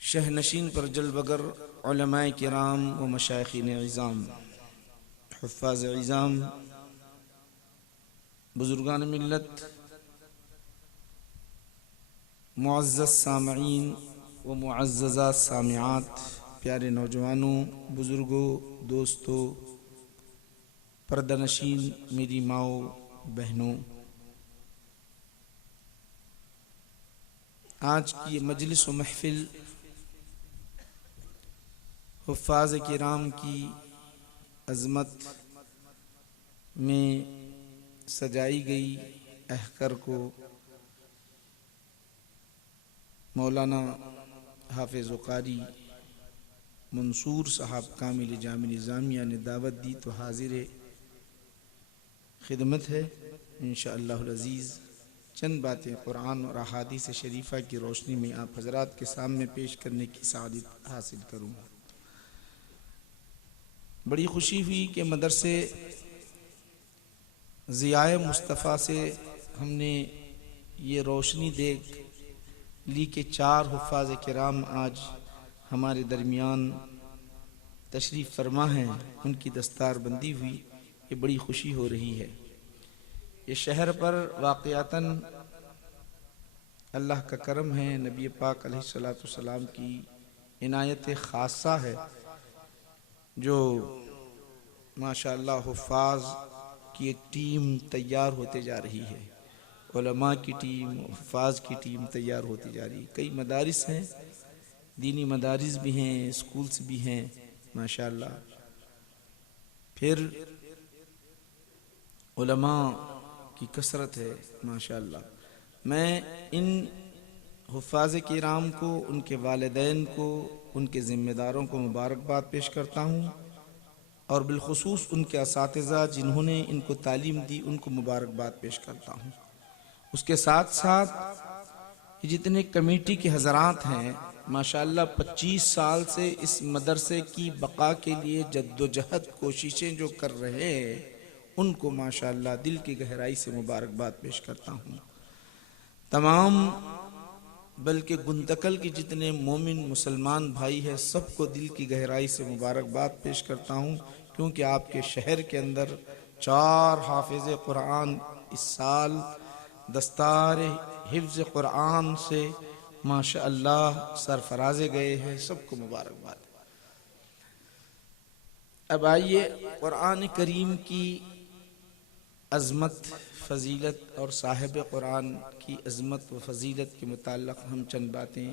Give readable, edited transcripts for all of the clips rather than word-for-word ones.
शहनशीन पर जलवगर उलमाए किराम व मशाइखीन इज़ाम, हुफ़्फ़ाज़ इज़ाम, बुज़ुर्गान मिल्लत, मुअज़्ज़ज़ सामईन व मुअज़्ज़ज़ात सामिआत, प्यारे नौजवानों, बुज़ुर्गों, दोस्तों, पर्दानशीन, मेरी माओ, बहनों, आज की ये मजलिस व महफ़िल हुफ़्फ़ाज़ किराम की अज़मत में सजाई गई अहकर को मौलाना हाफ़िज़ क़ारी मंसूर साहब कामिल जामी निज़ामिया ने दावत दी तो हाज़िर खिदमत है। इंशाअल्लाहुल अज़ीज़ चंद बातें कुरान और अहादीस शरीफ़ा की रोशनी में आप हज़रात के सामने पेश करने की सआदत हासिल करूँगा। बड़ी खुशी हुई कि मदरसे ज़ियाए मुस्तफ़ा से हमने ये रोशनी देख ली कि 4 हुफ़्फ़ाज़ किराम आज हमारे दरमियान तशरीफ़ फरमा हैं, उनकी दस्तार बंदी हुई। ये बड़ी खुशी हो रही है। ये शहर पर वाक़यातन अल्लाह का करम है, नबी पाक अलैहिस्सलातु वस्सलाम की इनायत ख़ासा है जो माशाअल्लाह हुफ़्फ़ाज़ की एक टीम तैयार होते जा रही है। उलमा की टीम, हुफ़्फ़ाज़ की टीम तैयार होती जा रही है। कई मदारिस हैं, दीनी मदारिस भी हैं, स्कूल्स भी हैं माशाअल्लाह। फिर उलमा की कसरत है माशाअल्लाह। मैं इन हुफ़्फ़ाज़ किराम को, उनके वालिदैन को, उनके ज़िम्मेदारों को मुबारकबाद पेश करता हूँ और बिलख़ुसूस उनके असातिज़ा जिन्होंने इनको तालीम दी उनको मुबारकबाद पेश करता हूँ। उसके साथ साथ जितने कमेटी के हज़रात हैं माशाअल्लाह 25 साल से इस मदरसे की बका के लिए जद्दोजहद कोशिशें जो कर रहे हैं, उनको माशाअल्लाह दिल की गहराई से मुबारकबाद पेश करता हूँ। तमाम बल्कि गुंतकल के जितने मोमिन मुसलमान भाई हैं, सबको दिल की गहराई से मुबारकबाद पेश करता हूँ, क्योंकि आपके शहर के अंदर 4 हाफिज़ कुरान इस साल दस्तार हिफ्ज़ कुरान से माशाअल्लाह सरफराजे गए हैं, सबको मुबारकबाद। अब आइए कुरान करीम की अज़मत, फ़जीलत और साहिब कुरान की अज़मत व फ़जीलत के मुताल्लिक़ हम चंद बातें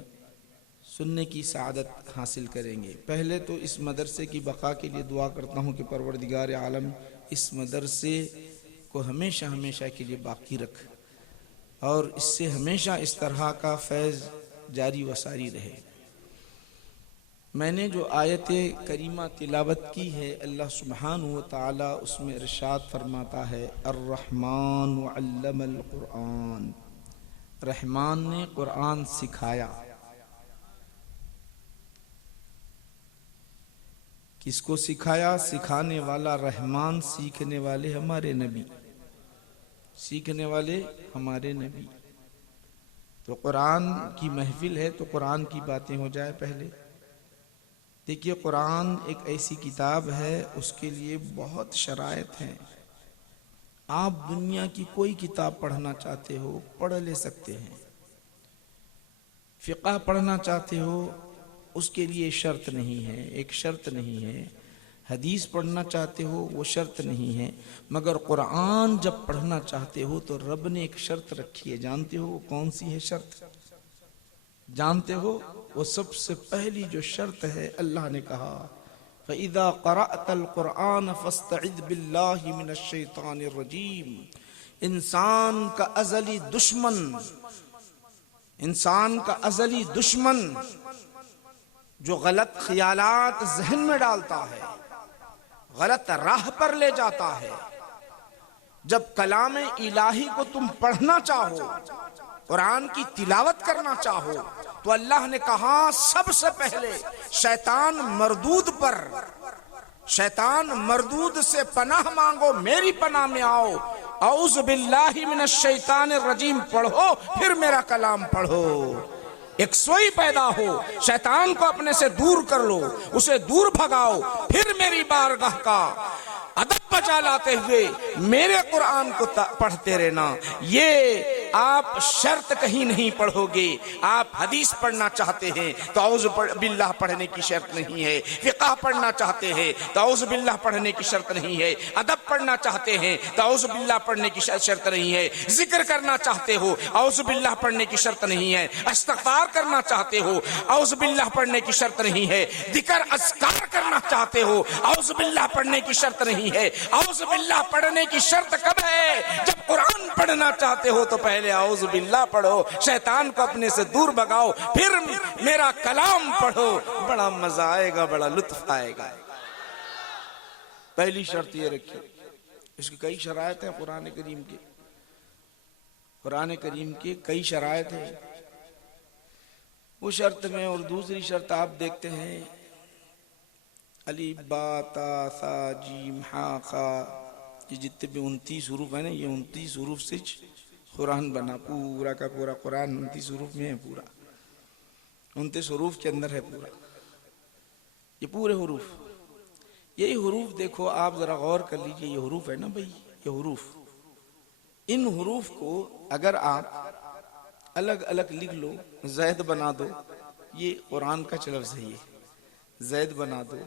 सुनने की सआदत हासिल करेंगे। पहले तो इस मदरसे की बका के लिए दुआ करता हूँ कि परवरदिगार आलम इस मदरसे को हमेशा हमेशा के लिए बाकी रख और इससे हमेशा इस तरह का फैज़ जारी व सारी रहे। मैंने जो आयत करीमा तिलावत की है, अल्लाह सुब्हानहु व तआला उसमें इरशाद फरमाता है, अर्रहमान व अल्लमल कुरान, रहमान ने कुरान सिखाया। किसको सिखाया? सिखाने वाला रहमान, सीखने वाले हमारे नबी, सीखने वाले हमारे नबी। तो कुरान की महफिल है तो कुरान की बातें हो जाए। पहले देखिए, कुरान एक ऐसी किताब है, उसके लिए बहुत शराइत हैं। आप दुनिया की कोई किताब पढ़ना चाहते हो, पढ़ ले सकते हैं। फ़िक़्ह पढ़ना चाहते हो, उसके लिए शर्त नहीं है, एक शर्त नहीं है। हदीस पढ़ना चाहते हो, वो शर्त नहीं है। मगर कुरान जब पढ़ना चाहते हो तो रब ने एक शर्त रखी है। जानते हो वो कौन सी है शर्त? जानते हो वो सबसे पहली जो शर्त है, अल्लाह ने कहा, फ़इज़ा क़रअतल क़ुरआन फ़स्तइज़ बिल्लाहि मिनश शैतानिर रजीम। इंसान का अज़ली दुश्मन, इंसान का अज़ली दुश्मन जो गलत ख्यालात जहन में डालता है, गलत राह पर ले जाता है, जब कलाम इलाही को तुम पढ़ना चाहो, कुरान की तिलावत करना चाहो, तो अल्लाह ने कहा सबसे पहले शैतान मरदूद पर, शैतान मरदूद से पनाह मांगो, मेरी पनाह में आओ, औज़ु बिल्लाहि मिनश शैतानिर रजीम पढ़ो, फिर मेरा कलाम पढ़ो। एक सोई पैदा हो, शैतान को अपने से दूर कर लो, उसे दूर भगाओ, फिर मेरी बारगाह का अदब बचा लाते हुए मेरे कुरान को पढ़ते रहना। ये आप शर्त कहीं नहीं पढ़ोगे। आप हदीस पढ़ना चाहते हैं तो औज़ु बिल्लाह पढ़ने की शर्त नहीं है। फ़िक़्ह पढ़ना चाहते हैं तो औज़ु बिल्लाह पढ़ने की शर्त नहीं है। अदब पढ़ना चाहते हैं तो औज़ु बिल्लाह पढ़ने की शर्त नहीं है। जिक्र करना चाहते हो, औज़ु बिल्लाह पढ़ने की शर्त नहीं है। इस्तिग़फ़ार करना चाहते हो, औज़ु बिल्लाह पढ़ने की शर्त नहीं है। ज़िक्र अज़कार करना चाहते हो, औज़ु बिल्लाह पढ़ने की शर्त नहीं है। औज़ु बिल्लाह पढ़ने की शर्त कब है? जब कुरान पढ़ना चाहते हो तो पहले औज़ु बिल्लाह पढ़ो, शैतान को अपने से दूर भगाओ, फिर मेरा कलाम पढ़ो, बड़ा मजा आएगा, बड़ा लुत्फ आएगा। पहली शर्त ये रखिए। इसकी कई शराइत हैं कुरान करीम के, कुरान करीम के कई शराइत हैं। वो शर्त में और दूसरी शर्त आप देखते हैं, अलिफ बा ता सा जीम हा खा, ये जितने भी 29 हुरूफ है ना, ये 29 हुरूफ से कुरान बना, पूरा का पूरा कुरान 29 हुरूफ में है। पूरा 29 हुरूफ के अंदर है पूरा, ये पूरे हुरूफ। यही हुरूफ देखो आप जरा गौर कर लीजिए, ये हुरूफ है ना भाई, ये हुरूफ, इन हुरूफ को अगर आप अलग अलग लिख लो, जैद बना दो, ये कुरान का लफ्ज़ है, ये जैद बना दो।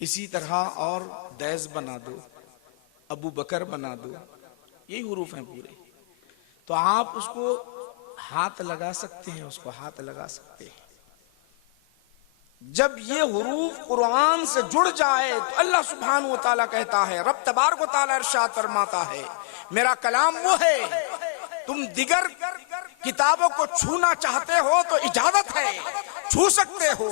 इसी तरह और दैस बना दो, अबू बकर बना दो, यही हुरूफ हैं पूरे। तो आप उसको हाथ लगा सकते हैं, उसको हाथ लगा सकते हैं। जब ये हुरूफ कुरान से जुड़ जाए तो अल्लाह सुब्हानहु व तआला कहता है, रब तबारक व तआला इरशाद फरमाता है, मेरा कलाम वो है, तुम दिगर किताबों को छूना चाहते हो तो इजाजत है, छू सकते हो,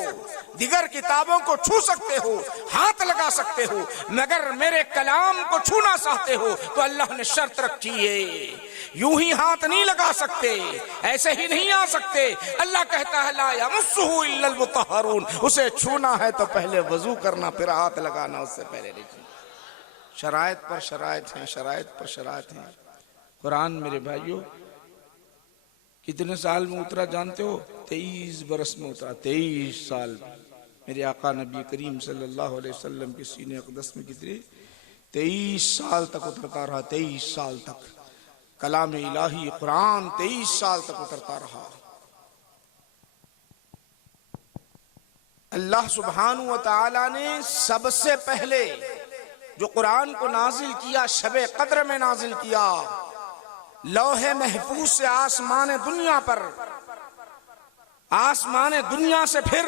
दिगर किताबों को छू सकते हो, हाथ लगा सकते हो, मगर मेरे कलाम को छूना चाहते हो तो अल्लाह ने शर्त रखी है, यूं ही हाथ नहीं लगा सकते, ऐसे ही नहीं आ सकते। अल्लाह कहता है ला यमस्सुहु इल्लल मुतहहरून, उसे छूना है तो पहले वजू करना, फिर हाथ लगाना, उससे पहले नहीं। शरायत पर शरायत हैं, शरायत पर शरायत हैं। कुरान मेरे भाइयों कितने साल में उतरा जानते हो? 23 बरस में उतरा, 23 साल। मेरे आका नबी करीम सल्लल्लाहु अलैहि वसल्लम के सीने अक़दस में कितने 23 साल तक उतरता रहा, 23 साल तक कलाम इलाही कुरान 23 साल तक उतरता रहा। अल्लाह सुब्हानहू व तआला ने सबसे पहले जो कुरान को नाजिल किया शबे कद्र में नाजिल किया, लौहे महफूज से आसमान दुनिया पर, आसमान दुनिया से फिर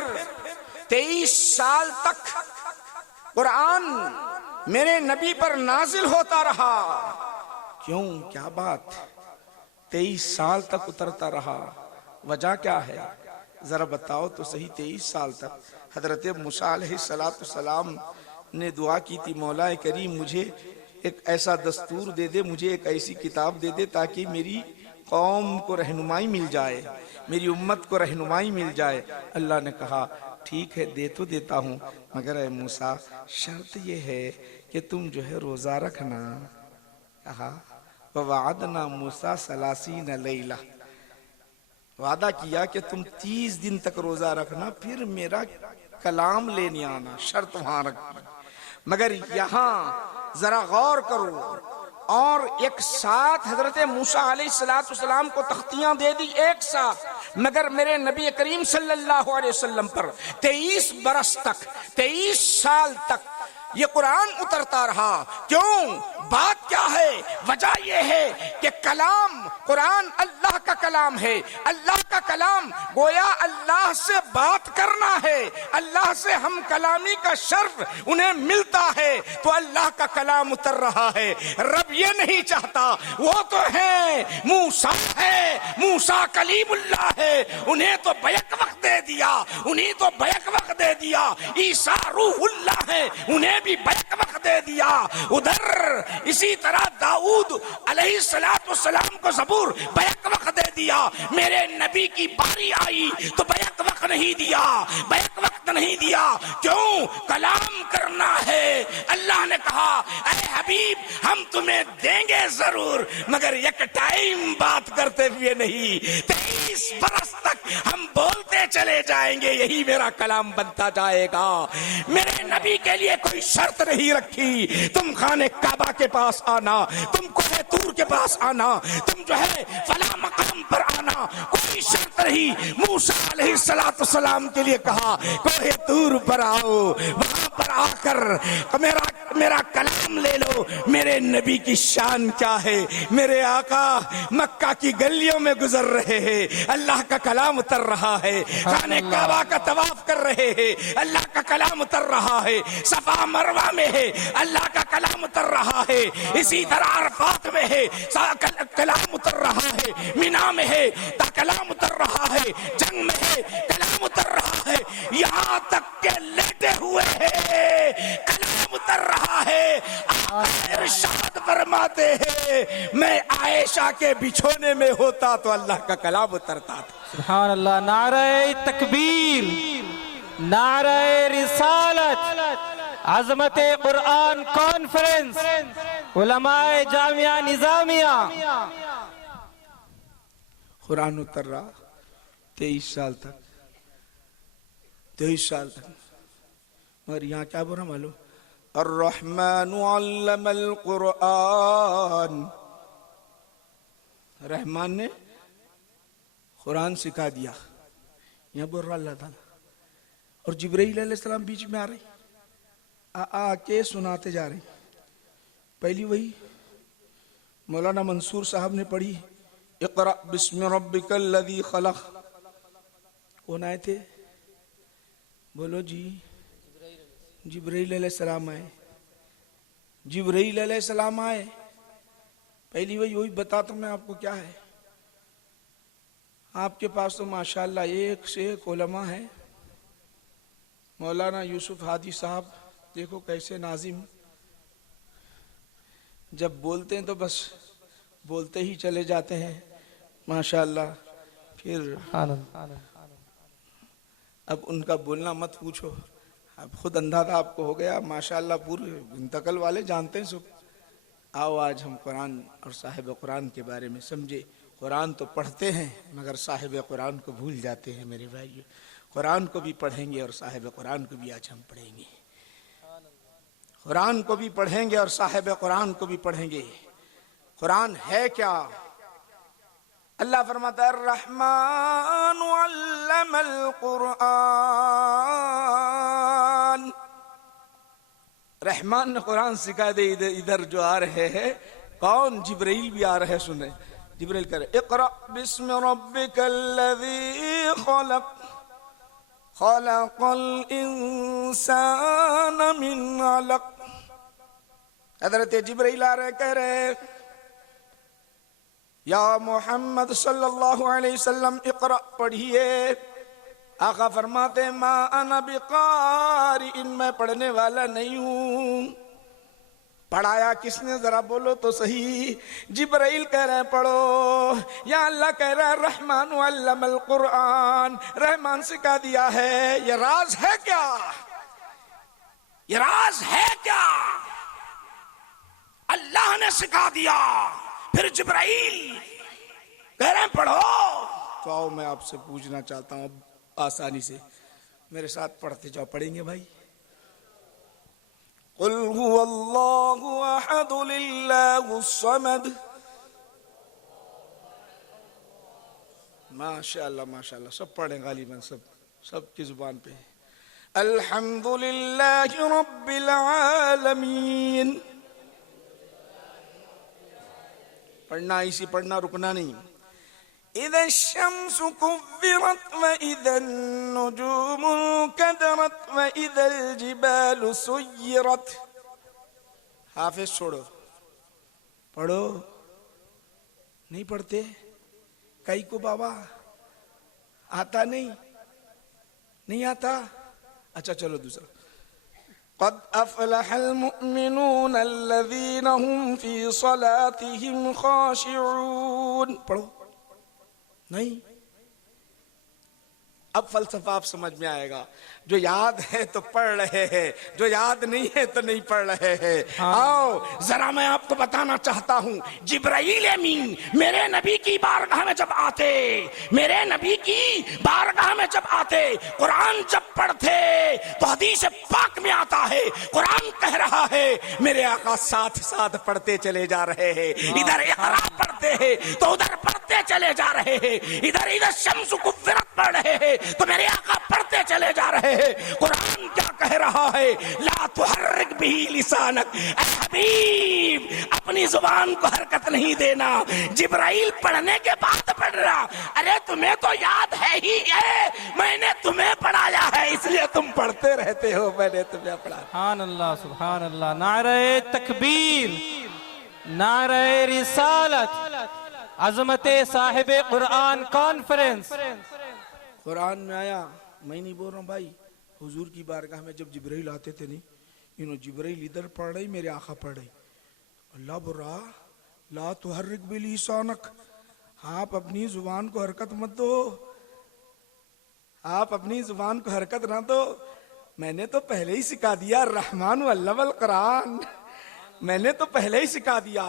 23 साल तक कुरान मेरे नबी पर नाजिल होता रहा। क्यों, क्या बात, 23 साल तक उतरता रहा, वजह क्या है जरा बताओ तो सही। 23 साल तक हजरत मूसा अलैहिस्सलाम ने दुआ की थी, मौला करीम मुझे एक ऐसा दस्तूर दे दे, मुझे एक ऐसी किताब दे दे ताकि मेरी कौम को रहनुमाई मिल जाए, मेरी उम्मत को रहनुमाई मिल जाए। अल्लाह ने कहा ठीक है दे तो देता हूँ, मगर ऐ मूसा शर्त ये है कि तुम जो है रोजा रखना। कहा ववादना मूसा सलासीन लैला, वादा किया कि तुम 30 दिन तक रोजा रखना, फिर मेरा कलाम लेने आना, शर्त वहां रखना। मगर यहाँ जरा गौर करो, और एक साथ हजरत मूसा अलैहिस्सलाम को तख्तियां दे दी एक साथ, मगर मेरे नबी करीम सल्लल्लाहु अलैहि वसल्लम पर 23 बरस तक, 23 साल तक ये कुरान उतरता रहा। क्यों, बात क्या है? वजह यह है कि कलाम कुरान अल्लाह का कलाम है, अल्लाह का कलाम गोया अल्लाह से बात करना है, अल्लाह से हम कलामी का शर्फ उन्हें मिलता है, तो अल्लाह का कलाम उतर रहा है। रब ये नहीं चाहता, वो तो है मूसा है, मूसा कलीमुल्लाह है, उन्हें तो बैक वक्त दे दिया, उन्हीं तो बैक वक्त दे दिया। ईसा रूहुल्लाह है, उन्हें भी बैक वक्त दे दिया। उधर इसी तरह दाऊद अलैहिस्सलाम को ज़बूर बैक वक्त दे दिया। मेरे नबी की बारी आई तो बैक वक्त नहीं दिया, बैक वक्त नहीं दिया। क्यों, कलाम करना है। अल्लाह ने कहा ऐ हबीब हम तुम्हें देंगे जरूर, मगर एक टाइम बात करते हुए नहीं, 23 बरस तक हम बोलते चले जाएंगे, यही मेरा कलाम बनता जाएगा। मेरे नबी के लिए कोई शर्त नहीं रखी, तुम खाने काबा के पास आना, तुम कोहे तूर के पास आना, तुम जो है फला मकाम पर आना, कोई शर्त नहीं। मूसा अलैहिस्सलाम के लिए कहा कोहे तूर पर आओ, वहां पर आकर मेरा कलाम ले लो। मेरे नबी की शान क्या है, मेरे आका मक्का की गलियों में गुजर रहे हैं, अल्लाह का कलाम उतर रहा है, खाने काबा का तवाफ कर रहे हैं, अल्लाह का कलाम उतर रहा है, सफा मरवा में है, अल्लाह का कलाम उतर रहा है, इसी तरह अरफात में है, कलाम उतर रहा है, मिना में है कलाम उतर रहा है, जंग में है कलाम उतर रहा है, यहाँ तक के लेटे हुए हैं कलाम उतर रहा है। इरशाद फरमाते हैं मैं आयशा के बिछोने में होता तो अल्लाह का कलाम उतरता था। सुभान अल्लाह। नारे तकबीर, नारे रिसालत, अज़मत कुरान कॉन्फ्रेंस, उलमाए जामिया निजामिया। कुरान उतर रहा 23 साल तक, 23 साल तक। मगर यहाँ क्या बोला मालूम, अर्रहमानु अल्लमल कुरान, रहमान ने कुरान सिखा दिया। यहाँ बोल रहा अल्लाह ताला, और जिब्राइल अलैहिस्सलाम बीच में आ रही, आके सुनाते जा रही। पहली वही मौलाना मंसूर साहब ने पढ़ी, इक़रा बिस्मि रब्बिकल लज़ी खलक़। कौन आए थे? बोलो जी, जिब्राइल अलैहिस्सलाम आए, जिब्राइल अलैहिस्सलाम आए। पहली वही बताता मैं आपको क्या है। आपके पास तो माशाअल्लाह एक से एक उलमा है, मौलाना यूसुफ हादी साहब देखो कैसे नाजिम, जब बोलते हैं तो बस बोलते ही चले जाते हैं माशाअल्लाह। फिर अब उनका बोलना मत पूछो, अब खुद अंदाजा आपको हो गया माशाअल्लाह। पूरे इंतकल वाले जानते हैं सब। आओ आज हम कुरान और साहिब कुरान के बारे में समझे। कुरान तो पढ़ते हैं मगर साहिब कुरान को भूल जाते हैं मेरे भाइयों। कुरान को भी पढ़ेंगे और साहिब कुरान को भी आज हम पढ़ेंगे। कुरान को भी पढ़ेंगे और साहिब कुरान को भी पढ़ेंगे। कुरान है क्या? अल्लाह फरमाता है रहमान अल्लमल कुरान। रहमान ने कुरान सिखा दे। इधर जो आ रहे हैं कौन? जिब्राइल भी आ रहे हैं। सुने जिब्राइल कह रहे इक़रा बिस्मि रब्बिकल्लज़ी खलक़ खलक़ल इंसान मिन अलक़। हज़रत जिब्राइल आ रहे कह रहे या मोहम्मद सल्लल्लाहु अलैहि वसल्लम इक़रा पढ़िए। आका फरमाते मा अना बिक़ारि, मैं पढ़ने वाला नहीं हूँ। पढ़ाया किसने जरा बोलो तो सही? जिब्राइल कह रहे पढ़ो। या अल्लाह कह रहा है रहमान अल्लमल कुरान, रहमान सिखा दिया है। ये राज है क्या? ये राज है क्या? अल्लाह ने सिखा दिया। फिर जिब्राइल कह रहे पढ़ो। तो आओ मैं आपसे पूछना चाहता हूं आसानी से, मेरे साथ पढ़ते जाओ। पढ़ेंगे भाई? कुल हुवल्लाहु अहद लिल्लाहुस समद। माशाअल्लाह माशाअल्लाह, सब पढ़े गालिबन, सब की जुबान पे। अल्हम्दुलिल्लाहि रब्बिल आलमीन। पढ़ना इसी पढ़ना, रुकना नहीं। इज़ा शम्सु कुव्विरत व इज़न नुजूमु कदरत व इज़ल जिबालु सुय्यरत। हाफिज छोड़ो, पढ़ो। नहीं पढ़ते? कई को बाबा आता नहीं आता? अच्छा चलो दूसरा। क़द अफ़लहल मुअमिनून अल्लज़ीना हुम फ़ी सलातिहिम ख़ाशिऊन। पढ़ो। नहीं? अब फलसफा आप समझ में आएगा। जो याद है तो पढ़ रहे हैं, जो याद नहीं है तो नहीं पढ़ रहे हैं। आओ जरा मैं आपको बताना चाहता हूं, जिब्राइल अमीन मेरे नबी की बारगाह में जब आते, मेरे नबी की बारगाह में जब आते, कुरान जब पढ़ते तो हदीस पाक में आता है, कुरान कह रहा है मेरे आका साथ साथ पढ़ते चले जा रहे हैं। इधर इक़रा पढ़ते हैं तो उधर पढ़ते चले जा रहे हैं। इधर शम्सु कुव्विरत पढ़ रहे हैं तो मेरे आका पढ़ते चले जा रहे हैं। कुरान क्या कह रहा है? ला तुहर्रिक बिही लिसानक। ऐ हबीब अपनी जुबान को हरकत नहीं देना। जिब्राइल पढ़ने के बाद पढ़ रहा, अरे तुम्हें तो याद है ही है, मैंने तुम्हें पढ़ाया है इसलिए तुम पढ़ते रहते हो, मैंने तुम्हें पढ़ाया। सुभान अल्लाह सुभान अल्लाह। नारे तकबीर, नारे रिसालत, अज़मते साहिबे कुरान कॉन्फ्रेंस। कुरान में आया, मैं नहीं बोल रहा हूँ भाई, हुजूर की बारगाह में जब जिब्राइल आते थे नहीं, इन्हों जिब्राइल इधर पढ़ रही, मेरे आका पढ़ रही। अल्लाह बुरा ला तुहर्रिक बिलिसानक, आप अपनी जुबान को हरकत मत दो, आप अपनी जुबान को हरकत ना दो। मैंने तो पहले ही सिखा दिया रहमान अल्लमल कुरान, मैंने तो पहले ही सिखा दिया।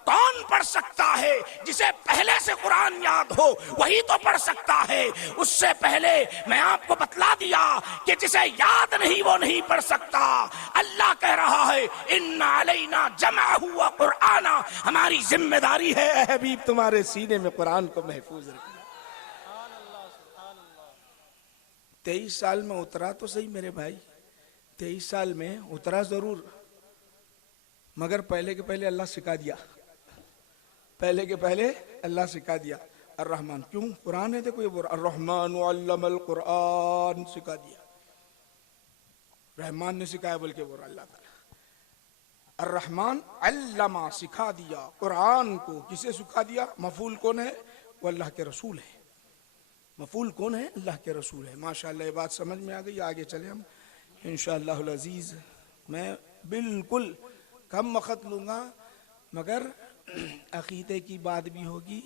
कौन पढ़ सकता है? जिसे पहले से कुरान याद हो वही तो पढ़ सकता है। उससे पहले मैं आपको बतला दिया कि जिसे याद नहीं वो नहीं पढ़ सकता। अल्लाह कह रहा है इन्ना अलैना जमाअहु व कुरआना, हमारी जिम्मेदारी है ऐ हबीब तुम्हारे सीने में कुरान को महफूज रखना। 23 साल में उतरा तो सही मेरे भाई, 23 साल में उतरा जरूर, मगर पहले के पहले अल्लाह सिखा दिया, पहले के पहले अल्लाह सिखा दिया। अर्रहमान, क्यों? कुरान है, देखो ये बोल अर्रहमान अल्लमल कुरान सिखा दिया, रहमान ने सिखाया बोल के बोल अल्लाह ताला। अर्रहमान अल्लमा सिखा दिया कुरान को। किसे सिखा दिया? मफूल कौन है? वो अल्लाह के रसूल है। मफूल कौन है? अल्लाह के रसूल है। माशाअल्लाह ये बात समझ में आ गई। आगे चले हम। इंशाअल्लाह अज़ीज़ मैं बिल्कुल कम वक़्त लूँगा, मगर अक़ीदे की बात भी होगी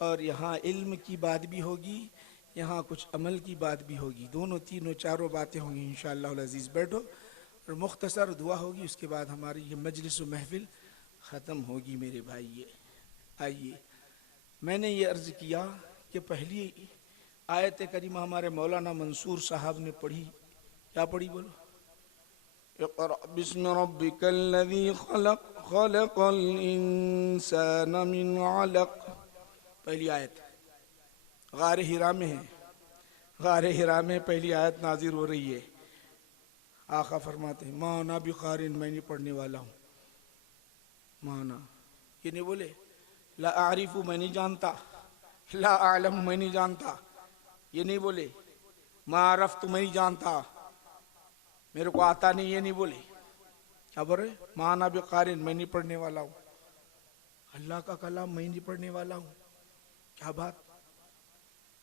और यहाँ इल्म की बात भी होगी, यहाँ कुछ अमल की बात भी होगी, दोनों तीनों चारों बातें होंगी इंशाअल्लाह अज़ीज़। बैठो और मुख्तसर दुआ होगी, उसके बाद हमारी ये मजलिस व महफिल ख़त्म होगी। मेरे भाई ये आइए, मैंने ये अर्ज़ किया कि पहली आयत करीमा हमारे मौलाना मंसूर साहब ने पढ़ी। क्या पढ़ी बोलो? इक़रा बिस्मि रब्बिकल्लज़ी ख़लक़ ख़लक़ल इंसान मिन अलक़। पहली आयत गारे हिरा में है, गारे हिरा में पहली आयत नाजिर हो रही है। आका फरमाते हैं माना बिक़ारिन, मैं नहीं पढ़ने वाला हूँ। माना ये नहीं बोले ला आरिफू, मैं नहीं जानता, ला आलम, मैं नहीं जानता, ये नहीं बोले मारफ्तु, मैं नहीं जानता, मेरे को आता नहीं, ये नहीं बोले। क्या बोल रहे? माना बिक़ारिन, मैं नहीं पढ़ने वाला हूँ। अल्लाह का कलाम मैं नहीं पढ़ने वाला हूँ, क्या बात।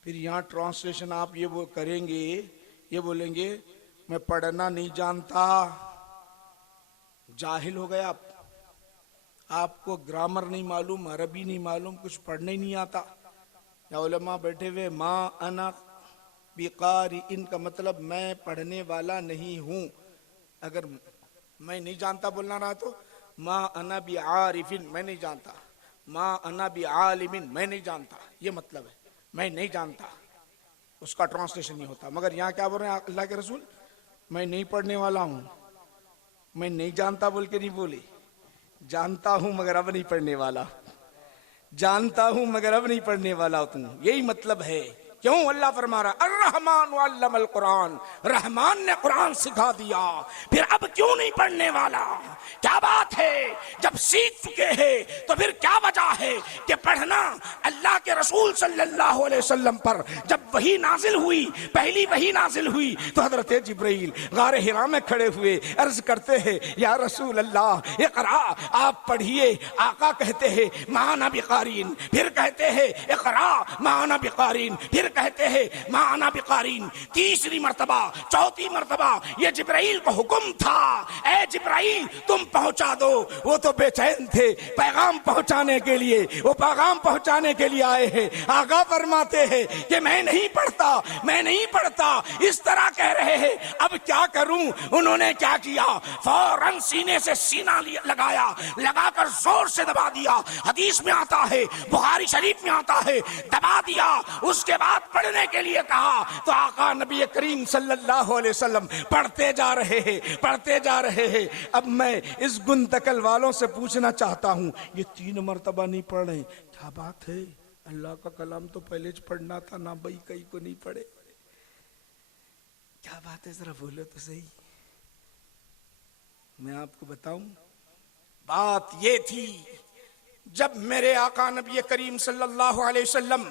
फिर यहाँ ट्रांसलेशन आप ये वो करेंगे, ये बोलेंगे मैं पढ़ना नहीं जानता। जाहिल हो गए आप, आपको ग्रामर नहीं मालूम, अरबी नहीं मालूम, कुछ पढ़ने ही नहीं आता। या उलमा बैठे हुए माँ अना बिकारी, इनका मतलब मैं पढ़ने वाला नहीं हूँ। अगर मैं नहीं जानता बोलना रहा तो माँ अना बि आरिफिन, मैं नहीं जानता, माँ अना बि आलिमिन, मैं नहीं जानता, ये मतलब है मैं नहीं जानता। उसका ट्रांसलेशन नहीं होता। मगर यहाँ क्या बोल रहे हैं अल्लाह के रसूल? मैं नहीं पढ़ने वाला हूँ, मैं नहीं जानता बोल के नहीं बोले, जानता हूँ मगर अब नहीं पढ़ने वाला, जानता हूँ मगर अब नहीं पढ़ने वाला तुम, यही मतलब है। क्यों? अल्लाह फरमा रहा अर्रहमान अल्लमल कुरान, रहमान ने कुरान सिखा दिया, फिर अब क्यों नहीं पढ़ने वाला? क्या बात है? जब सीख चुके हैं तो फिर क्या वजह है कि पढ़ना? अल्लाह के रसूल सल्लल्लाहु अलैहि वसल्लम पर जब वही नाजिल हुई, पहली वही नाजिल हुई, तो हजरत जिब्राइल गारे हिरा में खड़े हुए अर्ज करते हैं या रसूल अल्लाह इक़रा, आप पढ़िए। आका कहते हैं माना बिक़ारीन, फिर कहते हैं इक़रा माना बिक़ारीन, फिर कहते हैं माना बिक़ारीन। तीसरी मर्तबा, चौथी मर्तबा ये जिब्राइल को हुक्म था, ए जिब्राइल तुम पहुंचा दो। वो तो बेचैन थे पैगाम पहुंचाने के लिए, वो पैगाम पहुंचाने के लिए आए हैं। आगा फरमाते हैं कि मैं नहीं पढ़ता, मैं नहीं पढ़ता, इस तरह कह रहे हैं। अब क्या करूं? उन्होंने क्या किया? फौरन सीने से सीना लगाया, लगाकर जोर से दबा दिया। हदीस में आता है, बुखारी शरीफ में आता है, दबा दिया। उसके बाद पढ़ने के लिए कहा तो आका नबी करीम सल्लल्लाहु अलैहि वसल्लम पढ़ते जा रहे हैं, पढ़ते जा रहे हैं। अब मैं इस गुंतकल वालों से पूछना चाहता हूं, ये 3 मर्तबा नहीं पढ़ रहे, क्या बात है? अल्लाह का कलाम तो पहले पढ़ना था ना भाई, कहीं को नहीं पढ़े, क्या बात है? जरा बोलो तो सही। मैं आपको बताऊं, बात ये थी जब मेरे आका नबी करीम सल्लल्लाहु अलैहि वसल्लम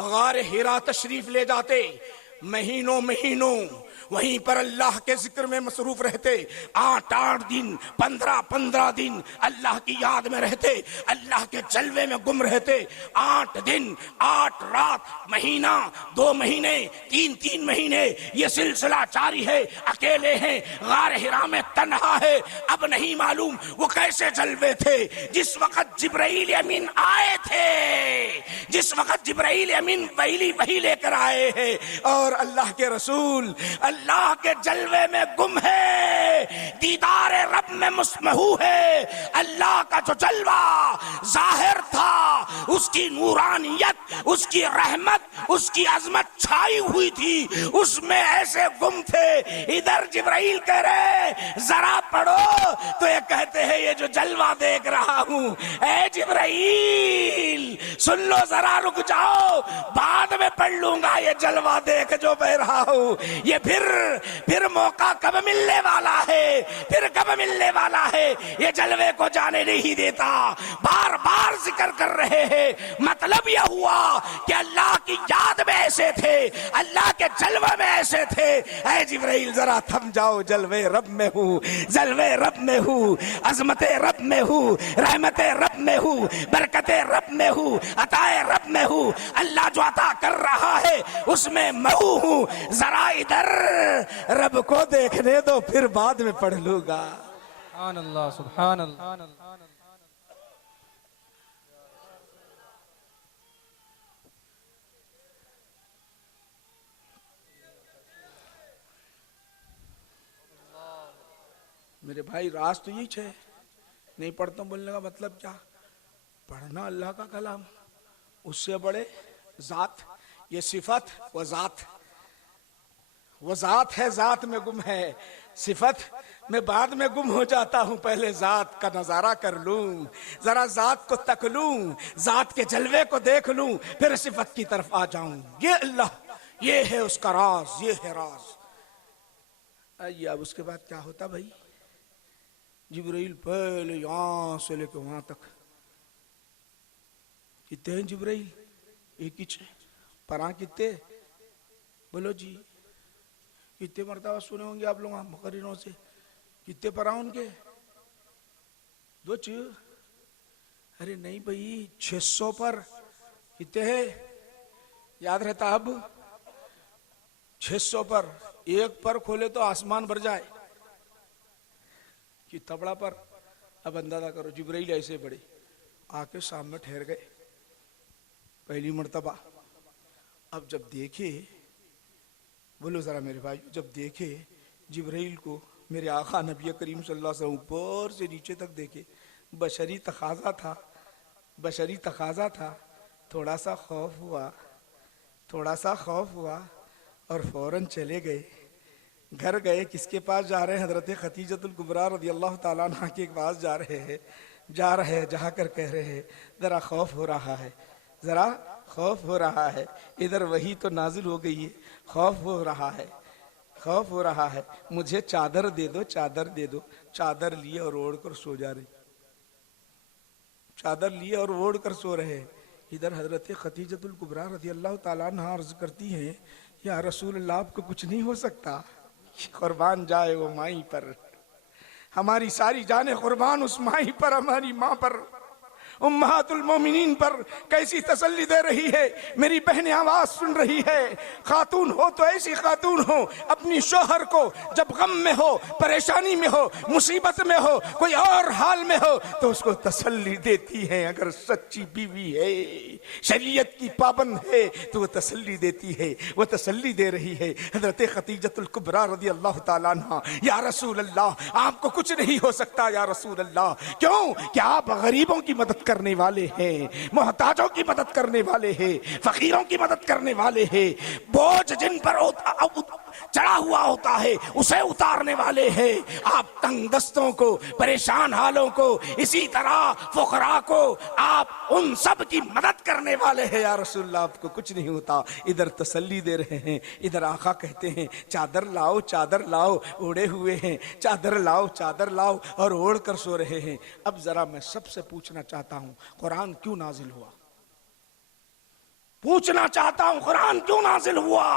गार हिरा तशरीफ ले जाते, महीनों महीनों वहीं पर अल्लाह के जिक्र में मसरूफ रहते। 8-8 दिन, 15-15 दिन अल्लाह की याद में रहते, अल्लाह के जलवे में गुम रहते। 8 दिन 8 रात, महीना 2 महीने, 3-3 महीने ये सिलसिला जारी है। अकेले हैं, गार हिरा में तन्हा है। अब नहीं मालूम वो कैसे जलवे थे। जिस वक्त जिब्राइल अमीन आए थे, जिस वक्त जिब्राइल अमीन वही लेकर आए हैं और अल्लाह के रसूल अल्लाह के जलवे में गुम है, दीदार रब में मुस्महू है। अल्लाह का जो जलवा जाहिर था, उसकी नूरानियत, उसकी रहमत, उसकी अजमत छाई हुई थी, उसमें ऐसे गुम थे। इधर जिब्राइल कह रहे जरा पढ़ो, तो ये कहते हैं ये जो जलवा देख रहा हूं, ए जिब्राइल सुन लो, जरा रुक जाओ, बाद में पढ़ लूंगा ये जलवा देख जो बह रहा हूं। ये फिर मौका कब मिलने वाला है, फिर कब मिलने वाला है, ये जलवे को जाने नहीं देता। बार बार जिक्र कर रहे हैं। मतलब यह हुआ कि अल्लाह की याद में ऐसे थे, अल्लाह के जलवे में ऐसे थे। ऐ जिब्राइल जरा थम जाओ, जलवे रब में हूँ, जलवे रब में हूँ, अजमते रब में हूँ, रहमते रब में हूँ, बरकते रब में हूँ, अताए रब में हूँ। अल्लाह जो अता कर रहा है उसमें मैं हूँ। जरा इधर रब को देखने दो, फिर बाद में पढ़ लूंगा। सुभान अल्लाह, सुभान अल्लाह। मेरे भाई राज तो यही है, नहीं पढ़ता बोलने का मतलब क्या? पढ़ना अल्लाह का कलाम, उससे बड़े जात, ये सिफत वो जात, वो जात है, जात में गुम है। सिफत में बाद में गुम हो जाता हूं, पहले जात का नजारा कर लूं, जरा जात को तक लूं, जात के जलवे को देख लूं, फिर सिफत की तरफ आ जाऊं। ये अल्लाह, ये है उसका राज, ये है राज। आइए अब उसके बाद क्या होता भाई? जिब्राइल पहले यहां से लेके वहां तक, कितने हैं जिब्राइल? एक ही है। परा कितने? बोलो जी, कितने मरतबा सुने होंगे आप लोग मुकर्रिरों से? कितने परा उनके? 2? अरे नहीं भाई, 600 पर। कितने हैं याद रहता? अब 600 पर, एक पर खोले तो आसमान भर जाए कि तबड़ा पर। अब अंदाजा करो, जिब्राइल ऐसे बड़े आके सामने ठहर गए पहली मर्तबा। अब जब देखे, बोलो जरा मेरे भाई, जब देखे जिब्राइल को मेरे आका नबी करीम सल्लल्लाहु अलैहि वसल्लम ऊपर से नीचे तक देखे, बशरी तकाजा था, बशरी तकाजा था। थोड़ा सा खौफ हुआ, थोड़ा सा खौफ हुआ और फौरन चले गए। घर गए, किसके पास जा रहे हैं? हजरत खतीजतुल कुबरा रज़ी अल्लाह ताला अन्हा के पास जा रहे हैं। जा कर कह रहे हैं जरा खौफ हो रहा है, जरा खौफ हो रहा है। इधर वही तो नाजिल हो गई है, खौफ हो रहा है, खौफ हो रहा है, मुझे चादर दे दो, चादर दे दो। चादर लिए और ओढ़ कर सो जा रही, चादर लिए और ओढ़ कर सो रहे। इधर हजरत खतीजतुल कुबरा रज़ी अल्लाह ताला अन्हा अर्ज करती हैं, या रसूल अल्लाह आपको कुछ नहीं हो सकता? कुर्बान जाए वो माई पर, हमारी सारी जाने कुर्बान उस माई पर, हमारी माँ पर, उम्महातुल मोमिनीन पर। कैसी तसल्ली दे रही है, मेरी बहनें आवाज सुन रही है। खातून हो तो ऐसी खातून हो, अपनी शोहर को जब गम में हो, परेशानी में हो, मुसीबत में हो, कोई और हाल में हो, तो उसको तसल्ली देती है। अगर सच्ची बीवी है, शरीयत की पाबंद है, तो वो तसल्ली देती है। वो तसल्ली दे रही है हजरत खतीजतुल कुबरा रज़ी अल्लाह ताला अन्हा, या रसूल अल्लाह आपको कुछ नहीं हो सकता, या रसूल अल्लाह। क्यों? क्या आप गरीबों की मदद करने वाले हैं, मोहताजों की मदद करने वाले हैं, फकीरों की मदद करने वाले हैं। बोझ जिन पर चढ़ा हुआ होता है उसे उतारने वाले हैं। आप तंग दस्तों को, परेशान हालों को, इसी तरह फुकरा को, आप उन सब की मदद करने वाले हैं। या रसूलल्लाह आपको कुछ नहीं होता। इधर तसल्ली दे रहे हैं, इधर आका कहते हैं चादर लाओ, चादर लाओ। ओढ़े हुए हैं, चादर लाओ, चादर लाओ, और ओढ़ कर सो रहे हैं। अब जरा मैं सबसे पूछना चाहता हूं, कुरान क्यों नाजिल हुआ? पूछना चाहता हूं, कुरान क्यों नाजिल हुआ?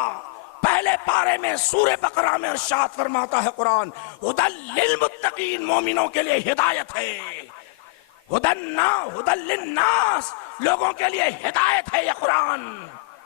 पहले पारे में सूरे बकरा में इरशाद फरमाता है कुरान, हुदल लिल मुत्तकीन, मोमिनों के लिए हिदायत है। हुदल लिन्नास, लोगों के लिए हिदायत है ये कुरान।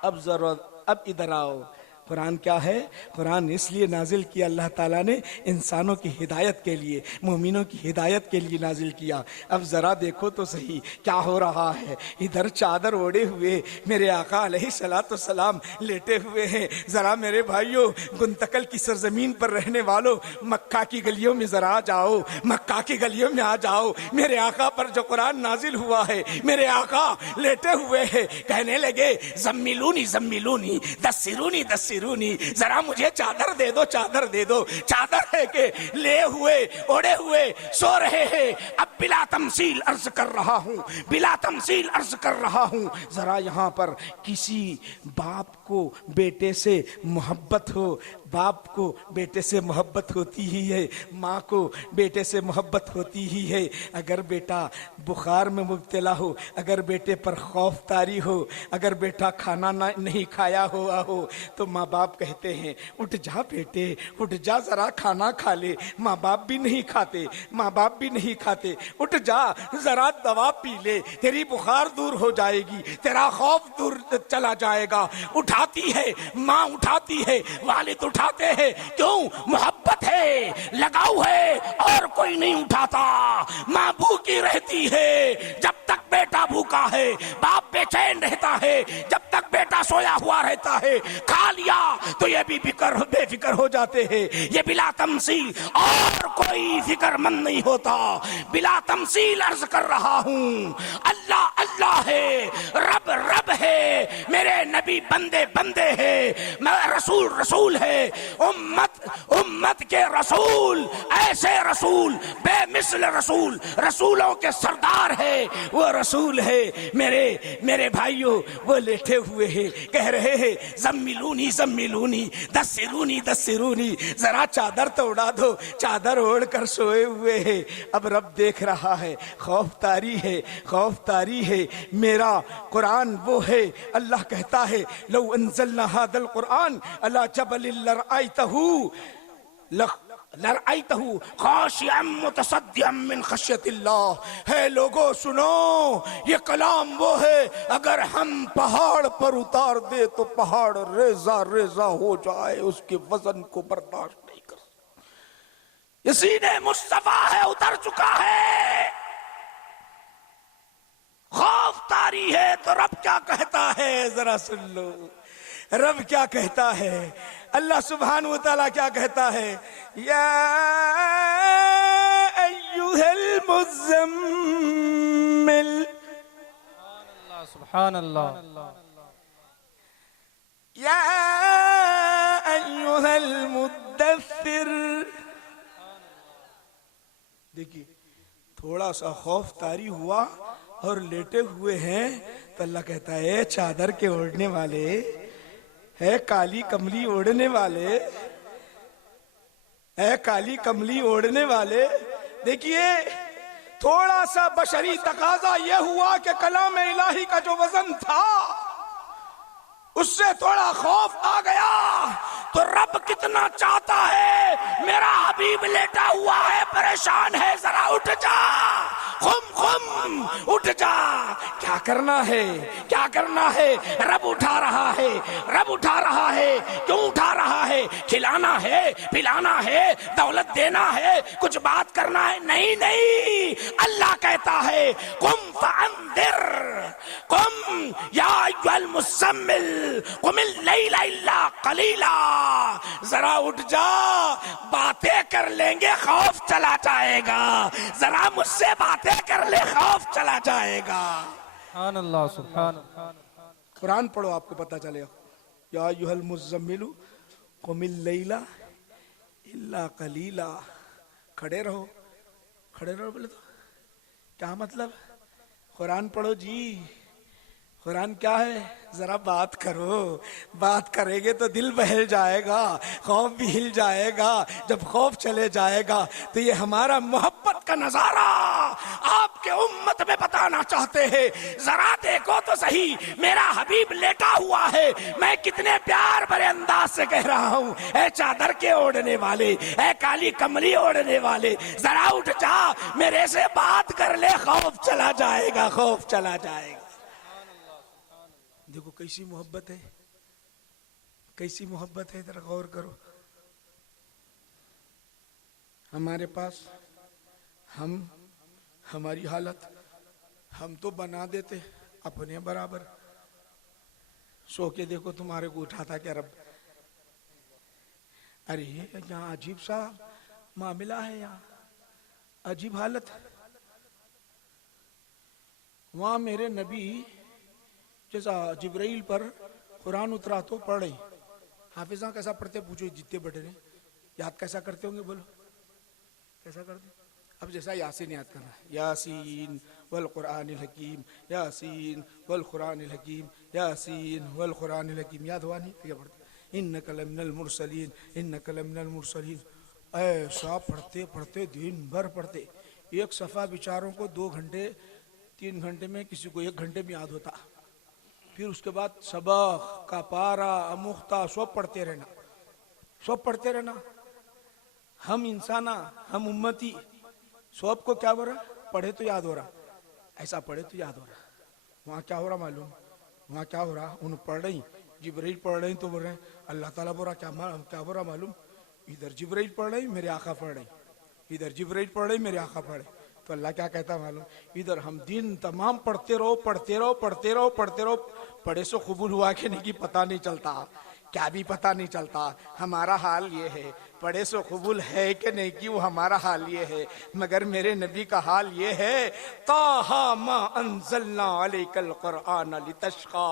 अब जरूरत, अब इधर आओ, कुरान क्या है? कुरान इसलिए नाजिल किया अल्लाह ताला ने इंसानों की हिदायत के लिए, मोमिनों की हिदायत के लिए नाजिल किया। अब जरा देखो तो सही क्या हो रहा है। इधर चादर ओढ़े हुए मेरे आका अलैहिस्सलातु वस्सलाम लेटे हुए हैं। जरा मेरे भाइयों, गुंतकल की सरजमीन पर रहने वालों, मक्का की गलियों में जरा आ जाओ, मक्का की गलियों में आ जाओ। मेरे आका पर जो कुरान नाजिल हुआ है, मेरे आका लेटे हुए हैं, कहने लगे जम्मिलूनी जम्मिलूनी, दस्सिरूनी दस्सिरूनी, जरा मुझे चादर दे दो, चादर दे दो। चादर है के ले हुए, ओढ़े हुए सो रहे हैं। अब बिला तमसील अर्ज कर रहा हूं, बिला तमसील अर्ज कर रहा हूं। जरा यहां पर किसी बाप को बेटे से मोहब्बत हो, बाप को बेटे से मोहब्बत होती ही है, माँ को बेटे से मोहब्बत होती ही है। अगर बेटा बुखार में मुब्तला हो, अगर बेटे पर खौफ तारी हो, अगर बेटा खाना नहीं खाया हुआ हो, तो माँ बाप कहते हैं उठ जा बेटे, उठ जा, जरा खाना खा ले। माँ बाप भी नहीं खाते, माँ बाप भी नहीं खाते। उठ जा, जरा दवा पी ले, तेरी बुखार दूर हो जाएगी, तेरा खौफ दूर चला जाएगा। उठाती है माँ, उठाती है, वालिद उठाते हैं। क्यों? मोहब्बत है, लगाव है, और कोई नहीं उठाता। माँ भूखी रहती है जब तक बेटा भूखा है, बाप बेचैन रहता है जब तक बेटा सोया हुआ रहता है। खा लिया तो ये भी बेफिक्र हो जाते हैं। ये बिला तमसील, और कोई फिक्रमंद नहीं होता। बिला तमसील अर्ज कर रहा हूँ, अल्लाह अल्लाह है, रब रब है, मेरे नबी बंदे बंदे हैं, मैं रसूल रसूल है, उम्मत उम्मत के रसूल, ऐसे रसूल, बेमिसल रसूल, रसूलों के सरदार है, वो रसूल है। मेरे भाइयों, वो लेटे हुए हैं, कह रहे हैं जम्मिलूनी जम्मिलूनी, दस्सिरूनी दस्सिरूनी, जरा चादर तो उड़ा दो। चादर ओढ़ कर सोए हुए हैं। अब रब देख रहा है, खौफ तारी है, खौफ तारी है। मेरा कुरान वो है, अल्लाह कहता है लौ अंज़लना हादल कुरान अला जबलिन लरअयतहु लरअयतहु खाशिअम मुतसद्दिअम मिन खश्यतिल्लाह। है लोगों सुनो, ये कलाम वो है, अगर हम पहाड़ पर उतार दे तो पहाड़ रेजा रेजा हो जाए, उसके वजन को बर्दाश्त नहीं कर। ये सीने मुस्तफा है, उतर चुका है, खौफ तारी है। तो रब क्या कहता है, जरा सुन लो। रब क्या कहता है, अल्लाह सुब्हान व तआला क्या कहता है, या अय्युहल मुज़म्मिल, सुभान अल्लाह, या अय्युहल मुद्दस्सिर। देखिए, थोड़ा सा खौफ तारी हुआ और लेटे हुए हैं तो अल्लाह कहता है चादर के ओढ़ने वाले, है काली कमली ओढ़ने वाले, है काली कमली ओढ़ने वाले। देखिए, थोड़ा सा बशरी तकाजा यह हुआ कि कलाम इलाही का जो वजन था उससे थोड़ा खौफ आ गया। तो रब कितना चाहता है, मेरा हबीब लेटा हुआ है, परेशान है, जरा उठ जा, खुम खुम उठ जा। क्या करना है, क्या करना है? रब उठा रहा है, रब उठा रहा है। क्यों उठा रहा है? खिलाना है, पिलाना है, दौलत देना है, कुछ बात करना है? नहीं नहीं, अल्लाह कहता है कुम फअंदिर, कुम या अय्युहल मुज़म्मिल कुमिल लैला इल्ला कलीला। जरा उठ जा, बातें कर लेंगे, खौफ चला जाएगा। जरा मुझसे बातें कर ले, खौफ चला जाएगा। सुभान अल्लाह, सुभान अल्लाह। कुरान पढ़ो, आपको पता चलेगा। या अय्युहल मुज़म्मिल कुमिल लैला इल्ला कलीला। खड़े रहो, खड़े रहो। बोले तो क्या मतलब? कुरान पढ़ो जी। कुरान क्या है? जरा बात करो, बात करेंगे तो दिल बहल जाएगा, खौफ भी हिल जाएगा। जब खौफ चले जाएगा तो ये हमारा मोहब्बत का नजारा आपके उम्मत में बताना चाहते हैं। जरा देखो तो सही, मेरा हबीब लेटा हुआ है, मैं कितने प्यार भरे अंदाज से कह रहा हूँ, ऐ चादर के ओढ़ने वाले, ऐ काली कमली ओढ़ने वाले, जरा उठ जा, मेरे से बात कर ले, खौफ चला जाएगा, खौफ चला जाएगा। देखो कैसी मोहब्बत है, कैसी मोहब्बत है, जरा गौर करो। हमारे पास हमारी हालत हम तो बना देते अपने बराबर। सो के देखो तुम्हारे को उठाता क्या रब? अरे यहाँ अजीब सा मामला है, यहाँ अजीब हालत। वहां मेरे नबी जैसा जिब्राइल पर कुरान उतरा तो पढ़े, हाफिजा कैसा पढ़ते पूछो, जितने बड़े ने याद कैसा करते होंगे, बोलो कैसा करते? अब जैसा यासीन याद करना, यासीन वल कुरानिल हकीम, यासीन वल कुरानिल हकीम, यासीन वल कुरानिल हकीम, याद हुआ नहीं? क्या पढ़ते? इन्नका लमिनल मुरसलीन, इन्नका लमिनल मुरसलीन। ऐसा पढ़ते पढ़ते दिन भर पढ़ते, एक सफ़ा बेचारों को 2 घंटे 3 घंटे में, किसी को 1 घंटे में याद होता। फिर उसके बाद सबक का पारा अमुख्ता सब पढ़ते रहना, सब पढ़ते रहना। हम इंसाना, हम उम्मती, सबको क्या हो रहा, पढ़े तो याद हो रहा, ऐसा पढ़े तो याद हो रहा। वहाँ क्या हो रहा मालूम, वहाँ क्या हो रहा, उन पढ़ रही, जिब्रील पढ़ रही तो बोल रहे अल्लाह ताला बोल रहा क्या हो रहा मालूम, इधर जिब्रील पढ़ रही, मेरे आका पढ़ रही, इधर जिब्रील पढ़ रही, मेरे आका पढ़ रही। तो अल्लाह क्या कहता मालूम, इधर हम दिन तमाम पढ़ते रहो पढ़ते रहो पढ़ते रहो पढ़ते रहो, पढ़े सो कबूल हुआ कि नहीं पता नहीं चलता, क्या भी पता नहीं चलता। हमारा हाल ये है, पढ़े सो कबूल है कि नहीं कि वो हमारा हाल ये है, मगर मेरे नबी का हाल ये है, ताहा मा अंज़लना अलैकल कुरआन लितश्का।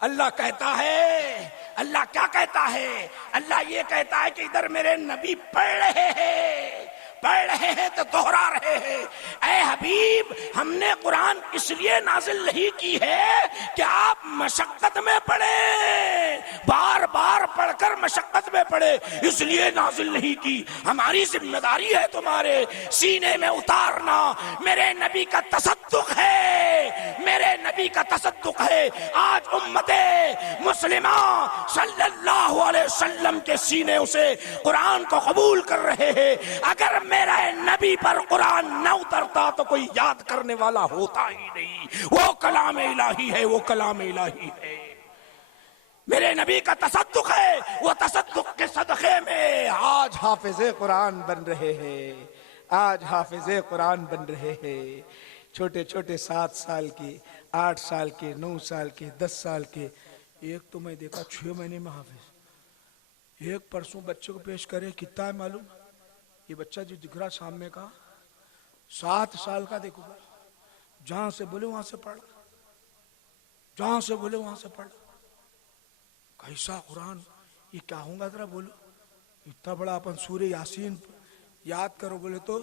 अल्लाह कहता है, अल्लाह क्या कहता है, अल्लाह ये कहता है कि इधर मेरे नबी पढ़ रहे हैं, पढ़ रहे हैं तो दोहरा रहे हैं। ऐ हबीब, हमने कुरान इसलिए नाजिल नहीं की है कि आप मशक्कत में पढ़े, बार बार पढ़कर मशक्कत में पढ़े, इसलिए नाजिल नहीं की। हमारी जिम्मेदारी है तुम्हारे सीने में उतारना। मेरे नबी का तसद्दुक है, मेरे नबी का तसद्दुक है। आज उम्मते मुस्लिमा सल्लल्लाहु अलैहि वसल्लम के सीने उसे कुरान को कबूल कर रहे हैं। अगर मेरा नबी पर कुरान न उतरता तो कोई याद करने वाला होता ही नहीं। वो कलाम इलाही है, वो कलाम इलाही है। मेरे नबी का तसद्दुक है, वो तसद्दुक के सदक़े में आज हाफिज़े कुरान बन रहे हैं, आज हाफिज़े कुरान बन रहे हैं। छोटे छोटे 7 साल के, 8 साल के, 9 साल के, 10 साल के। एक तो मैं देखा 6 महीने में हाफिज। एक परसों बच्चे को पेश करे, कितना है मालूम, ये बच्चा जो दिख रहा सामने का 7 साल का, देखो जहां से बोले वहां से पढ़, जहां से बोले वहां से पढ़। कैसा कुरान, ये क्या होगा जरा बोलो। इतना बड़ा अपन सूर्य यासीन याद करो बोले तो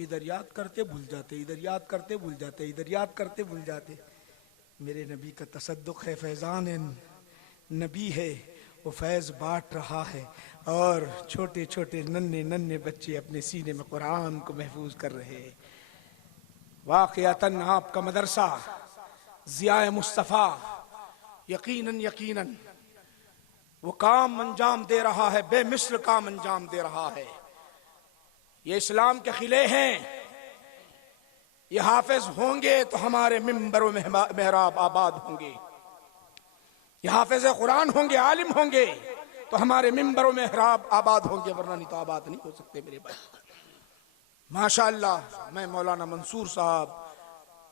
इधर याद करते भूल जाते, इधर याद करते भूल जाते, इधर याद करते भूल जाते। मेरे नबी का तसद्दुक है, फैजान नबी है, वो फैज बांट रहा है और छोटे छोटे नन्हे नन्हे बच्चे अपने सीने में कुरान को महफूज कर रहे हैं। वाक़ियतन आपका मदरसा ज़िया मुस्तफ़ा यकीनन यकीनन वो काम अंजाम दे रहा है, बेमिसल काम अंजाम दे रहा है। ये इस्लाम के खिले हैं, ये हाफिज होंगे तो हमारे मिंबर व मेहराब आबाद होंगे। ये हाफिज कुरान होंगे, आलिम होंगे तो हमारे मिंबर व मेहराब आबाद होंगे, वरना नहीं तो आबाद नहीं हो सकते मेरे भाई। माशाअल्लाह, मैं मौलाना मंसूर साहब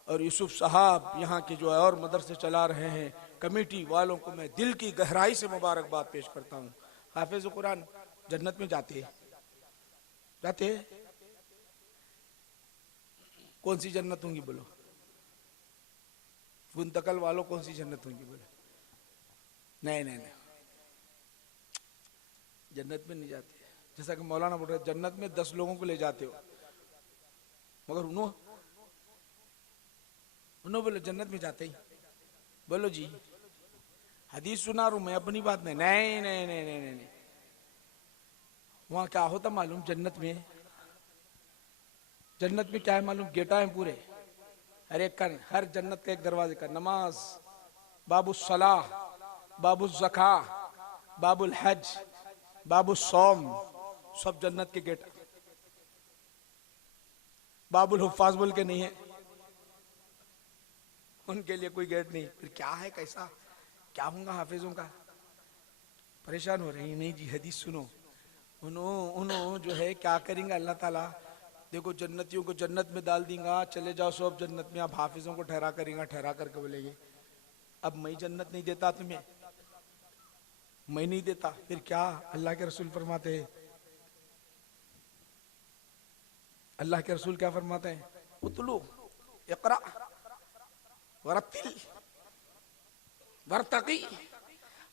और यूसुफ साहब यहाँ के जो है और मदरसे चला रहे हैं, कमेटी वालों को मैं दिल की गहराई से मुबारकबाद पेश करता हूँ। हाफिज कुरान जन्नत में जाते जाते कौन सी जन्नत होंगी बोलो, मुंतकल वालों कौन सी जन्नत होंगी बोलो। नहीं नहीं नहीं, जन्नत में नहीं जाते। जैसा कि मौलाना बोल रहे जन्नत में 10 लोगों को ले जाते हो, मगर उन्होंने बोले जन्नत में जाते ही। बोलो जी, हदीस सुना रू मैं, अपनी बात नहीं। नहीं नहीं नहीं नहीं नहीं, नहीं। वहां क्या होता मालूम, जन्नत में क्या है मालूम, गेटा है पूरे, हर एक का, हर जन्नत के एक दरवाजे का। नमाज, बाबुल सलाह, बाबुल ज़का, बाबुल हज, बाबुल सौम, सब जन्नत के गेट। बाबुल हुफ्फाज बोल के नहीं है, उनके लिए कोई गेट नहीं। फिर क्या है, कैसा क्या होगा हाफिजों का, परेशान हो रही। नहीं जी, हदीस सुनो। उन्होंने जो है क्या करेंगे अल्लाह ताला, देखो जन्नतियों को जन्नत में डाल देंगे, चले जाओ सब जन्नत में। आप हाफिजों को ठहरा करेंगे, ठहरा करके बोलेंगे अब मैं जन्नत नहीं देता तुम्हें, मैं नहीं देता। फिर क्या अल्लाह के रसूल फरमाते हैं, अल्लाह के रसूल क्या फरमाते हैं, उतलू इक़रा वरतिल वरतकी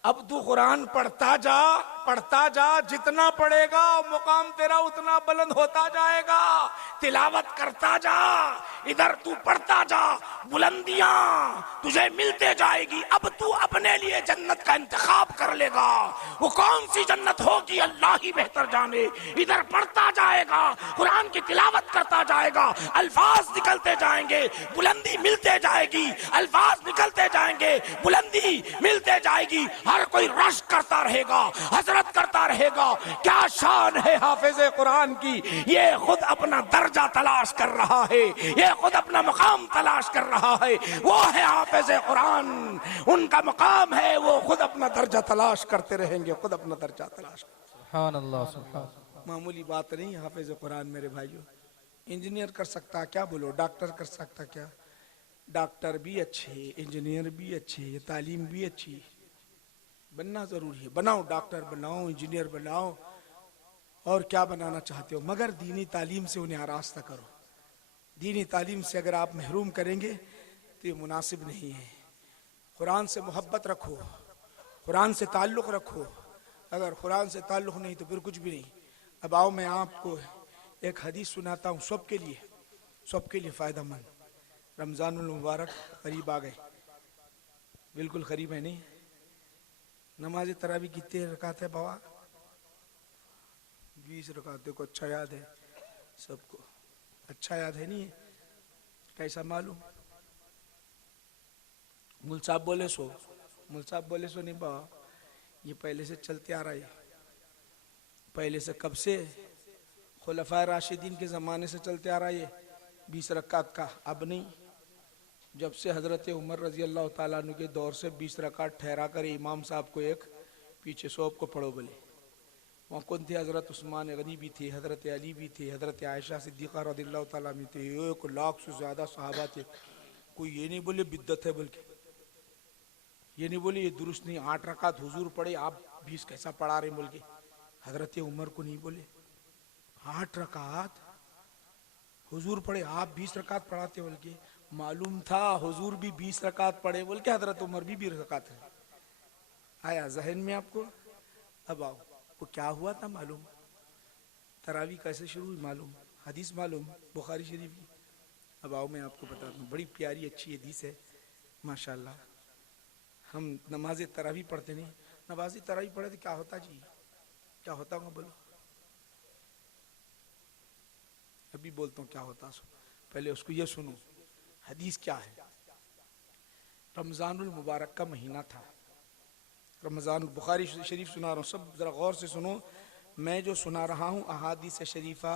अब तू कुरान पढ़ता जा, जितना पढ़ेगा मुकाम तेरा उतना बुलंद होता जाएगा। तिलावत करता जा, इधर तू पढ़ता जा, बुलंदियां तुझे मिलते जाएगी। अब तू अपने लिए जन्नत का इंतखाब कर लेगा, वो कौन सी जन्नत होगी अल्लाह ही बेहतर जाने। इधर पढ़ता जाएगा, कुरान की तिलावत करता जाएगा, अल्फाज निकलते जाएंगे, बुलंदी मिलते जाएगी, अल्फाज निकलते जाएंगे, बुलंदी मिलते जाएगी। हर कोई रश करता रहेगा, हसरत करता रहेगा। क्या शान है हाफिज कुरान की, ये खुद अपना दर्जा तलाश कर रहा है, ये खुद अपना मकाम तलाश कर रहा है। वो है हाफिज कुरान, उनका मकाम है, वो खुद अपना दर्जा तलाश करते रहेंगे, खुद अपना दर्जा तलाश। सुभान अल्लाह, सुभान अल्लाह। मामूली बात नहीं हाफिज कुरान मेरे भाइयों। इंजीनियर कर सकता क्या, बोलो डॉक्टर कर सकता क्या? डॉक्टर भी अच्छे, इंजीनियर भी अच्छे, तालीम भी अच्छी, बनना जरूरी है। बनाओ, डॉक्टर बनाओ, इंजीनियर बनाओ, और क्या बनाना चाहते हो, मगर दीनी तालीम से उन्हें आरास्ता करो। दीनी तालीम से अगर आप महरूम करेंगे तो ये मुनासिब नहीं है। कुरान से मोहब्बत रखो, कुरान से ताल्लुक़ रखो। अगर कुरान से ताल्लुक़ नहीं तो फिर कुछ भी नहीं। अब आओ मैं आपको एक हदीस सुनाता हूँ, सबके लिए फ़ायदेमंद। रमज़ानुल मुबारक करीब आ गए, बिल्कुल करीब है नहीं। नमाज तरावी कितने रकात है बाबा? 20 रकात को अच्छा याद है सबको, अच्छा याद है नहीं? कैसा मालूम? मुल साहब बोले सो नहीं बाबा, ये पहले से चलते आ रहा है। पहले से कब से? खुलफाए राशिदीन के ज़माने से चलते आ रहा है 20 रकात का। अब नहीं, जब से हज़रत उमर रजी अल्लाह ताला अन्हु के दौर से 20 रकात ठहरा कर इमाम साहब को एक पीछे सौंप को पढ़ो बोले। वहाँ कौन थे? हज़रत उस्मान गनी भी थे, हज़रत अली भी थे, हज़रत आयशा सिद्दीक़ा रज़ी अल्लाह ताला में थे, 1 लाख से ज़्यादा सहाबा थे। कोई ये नहीं बोले बिद्दत है, बल्कि ये नहीं बोले ये दुरुस्त नहीं, 8 रकात हुजूर पढ़े आप 20 कैसा पढ़ा रहे बोल के। हज़रत उमर को नहीं बोले 8 रकात हुजूर पढ़े आप 20 रकात पढ़ाते बोल के। मालूम था हुजूर भी 20 रकात पढ़े बोल के, हज़रत उमर भी 20 रकात है। आया जहन में आपको? अब आओ, वो क्या हुआ था मालूम? तरावी कैसे शुरू हुई मालूम? हदीस मालूम बुखारी शरीफ की। अब आओ मैं आपको बताता हूँ, बड़ी प्यारी अच्छी हदीस है माशाल्लाह। हम नमाज तरावी पढ़ते नहीं, नमाज तरावी पढ़े तो क्या होता जी? क्या होता होगा बोलो? अभी बोलता हूँ क्या होता, पहले उसको ये सुनो। हदीस क्या है? रमज़ानुल मुबारक का महीना था, रमज़ान, बुखारी शरीफ सुना रहा हूँ, सब ज़रा गौर से सुनो। मैं जो सुना रहा हूँ अहादीस शरीफा,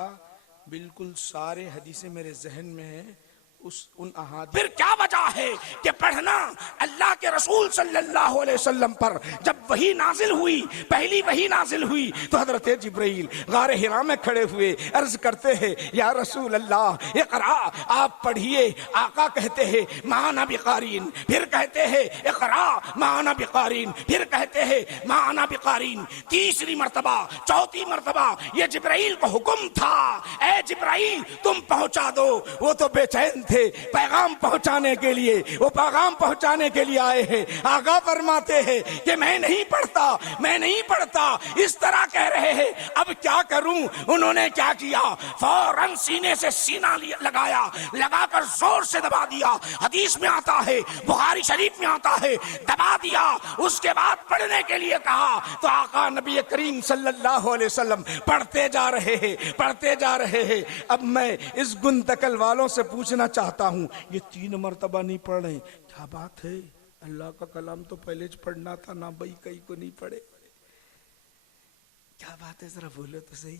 बिल्कुल सारे हदीसें मेरे जहन में हैं। उन अहादीस, फिर क्या वजह है कि पढ़ना अल्लाह के रसूल सल्लल्लाहु अलैहि वसल्लम पर जब वही नाजिल हुई, पहली वही नाजिल हुई, तो हजरत जिब्राइल गारे हिरा में खड़े हुए अर्ज करते हैं, या रसूल अल्लाह इक़रा, आप पढ़िए। आका कहते हैं माना बिक़ारीन, फिर कहते हैं इक़रा माना बिक़ारीन, फिर कहते हैं माना बिक़ारीन। तीसरी मर्तबा, चौथी मर्तबा ये जिब्राइल को हुक्म था, ए जिब्राइल तुम पहुंचा दो। वो तो बेचैन थे पैगाम पहुंचाने के लिए, वो पैगाम पहुंचाने के लिए आए हैं। आगा फरमाते हैं कि मैं नहीं पढ़ता, इस तरह कह रहे हैं। अब क्या करूं? उन्होंने क्या किया? फौरन सीने से सीना लगाकर जोर से दबा दिया। हदीस में आता है, बुखारी शरीफ में आता है, दबा दिया। उसके बाद पढ़ने के लिए कहा तो आका नबी करीम सल्लल्लाहु अलैहि वसल्लम पढ़ते जा रहे हैं। अब मैं इस गुंतकल वालों से पूछना चाहता हूँ, ये 3 मर्तबा नहीं पढ़ रहे, क्या बात है? अल्लाह का कलाम तो पहले पढ़ना था ना भाई, कहीं को नहीं पढ़े, क्या बात है? जरा बोलो तो सही।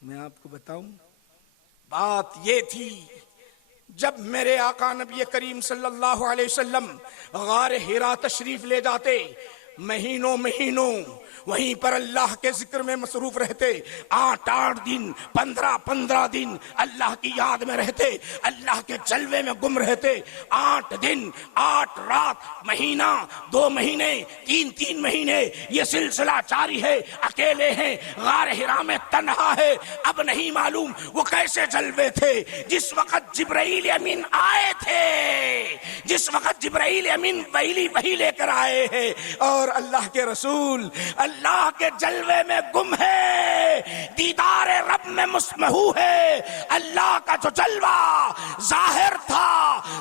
मैं आपको बताऊं, बात ये थी जब मेरे आका नबी करीम सल्लल्लाहु अलैहि वसल्लम गारे हिरा तशरीफ ले जाते, महीनों वहीं पर अल्लाह के जिक्र में मसरूफ रहते, 8-8 दिन 15-15 दिन अल्लाह की याद में रहते, अल्लाह के जलवे में गुम रहते। 8 दिन 8 रात, महीना 2 महीने 3-3 महीने ये सिलसिला जारी है। अकेले हैं, गार हिरा में तन्हा है। अब नहीं मालूम वो कैसे जलवे थे। जिस वक्त जिब्राइल अमीन आए थे, जिस वक्त जिब्राइल अमीन वही लेकर आए हैं और अल्लाह के रसूल अल्लाह के जलवे में गुम है, दीदार रब में मुस्महू है। अल्लाह का जो जलवा जाहिर था,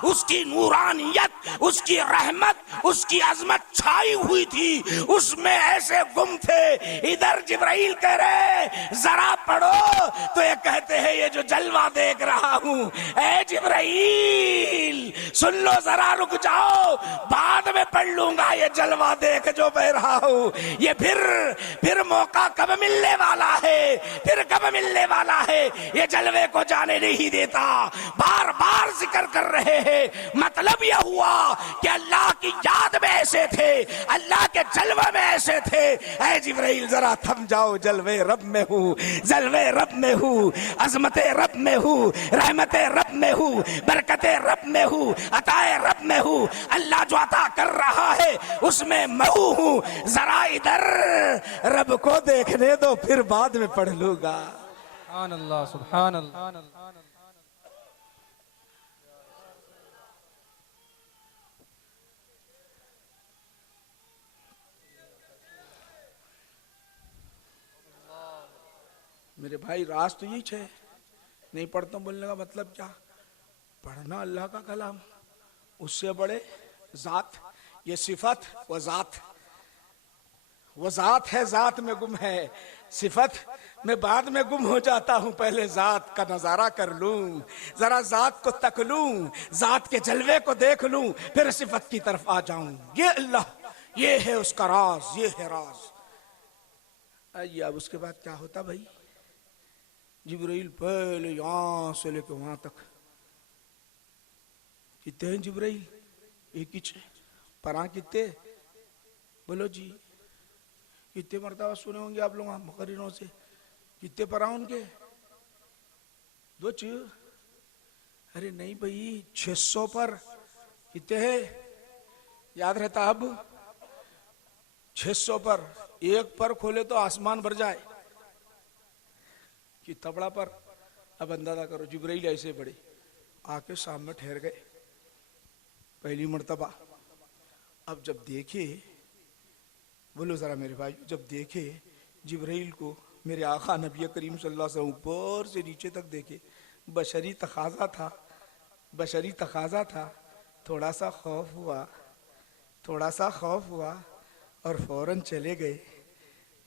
उसकी नूरानियत, उसकी रहमत, उसकी अजमत छाई हुई थी, उसमें ऐसे गुम थे। इधर जिब्राइल कह रहे जरा पढ़ो, तो ये कहते हैं ये जो जलवा देख रहा हूं, ऐ जिब्राइल सुन लो, जरा रुक जाओ, बाद में पढ़ लूंगा ये जलवा देख जो बह रहा हूं। ये फिर मौका कब मिलने वाला है, फिर कब मिलने वाला है, ये जलवे को जाने नहीं देता। बार बार जिक्र कर रहे हैं। मतलब यह हुआ कि अल्लाह की याद में ऐसे थे, अल्लाह के जलवे में ऐसे थे। ऐ जिब्राइल जरा थम जाओ, जलवे रब में हूँ, जलवे रब में हूँ, अजमते रब में हूँ, रहमते रब में हूँ, बरकते रब में हूँ, अताए रब में हूँ। अल्लाह जो अता कर रहा है उसमें महू हूँ। जरा इधर रब को देखने दो, फिर बाद में पढ़ लूंगा। सुभान अल्लाह, सुभान अल्लाह। मेरे भाई राज तो यही है, नहीं पढ़ता बोलने का मतलब क्या? पढ़ना अल्लाह का कलाम, उससे बड़े जात, ये सिफत व जात, वो जात है, जात में गुम है। सिफत में बाद में गुम हो जाता हूं, पहले जात का नजारा कर लूं, जरा जात को तक लूं, जात के जलवे को देख लूं, फिर सिफत की तरफ आ जाऊं। ये अल्लाह, ये है उसका राज, ये है राज। आइए अब उसके बाद क्या होता भाई? जिब्राइल पहले यहां से लेके वहां तक, कितने हैं जिब्राइल? एक ही छे। परा कितने? बोलो जी, कितने मरतबा सुने होंगे आप लोग मुकर्रिरों से? कितने परा उनके? 2 चीज? अरे नहीं भाई, 600 पर। कितने हैं याद रहता? अब 600 पर, एक पर खोले तो आसमान भर जाए कि तबड़ा पर। अब अंदाजा करो, जिब्राइल ऐसे बड़े आके सामने ठहर गए पहली मर्तबा। अब जब देखे, बोलो जरा मेरे भाई, जब देखे जिब्राइल को, मेरे आका नबी करीम सल्लल्लाहु अलैहि वसल्लम ऊपर से नीचे तक देखे, बशरी तकाजा था, बशरी तकाजा था। थोड़ा सा खौफ हुआ, थोड़ा सा खौफ हुआ और फौरन चले गए।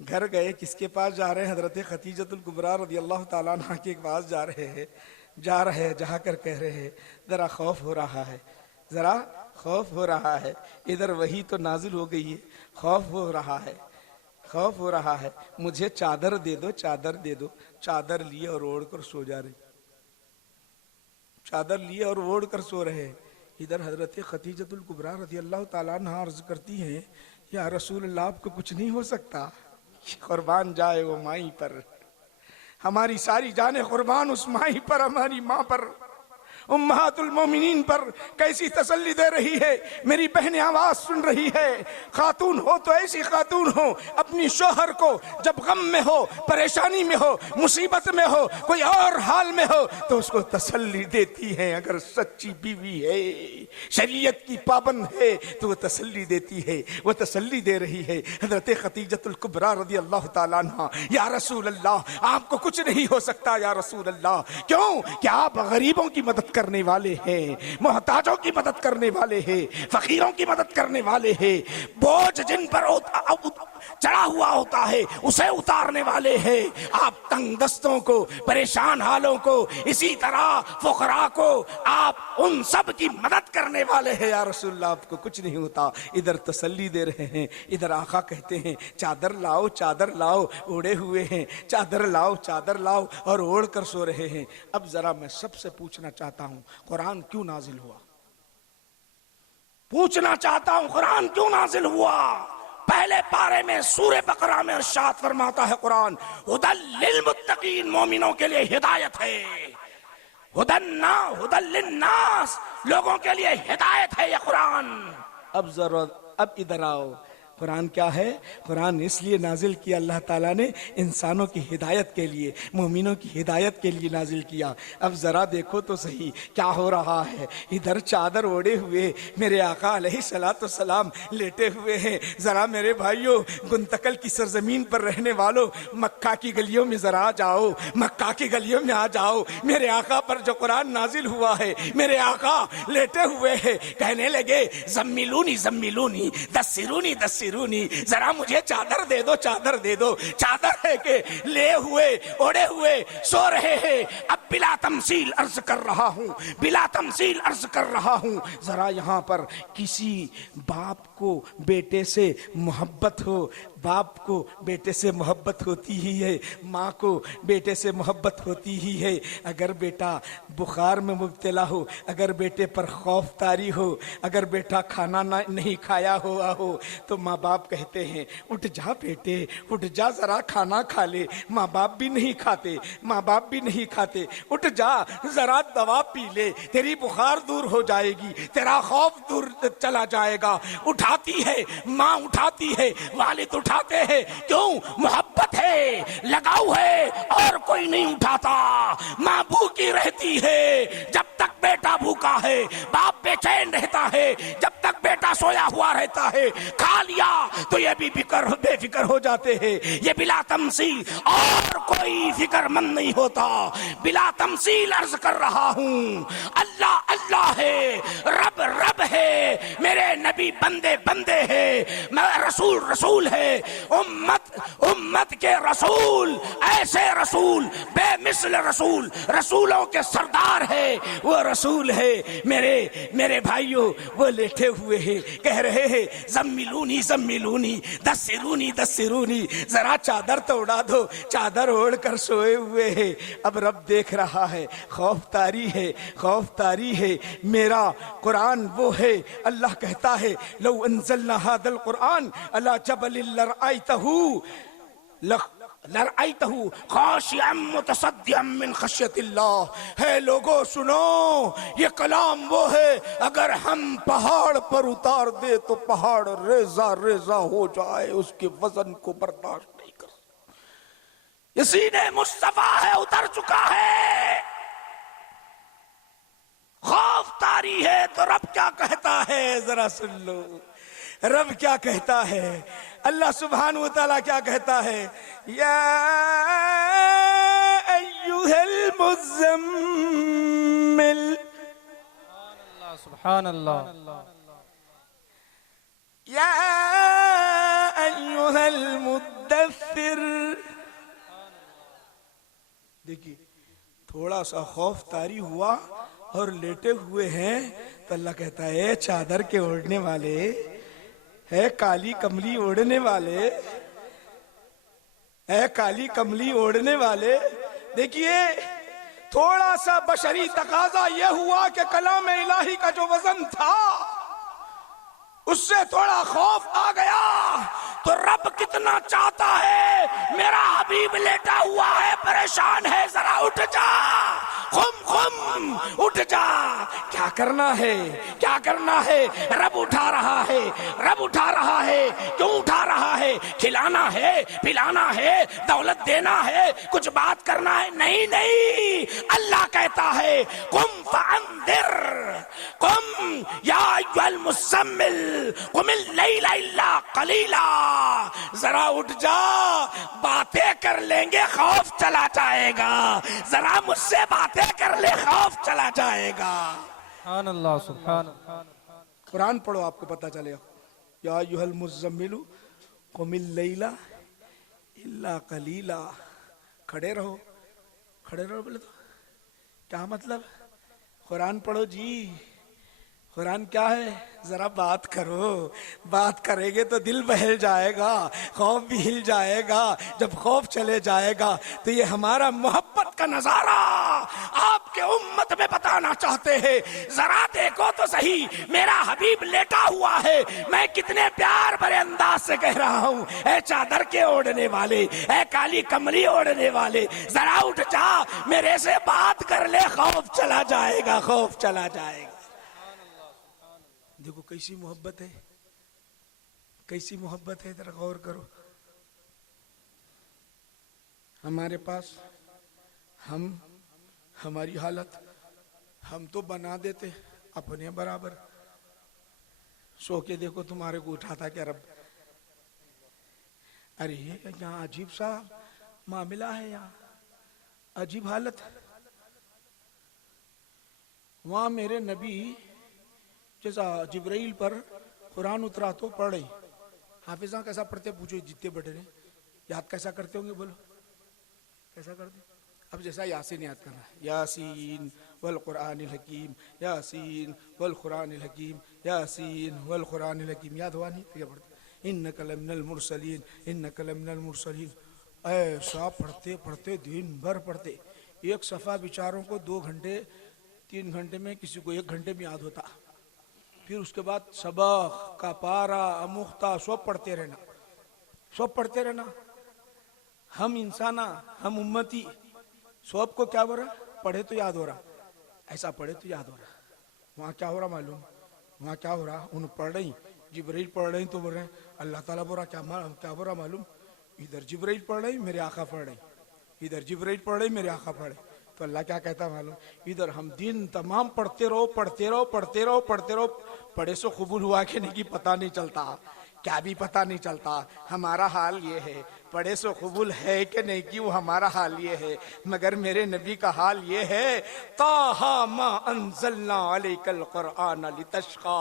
घर गए, किसके पास जा रहे हैं? हजरत खतीजतुल कुबरा रज़ी अल्लाह ताला अन्हा के पास जा रहे हैं। जाकर कह रहे हैं जरा खौफ हो रहा है, जरा खौफ हो रहा है। इधर वही तो नाजिल हो गई है, खौफ हो रहा है, खौफ हो रहा है, मुझे चादर दे दो, चादर दे दो। चादर लिए और ओढ़ कर सो जा रही, चादर लिए और ओढ़ कर सो रहे। इधर हजरत खतीजतुल कुबरा रज़ी अल्लाह ताला अन्हा अर्ज करती हैं, या रसूल अल्लाह आपको कुछ नहीं हो सकता? कुर्बान जाए वो माई पर, हमारी सारी जाने कुर्बान उस माई पर, हमारी माँ पर, उम्महातुल मोमिनीन पर। कैसी तसल्ली दे रही है, मेरी बहनें आवाज सुन रही है। खातून हो तो ऐसी खातून हो, अपनी शोहर को जब गम में हो, परेशानी में हो, मुसीबत में हो, कोई और हाल में हो, तो उसको तसल्ली देती है। अगर सच्ची बीवी है, शरीयत की पाबंद है, तो वो तसल्ली देती है। वो तसल्ली दे रही है हजरत खतीजतुल कुबरा रज़ी अल्लाह ताला अन्हा, या रसूल अल्लाह आपको कुछ नहीं हो सकता, या रसूल अल्लाह। क्यों? क्या आप गरीबों की मदद करने वाले हैं, मोहताजों की मदद करने वाले हैं, फकीरों की मदद करने वाले हैं। बोझ जिन पर चढ़ा हुआ होता है उसे उतारने वाले हैं। आप तंग दस्तों को, परेशान हालों को, इसी तरह फुकरा को, आप उन सब की मदद करने वाले हैं। या रसूलल्लाह आपको कुछ नहीं होता। इधर तसल्ली दे रहे हैं, इधर आका कहते हैं चादर लाओ, चादर लाओ। ओढ़े हुए हैं, चादर लाओ, चादर लाओ, और ओढ़ कर सो रहे हैं। अब जरा मैं सबसे पूछना चाहता हूं, कुरान क्यों नाजिल हुआ? पूछना चाहता हूं, कुरान क्यों नाजिल हुआ? पहले पारे में सूरे बकरा में इरशाद फरमाता है कुरान, हुदल लिल मुत्तकीन, मोमिनों के लिए हिदायत है। हुदल लिन्नास, लोगों के लिए हिदायत है ये कुरान। अब इधर आओ, कुरान क्या है? कुरान इसलिए नाजिल किया अल्लाह ताला ने इंसानों की हिदायत के लिए, मोमिनों की हिदायत के लिए नाजिल किया। अब जरा देखो तो सही क्या हो रहा है। इधर चादर ओढ़े हुए मेरे आका अलैहिस्सलातु सलाम लेटे हुए हैं। जरा मेरे भाइयों, गुंतकल की सरजमीन पर रहने वालों, मक्का की गलियों में जरा आ जाओ, मक्का की गलियों में आ जाओ। मेरे आका पर जो कुरान नाजिल हुआ है, मेरे आका लेटे हुए हैं, कहने लगे जम्मिलूनी जम्मिलूनी दस्सिरूनी दस्सिरूनी, जरा मुझे चादर दे दो, चादर दे दो। चादर है के ले हुए ओढ़े हुए सो रहे हैं। अब बिला तमसील अर्ज कर रहा हूं, बिला तमसील अर्ज कर रहा हूं। जरा यहां पर किसी बाप को बेटे से मोहब्बत हो, बाप को बेटे से मोहब्बत होती ही है, माँ को बेटे से मोहब्बत होती ही है। अगर बेटा बुखार में मुब्तला हो, अगर बेटे पर खौफ तारी हो, अगर बेटा खाना नहीं खाया हुआ हो, तो माँ बाप कहते हैं उठ जा बेटे, उठ जा, जरा खाना खा ले। माँ बाप भी नहीं खाते, माँ बाप भी नहीं खाते। उठ जा, जरा दवा पी ले, तेरी बुखार दूर हो जाएगी, तेरा खौफ दूर चला जाएगा। उठाती है माँ, उठाती है, वालिद उठाते हैं। क्यों? मोहब्बत है, लगाव है, और कोई नहीं उठाता। माँ भूखी रहती है जब तक बेटा भूखा है, बाप बेचैन रहता है जब तक बेटा सोया हुआ रहता है। खा लिया तो ये भी बेफिक्र हो जाते हैं। ये बिला तमसील, और कोई फिक्रमंद नहीं होता। बिला तमसील अर्ज कर रहा हूं, अल्लाह अल्लाह है, रब रब है, मेरे नबी बंदे बंदे हैं, मैं रसूल रसूल है, उम्मत के रसूल, ऐसे रसूल, बेमिसल रसूल, रसूलों के सरदार है, वो रसूल है। मेरे भाइयों, वो लेटे हुए हैं, कह रहे हैं जम्मिलूनी जम्मिलूनी दस्सिरूनी दस्सिरूनी, जरा चादर तो उड़ा दो। चादर ओढ़ कर सोए हुए हैं। अब रब देख रहा है, खौफ तारी है, खौफ तारी है। मेरा कुरान वो है, अल्लाह कहता है लौ अंज़लना हादल कुरान अला जबलिन लरअयतहु खाशिअम मुतसद्दिअम मिन खश्यतिल्लाह। है लोगों सुनो, ये कलाम वो है, अगर हम पहाड़ पर उतार दे तो पहाड़ रेजा रेजा हो जाए, उसके वजन को बर्दाश्त नहीं कर सकता। ये सीने मुस्तफा है, उतर चुका है, खौफ तारी है। तो रब क्या कहता है, जरा सुन लो, रब क्या कहता है। अल्लाह सुब्हान व तआला क्या कहता है, या अय्युहल मुज़म्मिल, सुभान अल्लाह, या अय्युहल मुद्दस्सिर। देखिए, थोड़ा सा खौफ तारी हुआ और लेटे हुए हैं तो अल्लाह कहता है चादर के ओढ़ने वाले, है काली कमली ओढ़ने वाले, है काली कमली ओढ़ने वाले। देखिए, थोड़ा सा बशरी तकाजा यह हुआ कि कलाम इलाही का जो वजन था उससे थोड़ा खौफ आ गया। तो रब कितना चाहता है, मेरा हबीब लेटा हुआ है, परेशान है, जरा उठ जा, खुम उठ जा। क्या करना है, क्या करना है? रब उठा रहा है, रब उठा रहा है। क्यों उठा रहा है? खिलाना है, पिलाना है, दौलत देना है, कुछ बात करना है? नहीं नहीं, अल्लाह कहता है कुम फअंदिर, कुम या अय्युहल मुज़म्मिल कुमिल लैला इल्ला कलीला। जरा उठ जा, बातें कर लेंगे, खौफ चला जाएगा। जरा मुझसे बातें कर ले, खौफ चला जाएगा। सुभान अल्लाह, सुभान अल्लाह। कुरान पढ़ो, आपको पता चलेगा। या अय्युहल मुज़म्मिल कुमिल लैला इल्ला कलीला। खड़े रहो, खड़े रहो। बोले तो क्या मतलब? कुरान पढ़ो जी, कुरान क्या है? जरा बात करो, बात करेंगे तो दिल बहल जाएगा, खौफ भी हिल जाएगा। जब खौफ चले जाएगा तो ये हमारा मोहब्बत का नजारा आपके के उम्मत में बताना चाहते हैं, जरा देखो तो सही मेरा हबीब लेटा हुआ है, मैं कितने प्यार भरे अंदाज से कह रहा हूं, ऐ चादर के ओढ़ने वाले, ऐ काली कमली ओढ़ने वाले, जरा उठ जा मेरे से बात कर ले, खौफ चला जाएगा, खौफ चला जाएगा। देखो कैसी मोहब्बत है, कैसी मोहब्बत है, जरा गौर करो। हमारे पास हमारी हालत हम तो बना देते अपने बराबर। सो के देखो तुम्हारे को उठाता क्या रब। अरे यहाँ अजीब सा मामला है, यहाँ अजीब हालत। वहां मेरे नबी जैसा जिब्राइल पर कुरान उतरा तो पढ़े, हाफिजा कैसा पढ़ते पूछो, जितने बड़े ने याद कैसा करते होंगे, बोलो कैसा करते। अब जैसा यासीन याद करना, यासीन वल कुरानिल हकीम, यासीन वल कुरानिल हकीम, यासीन वल कुरानिल हकीम, याद हुआ नहीं तो क्या पढ़ते, इन्नका लमिनल मुरसलीन, इन्नका लमिनल मुरसलीन। ऐसा पढ़ते पढ़ते दिन भर पढ़ते, एक सफ़ा बिचारों को 2 घंटे 3 घंटे में, किसी को 1 घंटे में याद होता। फिर उसके बाद सबक का पारा अमुख्ता सब पढ़ते रहना, सब पढ़ते रहना। हम इंसाना, हम उम्मती, सबको क्या हो रहा, पढ़े तो याद हो रहा, ऐसा पढ़े तो याद हो रहा। वहाँ क्या हो रहा मालूम, वहाँ क्या हो रहा, उन पढ़ रही जिब्राइल पढ़ रही तो बोल रहे अल्लाह ताला बोल रहा क्या हो रहा मालूम, इधर जिब्राइल पढ़ रही मेरे आका पढ़ रही, इधर जिब्राइल पढ़ रही मेरे आका पढ़ रही। तो अल्लाह क्या कहता मालूम, इधर हम दिन तमाम पढ़ते रहो पढ़ते रहो पढ़ते रहो पढ़ते रहो, पढ़े सो कबूल हुआ कि नहीं पता नहीं चलता, क्या भी पता नहीं चलता। हमारा हाल ये है, पढ़े सो कबूल है कि नहीं कि वो हमारा हाल ये है, मगर मेरे नबी का हाल ये है, ताहा मा अंज़लना अलैकल कुरआन लितश्का।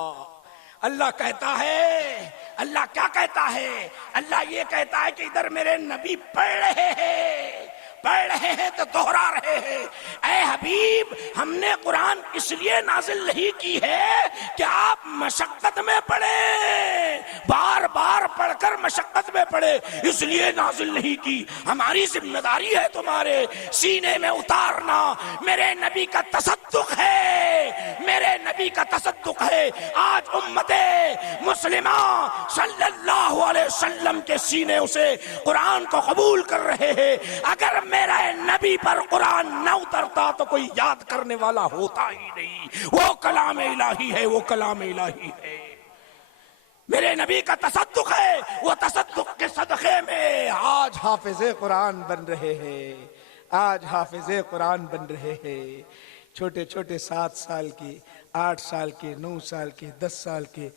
अल्लाह कहता है, अल्लाह क्या कहता है, अल्लाह ये कहता है कि इधर मेरे नबी पढ़ रहे हैं, पढ़ रहे हैं तो दोहरा रहे हैं। ऐ हबीब, हमने कुरान इसलिए नाजिल नहीं की है कि आप मशक्कत में पढ़े, बार बार पढ़कर मशक्कत में पढ़े, इसलिए नाजिल नहीं की। हमारी जिम्मेदारी है तुम्हारे सीने में उतारना। मेरे नबी का तसद्दुक है, मेरे नबी का तसद्दुक है। आज उम्मते मुस्लिमा सल्लल्लाहु अलैहि वसल्लम के सीने से कुरान को कबूल कर रहे हैं। अगर मेरा नबी पर कुरान न उतरता तो कोई याद करने वाला होता ही नहीं। वो कलाम इलाही है, वो कलाम इलाही है। मेरे नबी का तसद्दुक है, वो तसद्दुक के सदक़े में आज हाफिज़े कुरान बन रहे हैं, आज हाफिज़े कुरान बन रहे हैं। छोटे छोटे 7 साल के, 8 साल के, 9 साल के, 10 साल के।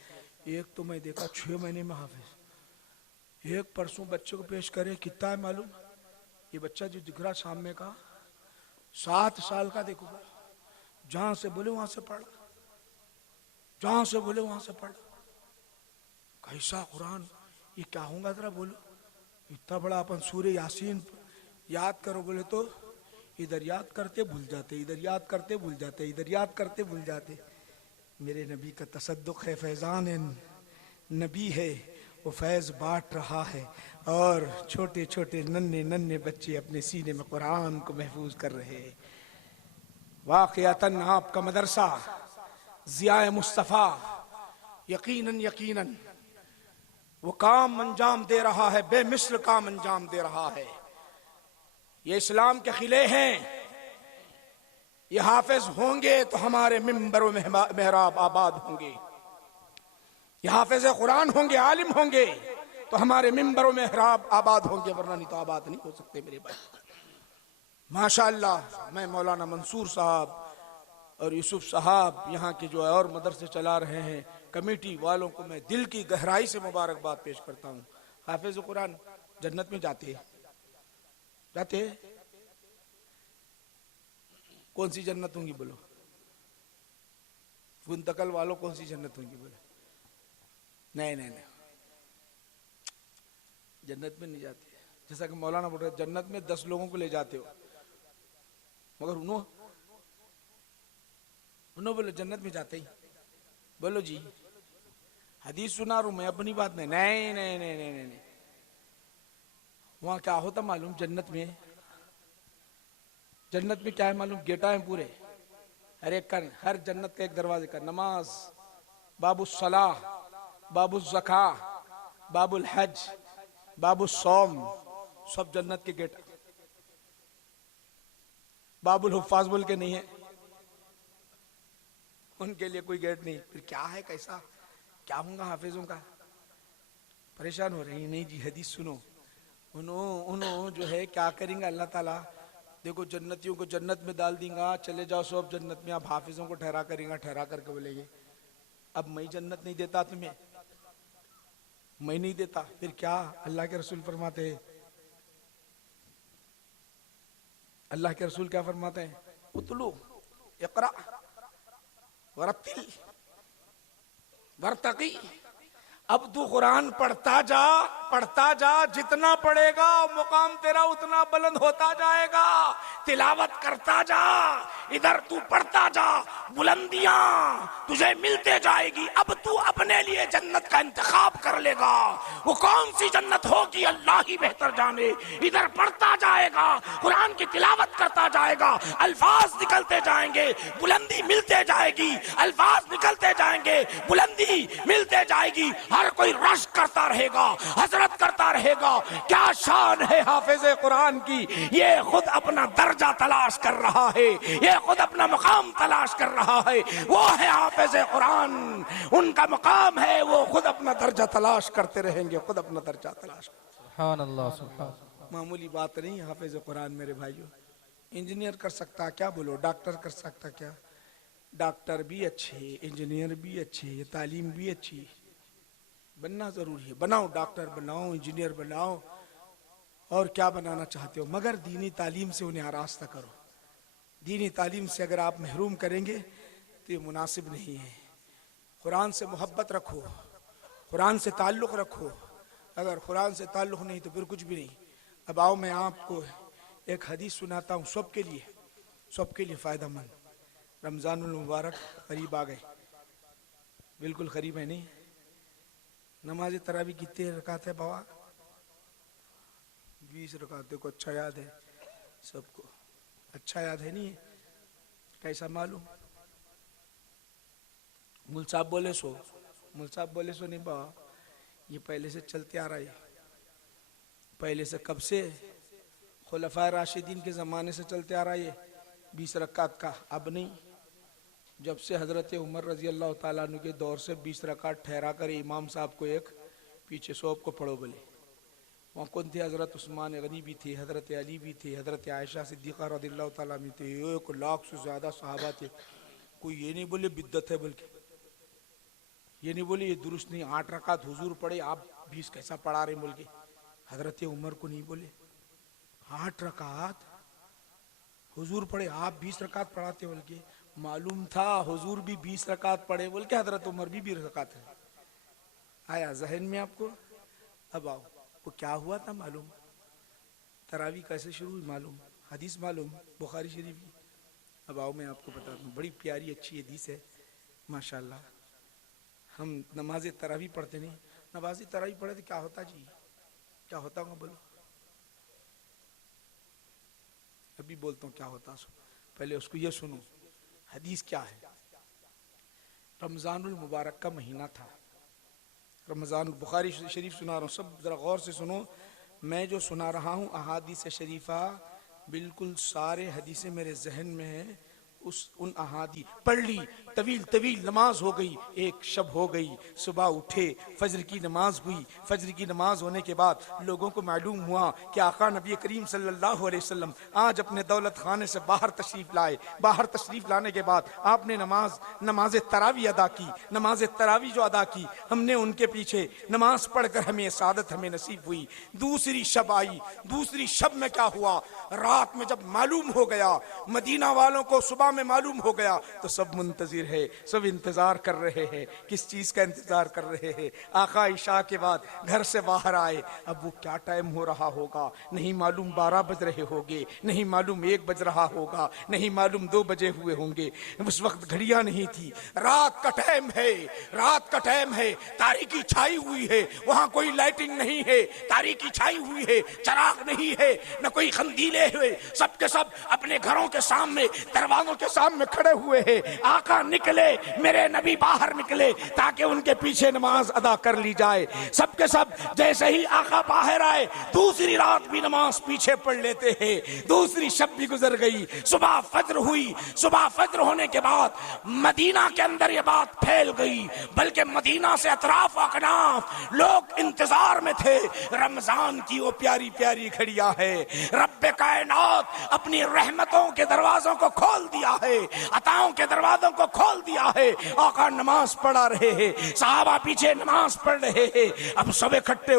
एक तो मैं देखा 6 महीने में हाफिज। एक परसों बच्चे को पेश करे, कितना है मालूम, ये बच्चा जो दिख रहा सामने का 7 साल का, देखो जहां से बोले वहां से पढ़ा, जहां से बोले वहां से पढ़ा। कैसा कुरान, ये क्या होगा जरा बोलो। इतना बड़ा अपन सूर्य यासीन याद करो बोले तो इधर याद करते भूल जाते, इधर याद करते भूल जाते, इधर याद करते भूल जाते। मेरे नबी का तसद्दुक है, फैजान नबी है, वो फैज बांट रहा है और छोटे छोटे नन्हे नन्हे बच्चे अपने सीने में कुरान को महफूज कर रहे हैं। वाक़ियतन आपका मदरसा ज़िया मुस्तफ़ा यकीनन यकीनन वो काम अंजाम दे रहा है, बेमिसल काम अंजाम दे रहा है। ये इस्लाम के खिले हैं, ये हाफिज होंगे तो हमारे मिंबर व मेहराब आबाद होंगे। ये हाफिज कुरान होंगे, आलिम होंगे तो हमारे मिंबर व मेहराब आबाद होंगे, वरना नहीं तो आबाद नहीं हो सकते मेरे भाई। माशाअल्लाह, मैं मौलाना मंसूर साहब और यूसुफ साहब यहाँ के जो है और मदरसे चला रहे हैं, कमेटी वालों को मैं दिल की गहराई से मुबारकबाद पेश करता हूँ। हाफिज कुरान जन्नत में जाते जाते कौन सी जन्नत होंगी बोलो, मुंतकल वालों कौन सी जन्नत होंगी बोलो। नहीं नहीं नहीं, जन्नत में नहीं जाते। जैसा कि मौलाना बोल रहे जन्नत में 10 लोगों को ले जाते हो, मगर उन्होंने बोले जन्नत में जाते ही। बोलो जी, हदीस सुना रू मैं, अपनी बात नहीं। नहीं नहीं नहीं नहीं नहीं, नहीं। वहां क्या होता मालूम, जन्नत में क्या है मालूम, गेटा है पूरे, हर एक का, हर जन्नत के एक दरवाजे का। नमाज, बाबुल सलाह, बाबुल ज़का, बाबुल हज, बाबुल सौम, सब जन्नत के गेट। बाबुल हुफ्फाज बोल के नहीं है, उनके लिए कोई गेट नहीं। फिर क्या है, कैसा क्या होगा हाफिजों का? परेशान हो रही नहीं जी, हदीस सुनो। उन्होंने जो है क्या करेंगे अल्लाह ताला, देखो जन्नतियों को जन्नत में डाल देंगे, चले जाओ सब जन्नत में। आप हाफिजों को ठहरा करेंगे, ठहरा करके बोलेंगे अब मैं जन्नत नहीं देता तुम्हें, मैं नहीं देता। फिर क्या? अल्लाह के रसूल फरमाते हैं, अल्लाह के रसूल क्या फरमाते हैं? उतलू इक़रा वरतिल वरतकी। अब तू कुरान पढ़ता जा, जितना पढ़ेगा मुकाम तेरा उतना बुलंद होता जाएगा। तिलावत करता जा, इधर तू पढ़ता जा, बुलंदियां तुझे मिलते जाएगी। अब तू अपने लिए जन्नत का इंतखाब कर लेगा, वो कौन सी जन्नत होगी अल्लाह ही बेहतर जाने। इधर पढ़ता जाएगा, कुरान की तिलावत करता जाएगा, अल्फाज निकलते जाएंगे, बुलंदी मिलते जाएगी, अल्फाज निकलते जाएंगे, बुलंदी मिलते जाएगी। हर कोई रश करता रहेगा, हसरत करता रहेगा। क्या शान है हाफिज कुरान की, ये खुद अपना दर्जा तलाश कर रहा है, ये खुद अपना मकाम तलाश कर रहा है। वो है हाफिज कुरान, उनका मकाम है, वो खुद अपना दर्जा तलाश करते रहेंगे, खुद अपना दर्जा तलाश। सुभान अल्लाह, सुभान। मामूली बात नहीं हाफिज कुरान मेरे भाइयों। इंजीनियर कर सकता क्या, बोलो? डॉक्टर कर सकता क्या? डॉक्टर भी अच्छे, इंजीनियर भी अच्छे, ये तालीम भी अच्छी, बनना जरूरी है। बनाओ, डॉक्टर बनाओ, इंजीनियर बनाओ, और क्या बनाना चाहते हो, मगर दीनी तालीम से उन्हें आरास्ता करो। दीनी तालीम से अगर आप महरूम करेंगे तो ये मुनासिब नहीं है। कुरान से मोहब्बत रखो, कुरान से ताल्लुक़ रखो। अगर कुरान से ताल्लुक़ नहीं तो फिर कुछ भी नहीं। अब आओ मैं आपको एक हदीस सुनाता हूँ, सबके लिए फ़ायदेमंद। रमज़ानुल मुबारक करीब आ गए, बिल्कुल करीब है नहीं। नमाज तरावी कितने रकात है बाबा? 20 रकात। देखो अच्छा याद है सबको, अच्छा याद है नहीं? कैसा मालूम? मुल साहब बोले सो नहीं बाबा, ये पहले से चलते आ रहा है। पहले से कब से? खुलफाए राशिदीन के ज़माने से चलते आ रहा है 20 रकात का। अब नहीं, जब से हज़रत उमर रजी अल्लाह ताला अन्हु के दौर से 20 रकात ठहरा कर इमाम साहब को एक पीछे सोप को पढ़ो बोले। वहाँ कौन थे? हज़रत उस्मान गनी भी थे, हज़रत अली भी थे, हज़रत आयशा सिद्दीक़ा रज़ी अल्लाह ताला में थे, 1 लाख से ज़्यादा सहाबा थे। कोई ये नहीं बोले बिद्दत है, बल्कि ये नहीं बोले ये दुरुस्त नहीं, 8 रकात हुजूर पढ़े, आप 20 कैसा पढ़ा रहे बोल के। हज़रत उमर को नहीं बोले 8 रकात हुजूर पढ़े, आप 20 रकात पढ़ाते बोल के। मालूम था हुजूर भी 20 रकात पढ़े बोल के, हज़रत उमर भी 20 रकात है। आया जहन में आपको? अब आओ, वो क्या हुआ था मालूम? तरावी कैसे शुरू हुई मालूम? हदीस मालूम बुखारी शरीफ की। अब आओ मैं आपको बताता हूँ, बड़ी प्यारी अच्छी हदीस है माशाल्लाह। हम नमाज तरावी पढ़ते नहीं, नमाज तरावी पढ़े तो क्या होता जी? क्या होता होगा बोलो? अभी बोलता हूँ क्या होता, पहले उसको ये सुनो। हदीस क्या है? रमज़ानुल मुबारक का महीना था, रमज़ान, बुखारी शरीफ सुना रहा हूँ, सब ज़रा गौर से सुनो। मैं जो सुना रहा हूँ अहादीस शरीफा, बिल्कुल सारे हदीसें मेरे जहन में हैं। उन अहादी पढ़ ली, तवील नमाज हो गई, एक शब हो गई, सुबह उठे, फजर की नमाज हुई। फजर की नमाज होने के बाद लोगों को मालूम हुआ कि आका नबी करीम सल्लल्लाहु अलैहि वसल्लम आज अपने दौलत खाने से बाहर तशरीफ लाए। बाहर तशरीफ लाने के बाद आपने नमाज तरावी अदा की। नमाज तरावी जो अदा की, हमने उनके पीछे नमाज पढ़कर हमें सादत हमें नसीब हुई। दूसरी शब आई, दूसरी शब में क्या हुआ? रात में जब मालूम हो गया, मदीना वालों को सुबह में मालूम हो गया, तो सब मुंतजिर है, सब इंतजार कर रहे हैं। किस चीज का इंतजार कर रहे हैं? आका इशा के बाद घर से बाहर आए। अब वो क्या टाइम हो रहा होगा, नहीं मालूम 12 बज रहे होंगे, नहीं मालूम 1 बज रहा होगा, नहीं मालूम 2 बजे हुए होंगे। उस वक्त घड़ियां नहीं थी, रात का टाइम है, रात का टाइम है, तारीकी छाई हुई है, वहां कोई लाइटिंग नहीं है, तारीकी छाई हुई है, चराग नहीं है, न कोई खंदीले हुए, सबके सब अपने घरों के सामने, दरवाजों के के सामने खड़े हुए हैं। आका निकले, मेरे नबी बाहर निकले ताकि उनके पीछे नमाज अदा कर ली जाए। सबके सब जैसे ही आका बाहर आए, दूसरी रात भी नमाज पीछे पढ़ लेते हैं। दूसरी शब भी गुजर गई, सुबह फज्र हुई। सुबह फज्र होने के बाद मदीना के अंदर ये बात फैल गई, बल्कि मदीना से अतराफ अकनाफ लोग इंतजार में थे। रमजान की वो प्यारी प्यारी घड़ियां है, रब्बे कायनात अपनी रहमतों के दरवाजों को खोल दिया है, अताओं के दरवाजों को खोल दिया है। आका नमाज पढ़ा रहे हैं, सहाबा पीछे नमाज पढ़ रहे हैं। अब सब इकट्ठे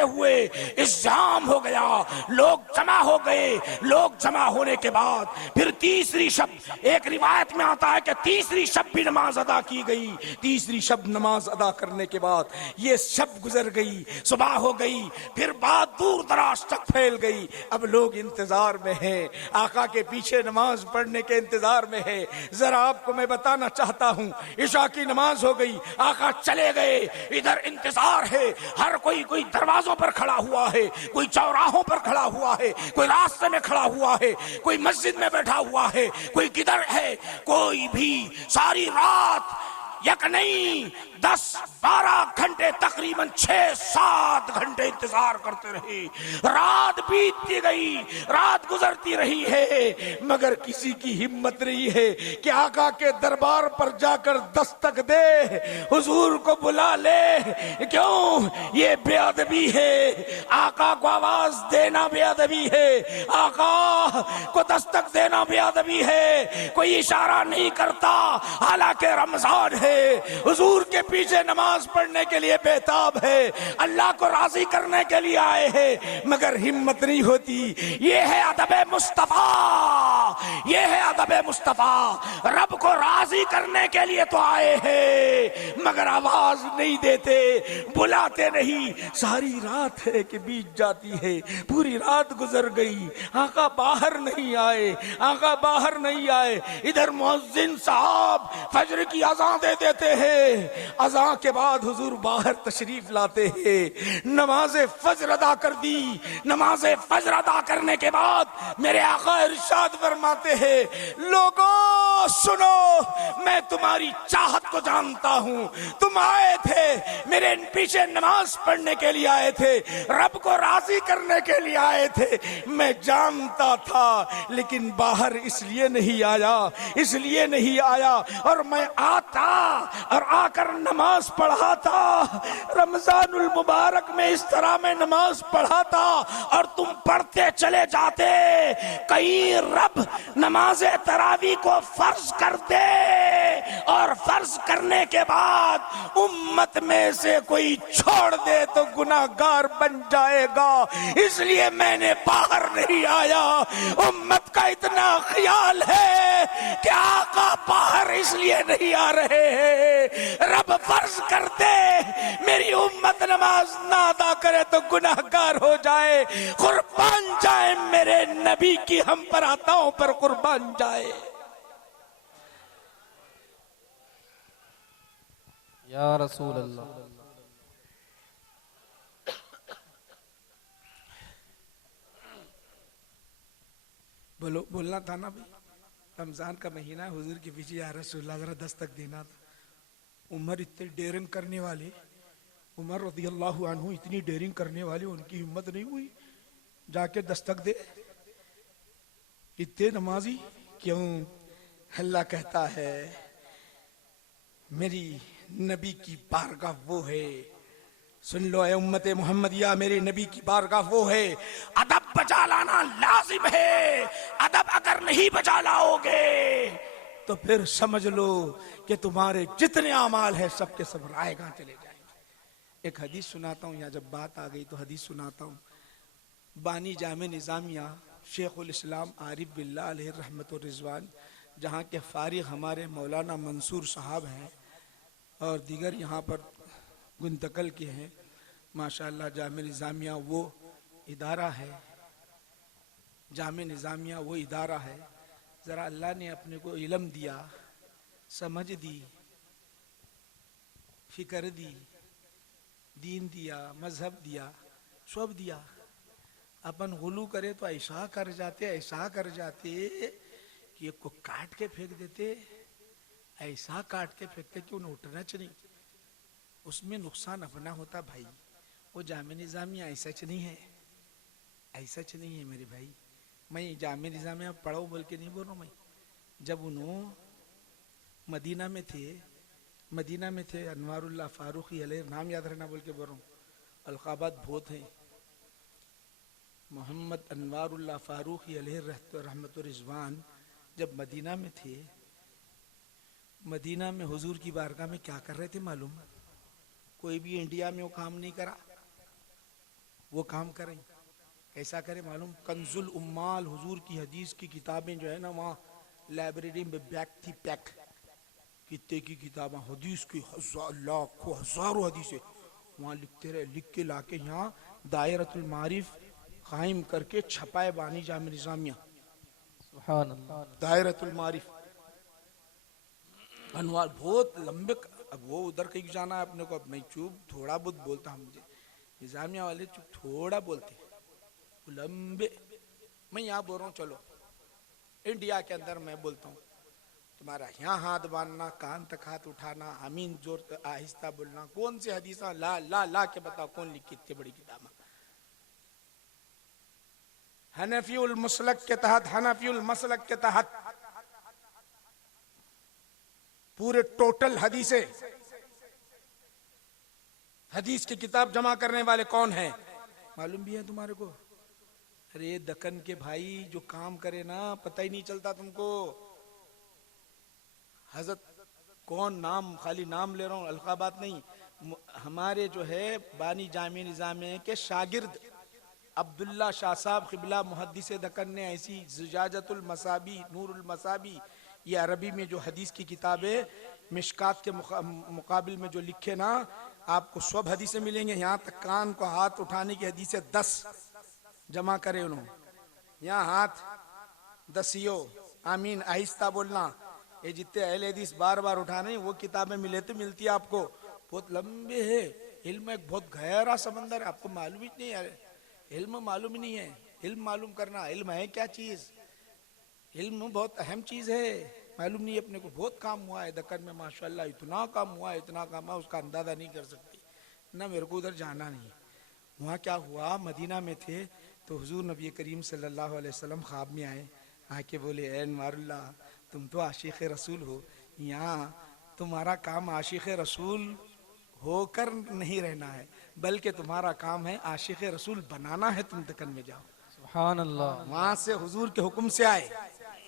हुए, इस्जाम हो गया, लोग जमा हो गए। लोग जमा होने के बाद फिर तीसरी शब, एक रिवायत में आता है कि तीसरी शब भी नमाज अदा की गई। तीसरी शब नमाज अदा करने के बाद ये शब गुजर गई, सुबह हो गई, फिर बात दूर दराज तक फैल गई। अब लोग इंतजार में हैं, आका के पीछे नमाज पढ़ने के इंतजार में है। जरा आपको मैं बताना चाहता हूँ, इशा की नमाज हो गई, आका चले गए, इधर इंतजार है। हर कोई दरवाजों पर खड़ा हुआ है, कोई चौराहों पर खड़ा हुआ है, कोई रास्ते में खड़ा हुआ है, कोई मस्जिद में बैठा हुआ है, कोई किधर है, कोई भी। सारी रात एक नहीं 10-12 घंटे, तकरीबन 6-7 घंटे इंतजार करते रहे। रात बीतती गई, रात गुजरती रही है, मगर किसी की हिम्मत नहीं है कि आका के दरबार पर जाकर दस्तक दे, हुजूर को बुला ले। क्यों? ये बेअदबी है। आका को आवाज देना बेअदबी है, आका को दस्तक देना बेअदबी है। कोई इशारा नहीं करता, हालांकि रमजान है, हुजूर के पीछे नमाज पढ़ने के लिए बेताब है, अल्लाह को राजी करने के लिए आए हैं, मगर हिम्मत नहीं होती। ये है अदब मुस्तफा, ये है अदब मुस्तफा। रब को राजी करने के लिए तो आए हैं, मगर आवाज नहीं देते, बुलाते नहीं। सारी रात है कि बीत जाती है, पूरी रात गुजर गई, आका बाहर नहीं आए, आका बाहर नहीं आए। इधर मुअज्जिन साहब फजर की अज़ान दे देते हैं, अज़ान के बाद हुजूर बाहर तशरीफ लाते हैं। नमाज़े फजर अदा कर दी, नमाज़े फजर अदा करने के बाद मेरे आका इरशाद फरमाते हैं, लोगों सुनो, मैं तुम्हारी चाहत को जानता हूं। तुम आए थे, मेरे पीछे नमाज पढ़ने के लिए आए थे, रब को राजी करने के लिए आए थे, मैं जानता था, लेकिन बाहर इसलिए नहीं आया, इसलिए नहीं आया। और मैं आता और आकर नमाज पढ़ाता, रमजानुल मुबारक में इस तरह मैं नमाज पढ़ाता और तुम पढ़ते चले जाते। कहीं रब नमाज तरावी को फर्ज कर दे और फर्ज करने के बाद उम्मत में से कोई छोड़ दे तो गुनाहगार बन जाएगा। इसलिए मैंने बाहर नहीं आया। उम्मत का इतना ख्याल है कि आका बाहर इसलिए नहीं आ रहे हैं, रब फर्ज कर दे, मेरी उम्मत नमाज ना अदा करे तो गुनाहगार हो जाए। कुर्बान जाए मेरे नबी की हम पर अताओं पर कुर्बान जाए। या रसूल अल्लाह। बोलना था ना भाई, रमजान का महीना, हुजूर के पीछे या रसूलल्लाह जरा दस्तक देना था। उमर इतने डेयरिंग करने वाले, उमर रज़ियल्लाहु अन्हु इतनी डेयरिंग करने वाले, उनकी हिम्मत नहीं हुई जाके दस्तक दे। इतने नमाजी क्यों? अल्लाह कहता है मेरी नबी की बारगाह वो है, सुन लो ए उम्मत मोहम्मदिया, मेरे नबी की बारगाह वो है, अदब बचा लाना लाजिम है। अदब अगर नहीं बचा लाओगे तो फिर समझ लो कि तुम्हारे जितने अमाल है सबके सब रायगां चले जाएंगे। एक हदीस सुनाता हूँ, यहाँ जब बात आ गई तो हदीस सुनाता हूँ। बानी जामे निजामिया शेखुल इस्लाम आरिफ बिल्लाह अलैहि रहमत व रिजवान, जहाँ के फारिग हमारे मौलाना मंसूर साहब हैं और दीगर यहाँ पर गुंतकल के हैं माशाअल्लाह। जामे निजामिया वो इदारा है, जामे निजामिया वो इदारा है। ज़रा अल्लाह ने अपने को इल्म दिया, समझ दी, फिक्र दी, दीन दिया, मजहब दिया, सब दिया। अपन गुलू करे तो ऐसा कर जाते, ऐसा कर जाते कि एक को काट के फेंक देते, ऐसा काट के फेंकते कि उन्हें उठना चाहिए, उसमें नुकसान अपना होता भाई। वो जामे निजामिया ऐसा नहीं है, ऐसा नहीं है मेरे भाई। मैं जामे निजामिया पढ़ाओ बोल के नहीं बोल रहा हूँ मैं। जब उन्होंने मदीना में थे अनवारुल्लाह फारूकी अलैहि, नाम याद रखना बोल के बोल रहा हूँ, अलकाबात बहुत हैं। मोहम्मद अनवारुल्लाह फारूकी अलैहि रहमत रिजवान जब मदीना में थे, मदीना में हुजूर की बारगाह में क्या कर रहे थे मालूम? कोई भी इंडिया में वो काम नहीं करा, वो काम करें। कैसा करे मालूम? कंजुल उम्माल हुजूर की हदीस की किताबें जो है ना, वहाँ लाइब्रेरी में बैक थी, पैक कितने की किताबें हदीस की, लाखों हजारों हदीसें वहाँ लिखते रहे, लिख के लाके यहाँ दायरतुल मारिफ कायम करके छपाए बानी जामे निजामिया, सुभान अल्लाह। दायरतुल मारिफ अनवार बहुत लंबे। अब वो उधर कहीं जाना है अपने को, अब मैं चुप थोड़ा बहुत बोलता हूँ, मुझे निजामिया वाले चुप थोड़ा बोलते हैं, वो लंबे। मैं यहाँ बोल रहा हूँ, चलो इंडिया के अंदर मैं बोलता हूँ, तुम्हारा यहाँ हाथ बांधना, कान तक हाथ उठाना, आमीन जोर आहिस्ता बोलना, कौन सी हदीसा ला ला ला के बताओ कौन लिखी इतनी बड़ी किताब? हनफीउल मसलक के तहत, हनफीउल मसलक के तहत पूरे टोटल हदीस की किताब जमा करने वाले कौन है मालूम भी है तुम्हारे को? अरे दक्कन के भाई जो काम करे ना, पता ही नहीं चलता तुमको। हजरत कौन, नाम खाली नाम ले रहा हूँ, अलकाबात नहीं। हमारे जो है बानी जामे निजामे के शागिर्द अब्दुल्ला शाह साहब क़िबला मुहद्दिस दक्कन ने ऐसी ज़ुजाजतुल मसाबी, नूरुल मसाबी, ये अरबी में जो हदीस की किताबें मिशकात के मुकाबिल में जो लिखे ना, आपको सब हदीसें मिलेंगे। यहाँ तक कान को हाथ उठाने की हदीसें 10 जमा करे उन्होंने। यहाँ हाथ दसियो, आमीन आहिस्ता बोलना, ये जितने अहले हदीस बार बार उठाने, वो किताबें मिले तो मिलती है आपको, बहुत लंबे है। इल्म एक बहुत गहरा समंदर है, आपको मालूम ही नहीं है। इल्म मालूम ही नहीं है, इल्म मालूम करना, इल्म है क्या चीज? इल्म बहुत अहम चीज है, मालूम नहीं अपने को। बहुत काम हुआ है दक्कन में माशाल्लाह, इतना काम हुआ है, इतना काम है, उसका अंदाजा नहीं कर सकती ना। मेरे को उधर जाना नहीं। वहाँ क्या हुआ, मदीना में थे तो हुजूर नबी करीम सल्लल्लाहु अलैहि वसल्लम ख्वाब में आए, आके बोले, ए अनवारुल्लाह तुम तो आशिक रसूल हो, यहाँ तुम्हारा काम आशिक रसूल होकर नहीं रहना है, बल्कि तुम्हारा काम है आशिक रसूल बनाना है, तुम दक्कन में जाओ। सुभान अल्लाह। वहां से हुजूर के हुक्म से आए,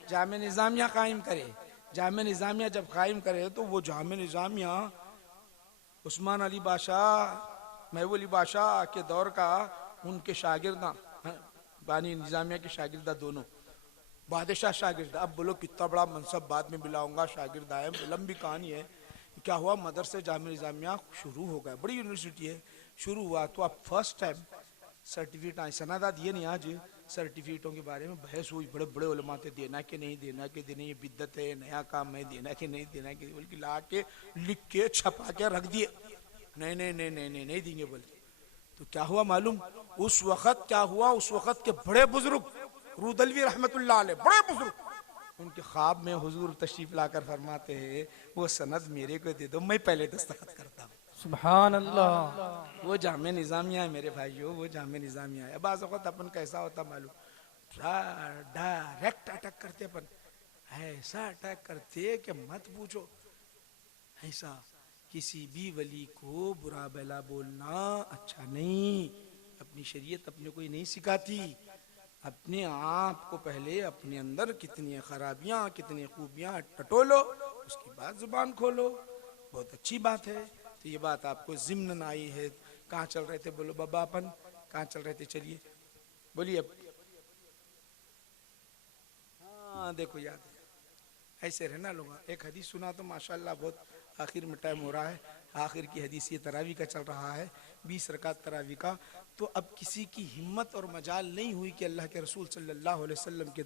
जामे निजामिया कायम करे। जामे निजामिया जब कायम करे तो वो जामे निजामिया उस्मान अली बादशाह, महबूब अली बादशाह के दौर का उनके शागिर्दा, बानी निजामिया के शागिर्दा दोनों, बादशाह शागिर्दा। अब बोलो कितना बड़ा मनसब बाद में मिलाऊंगा, शागिर्दा है, लंबी कहानी है। क्या हुआ, मदरसे जामे निजामिया शुरू हो गया, बड़ी यूनिवर्सिटी है, शुरू हुआ तो अब फर्स्ट टाइम सर्टिफिकेट आए, सनादा दिए नहीं। आज सर्टिफिकेटों के बारे में बहस हुई, बड़े बड़े उलमा थे, देना कि नहीं देना कि देना, ये बिद्दत है, नया काम है, देना कि नहीं देना कि, बल्कि ला के लिख के छपा के रख दिए, नहीं नहीं नहीं नहीं नहीं, नहीं देंगे बोल। तो क्या हुआ मालूम? उस वक्त क्या हुआ, उस वक्त के बड़े बुजुर्ग रूदलवी रहमतुल्लाह अलैह, बड़े बुजुर्ग, उनके ख्वाब में हुजूर तशरीफ लाकर फरमाते हैं, वो सनद मेरे को दे दो, मैं पहले दस्तखत करता हूँ। सुभान अल्लाह। वो जामे निजामिया है मेरे भाइयों, वो जामे निजामिया है। बाज़ वक़्त अपन कैसा होता मालूम, डायरेक्ट अटैक करते अपन, ऐसा अटैक करते कि मत पूछो। ऐसा किसी भी वली को बुरा भला बोलना अच्छा नहीं, अपनी शरीयत अपने को नहीं सिखाती। अपने आप को पहले अपने अंदर कितनी खराबियां कितनी खूबियां टटोलो, उसके बाद जुबान खोलो, बहुत अच्छी बात है। तो ये बात आपको जिम्न आई है। कहाँ चल रहे थे बोलो बाबा, अपन कहाँ चल रहे थे, चलिए बोलिए। हाँ देखो याद है, ऐसे रहना लोग। एक हदीस सुना तो माशाल्लाह, बहुत आखिर में टाइम हो रहा है, आखिर की हदीस ये तरावी का चल रहा है, 20 रकात तरावी का। तो अब किसी की हिम्मत और मजाल नहीं हुई कि अल्लाह के रसूल सल्लल्लाहु अलैहि वसल्लम के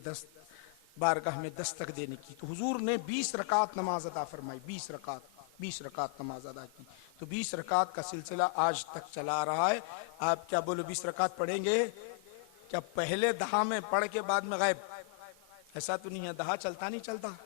बारगाह में दस्तक देने की, तो हुजूर ने 20 रकात नमाज अदा फरमाई, 20 रकात नमाज अदा की। तो 20 रकात का सिलसिला आज तक चला रहा है। आप क्या बोलो 20 रकात पढ़ेंगे क्या? पहले दहा में पढ़ के बाद में गायब, ऐसा तो नहीं है, दहा चलता नहीं चलता,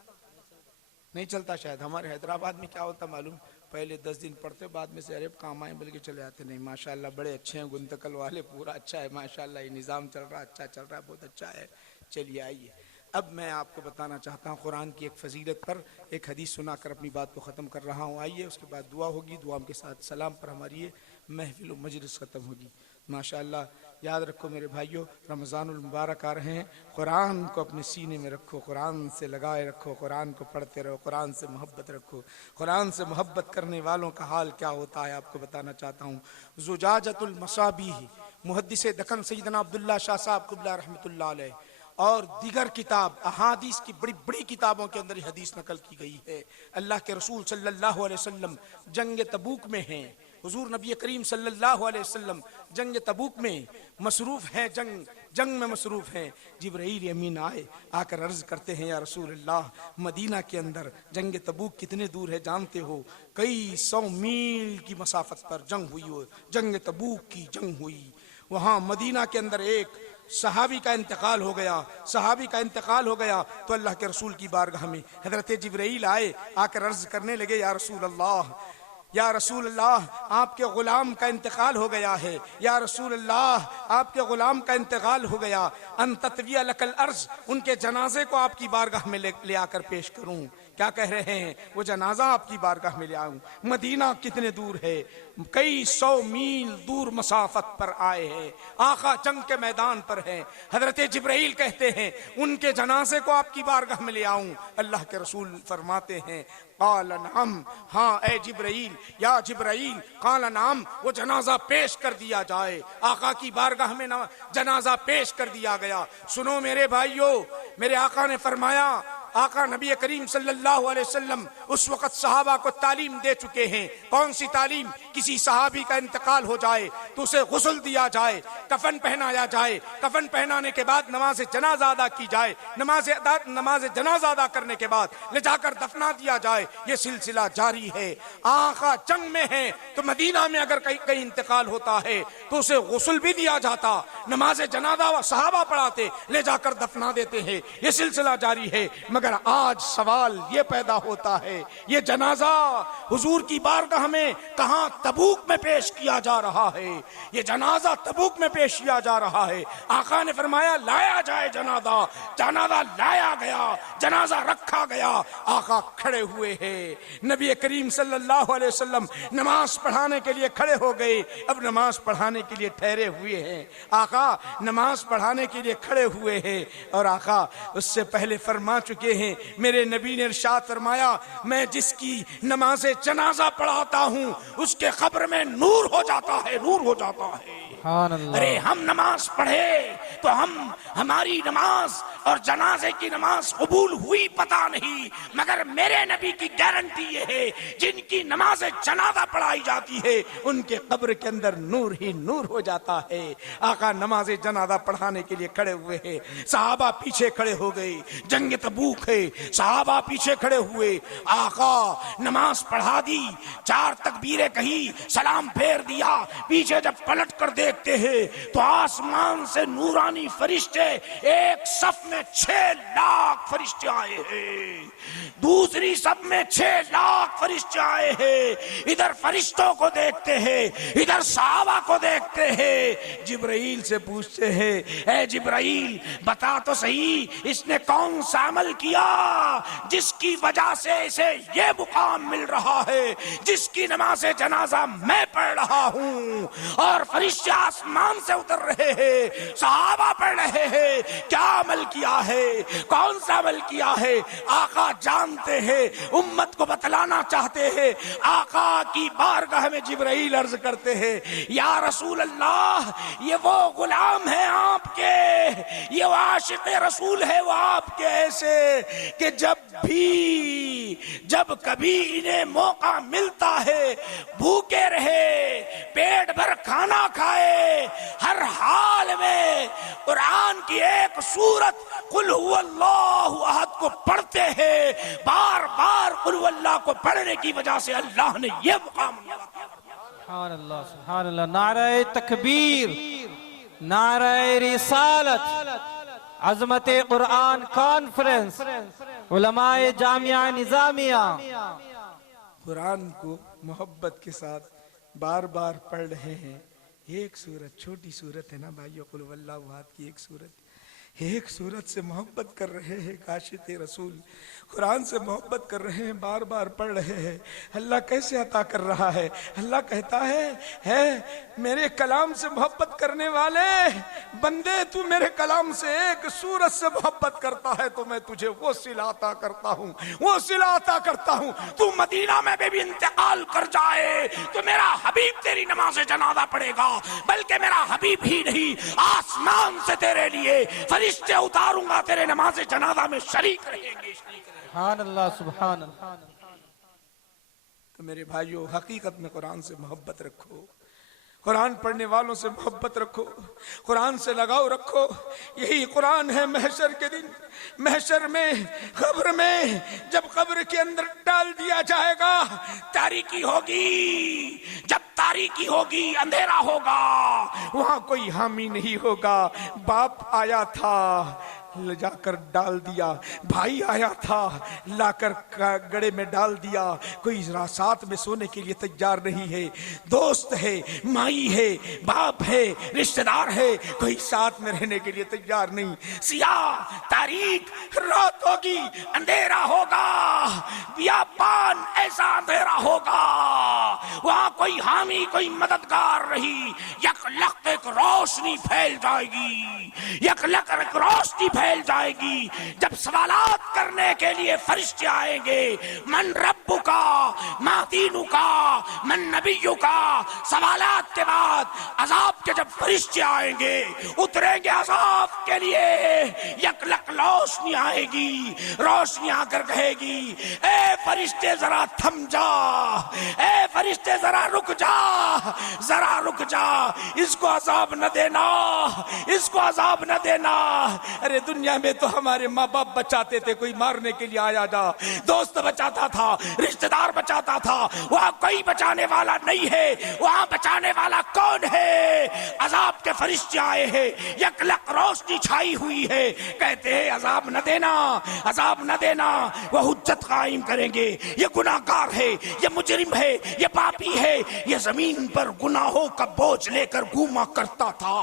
नहीं चलता शायद। हमारे हैदराबाद में क्या होता मालूम, पहले 10 दिन पढ़ते, बाद में से अरे काम आए बोल के चले जाते। नहीं माशाल्लाह बड़े अच्छे हैं गुंतकल वाले, पूरा अच्छा है माशाल्लाह, ये निज़ाम चल रहा, अच्छा चल रहा है, बहुत अच्छा है। चलिए आइए, अब मैं आपको बताना चाहता हूँ कुरान की एक फजीलत पर, एक हदीस सुनाकर अपनी बात को ख़त्म कर रहा हूँ। आइए, उसके बाद दुआ होगी, दुआ के साथ सलाम पर हमारी ये महफिल व मजलिस ख़त्म होगी माशाल्लाह। याद रखो मेरे भाइयों, रमज़ानुल मुबारक आ रहे हैं, कुरान को अपने सीने में रखो, कुरान से लगाए रखो, कुरान को पढ़ते रहो, कुरान से मोहब्बत रखो। कुरान से मोहब्बत करने वालों का हाल क्या होता है आपको बताना चाहता हूँ। ज़ुजाजतुल मसाबीह, मुहद्दिस दक्कन सैयदना अब्दुल्ला शाह साहब क़िबला रहमतुल्लाह अलैह और दीगर किताब अहादीस की बड़ी बड़ी किताबों के अंदर हदीस नकल की गई है। अल्लाह के रसूल सल्लल्लाहु अलैहि वसल्लम जंग तबूक में हैं, हुजूर नबी करीम सल्लल्लाहु अलैहि वसल्लम जंग तबूक में मसरूफ़ हैं, जंग में मसरूफ़ हैं। जिब्राईल अमीन आए, आकर अर्ज़ करते हैं, या रसूल अल्लाह, मदीना के अंदर जंग तबूक कितने दूर है जानते हो? कई 100 मील की मसाफत पर जंग हुई हो, जंग तबूक की जंग हुई। वहाँ मदीना के अंदर एक सहाबी का इंतकाल हो गया, सहाबी का इंतकाल हो गया तो अल्लाह के रसूल की बारगाह में हज़रत जिब्राईल आए, आकर अर्ज़ करने लगे, या रसूल अल्लाह, या रसूल अल्लाह, आपके गुलाम का इंतकाल हो गया है, या रसूल अल्लाह, आपके गुलाम का इंतकाल हो गया, अन तत्विया लकल अर्ज़, उनके जनाजे को आपकी बारगाह में ले आकर पेश करूं। क्या कह रहे हैं? वो जनाजा आपकी बारगाह में ले आऊं। मदीना कितने दूर है, कई 100 मील दूर मसाफत पर आए हैं, आका जंग के मैदान पर हैं। हजरत जिब्राईल कहते हैं उनके जनाजे को आपकी बारगाह में ले आऊं। अल्लाह के रसूल फरमाते हैं, क़ाल नअम, हाँ ए जिब्राईल, या जिब्राईल, क़ाल नअम, वो जनाजा पेश कर दिया जाए। आका की बारगाह में जनाजा पेश कर दिया गया। सुनो मेरे भाइयों, मेरे आका ने फरमाया, आका नबी करीम सल्लल्लाहु अलैहि वसल्लम उस वक़्त सहाबा को तालीम दे चुके हैं। कौन सी तालीम? किसी सहाबी का इंतकाल हो जाए तो उसे गुस्ल दिया जाए, कफन पहनाया जाए, कफन पहनाने के बाद नमाज जनाजा अदा की जाए, नमाज जनाजा अदा करने के बाद ले जाकर दफना दिया जाए। ये सिलसिला जारी है। आका जंग में है तो मदीना में अगर कहीं इंतकाल होता है तो उसे गुस्ल भी दिया जाता, नमाज जनाजा सहाबा पढ़ाते, ले जाकर दफना देते हैं। ये सिलसिला जारी है। मगर आज सवाल ये पैदा होता है, ये जनाजा हुजूर की बारगाह में कहां? तबूक में पेश किया जा रहा है। ये जनाजा तबूक में पेश किया जा रहा है। आका ने फरमाया लाया जाए जनाजा, जनाजा लाया गया, जनाजा रखा गया। आका खड़े हुए हैं। नबी करीम सल्लल्लाहु अलैहि वसल्लम नमाज पढ़ाने के लिए खड़े हो गए। अब नमाज पढ़ाने के लिए ठहरे हुए हैं। आका नमाज पढ़ाने के लिए खड़े हुए हैं और आका उससे पहले फरमा चुके हैं। मेरे नबी ने इरशाद फरमाया, मैं जिसकी नमाज जनाजा पढ़ाता हूँ उसके कब्र में नूर हो जाता है, नूर हो जाता है। अरे हम नमाज पढ़े तो हमारी नमाज और जनाजे की नमाज कबूल हुई पता नहीं, मगर मेरे नबी की गारंटी ये है, जिनकी नमाज जनाजा पढ़ाई जाती है उनके कब्र के अंदर नूर ही नूर हो जाता है। आका नमाज जनाजा पढ़ाने के लिए खड़े हुए हैं। सहाबा पीछे खड़े हो गए। जंग तबूक है, सहाबा पीछे खड़े हुए। आका नमाज पढ़ा दी, 4 तकबीरें कही, सलाम फेर दिया। पीछे जब पलट कर देखते हैं तो आसमान से नूरानी फरिश्ते एक सफ में 6 लाख फरिश्ते आए हैं, दूसरी सब में 6 लाख फरिश्ते आए हैं। इधर फरिश्तों को देखते हैं, इधर सहाबा को देखते हैं। जिब्राईल से पूछते हैं, ए जिब्राईल बता तो सही, इसने कौन सा अमल किया जिसकी वजह से इसे ये मुकाम मिल रहा है, जिसकी नमाज जनाजा मैं पढ़ रहा हूँ और फरिश्ते आसमान से उतर रहे हैं, सहाबा पढ़ रहे हैं। क्या अमल किया है, कौन सा अमल किया है? आका जानते हैं, उम्मत को बतलाना चाहते हैं। आका की बारगाह में जिब्राईल अर्ज करते हैं, या रसूल अल्लाह, ये वो गुलाम है आपके, ये वो आशिक रसूल है वो आपके ऐसे कि जब कभी इन्हें मौका मिलता है भूखे रहे, पेट भर खाना खाए, हर हाल में कुरान की एक सूरत कुल हुवल्लाहु अहद को पढ़ते हैं। बार बार कुल हुवल्लाह को पढ़ने की वजह से अल्लाह ने यह मुकाम दिया। सुभान अल्लाह, सुभान अल्लाह। नारे तकबीर, नारे रिसालत, अज़मत कुरान कॉन्फ्रेंस उलमाए जामिया निजामिया कुरान को मोहब्बत के साथ बार बार पढ़ रहे हैं। एक सूरत, छोटी सूरत है ना भाइयों, कुल वल्लाहु अहद की एक सूरत, एक सूरत से मोहब्बत कर रहे हैं। काशिक़ रसूल कुरान से मोहब्बत कर रहे हैं, बार बार पढ़ रहे हैं। अल्लाह कैसे अता कर रहा है? अल्लाह कहता है मेरे कलाम से मोहब्बत करने वाले बंदे, तू मेरे कलाम से एक सूरत से मोहब्बत करता है तो मैं तुझे वो सिला अता करता हूँ, वो सिला अता करता हूँ। तू मदीना में भी इंतकाल कर जाए तो मेरा हबीब तेरी नमाज जनाजा पढ़ेगा, बल्कि मेरा हबीब ही नहीं, आसमान से तेरे लिए फरिश्ते उतारूंगा, तेरे नमाज जनाजा में शरीक रहेंगे। सुभान अल्लाह, सुभान अल्लाह। तो मेरे भाइयों, हकीकत में कुरान से मोहब्बत रखो, कुरान पढ़ने वालों से मोहब्बत रखो, कुरान से लगाव रखो। यही कुरान है महशर के दिन, महशर में, कब्र में, जब कब्र के अंदर डाल दिया जाएगा, तारीकी होगी। जब तारीकी होगी, अंधेरा होगा, वहां कोई हामी नहीं होगा। बाप आया था, ले जाकर डाल दिया, भाई आया था, लाकर गड़े में डाल दिया, कोई साथ में सोने के लिए तैयार नहीं है। दोस्त है, माई है, बाप है, रिश्तेदार है, कोई साथ में रहने के लिए तैयार नहीं। सियाह तारीख रात होगी, अंधेरा होगा, बियाबान ऐसा अंधेरा होगा, वहां कोई हामी, कोई मददगार नहीं। यकलक एक रोशनी फैल जाएगी, यकलक एक रोशनी फैल जाएगी। जब सवालात करने के लिए फरिश्ते आएंगे, मन रब्बु का, मा दीनु का, मन नबियु का, सवालात के बाद अजाब के जब फरिश्ते आएंगे, उतरेंगे अजाब के लिए, यकलक रोशनी आएगी, रोशनी आकर कहेगी, ए फरिश्ते जरा थम जा, ए फरिश्ते जरा रुक जा, जरा रुक जा, इसको अजाब न देना, इसको अजाब न देना। अरे दुनिया में तो हमारे माँ बाप बचाते थे, कोई मारने के लिए आया था, दोस्त बचाता था, रिश्तेदार बचाता था, वहां कोई बचाने वाला नहीं है। वहां बचाने वाला कौन है? अजाब के फरिश्ते आए हैं, यकलक रोशनी छाई हुई है, कहते हैं अजाब न देना, अजाब न देना। वह हुज्जत कायम करेंगे, ये गुनाहगार है, ये मुजरिम है, ये पापी है, ये जमीन पर गुनाहों का बोझ लेकर घूमा करता था,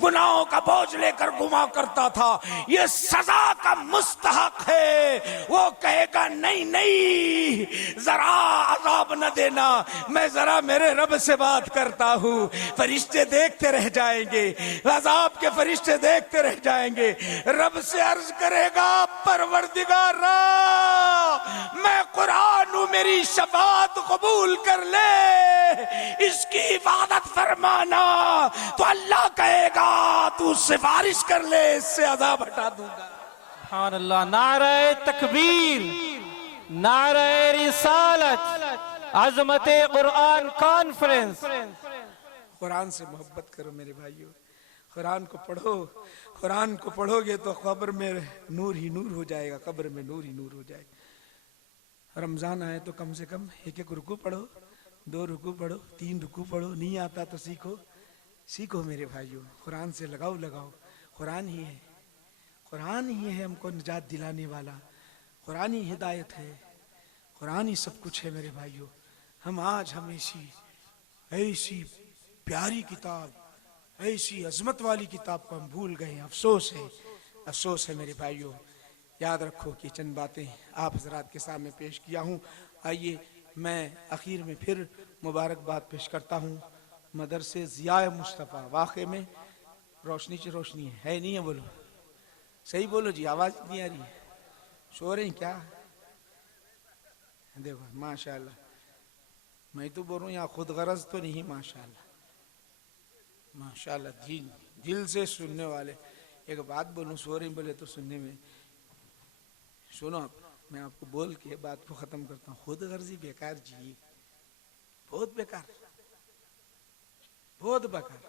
गुनाहों का बोझ लेकर घूमा करता था, ये सजा का मुस्तहक है। वो कहेगा नहीं नहीं, जरा अजाब न देना, मैं जरा मेरे रब से बात करता हूँ। फरिश्ते देखते रह जाएंगे, अजाब के फरिश्ते देखते रह जाएंगे। रब से अर्ज करेगा, परवरदिगार मैं कुरान हूँ, मेरी शफाअत कबूल कर ले, इसकी इबादत फरमाना। तो अल्लाह कहेगा तू सिफारिश कर ले, इससे अज़ाब हटा दूंगा। सुभान अल्लाह। नारे तकबीर, नारे रिसालत, अज़मत कुरान कॉन्फ्रेंस। कुरान से मोहब्बत करो मेरे भाइयों, कुरान को पढ़ो, कुरान को पढ़ोगे तो कब्र में नूर ही नूर हो जाएगा, कब्र में नूर ही नूर हो जाएगा। रमजान आए तो कम से कम एक एक रुकू पढ़ो, 2 रुकू पढ़ो, 3 रुकू पढ़ो, नहीं आता तो सीखो, सीखो मेरे भाइयों, कुरान से लगाओ लगाओ। कुरान ही है, कुरान ही है हमको निजात दिलाने वाला, कुरान ही हिदायत है, कुरान ही सब कुछ है मेरे भाइयों। हम आज ऐसी प्यारी किताब, ऐसी अजमत वाली किताब को हम भूल गए, अफसोस है, अफसोस है मेरे भाइयों। याद रखो कि चंद बातें आप हजरात के सामने पेश किया हूँ। आइए मैं आखिर में फिर मुबारकबाद पेश करता हूँ मदरसे ज़िया मुस्तफ़ा। वाक़ई में रोशनी से रोशनी है नहीं है? बोलो सही बोलो जी, आवाज़ नहीं आ रही है, सो रही क्या? देखो माशाल्लाह, मैं तो बोल रहा हूँ यहाँ खुद गरज तो नहीं, माशाल्लाह माशाल्लाह, दिल से सुनने वाले। एक बात बोलूँ, सो रही बोले तो सुनने में, सुनो आप, मैं आपको बोल के बात को ख़त्म करता हूँ। खुद गर्जी बेकार जी, बहुत बेकार, बहुत बेकार।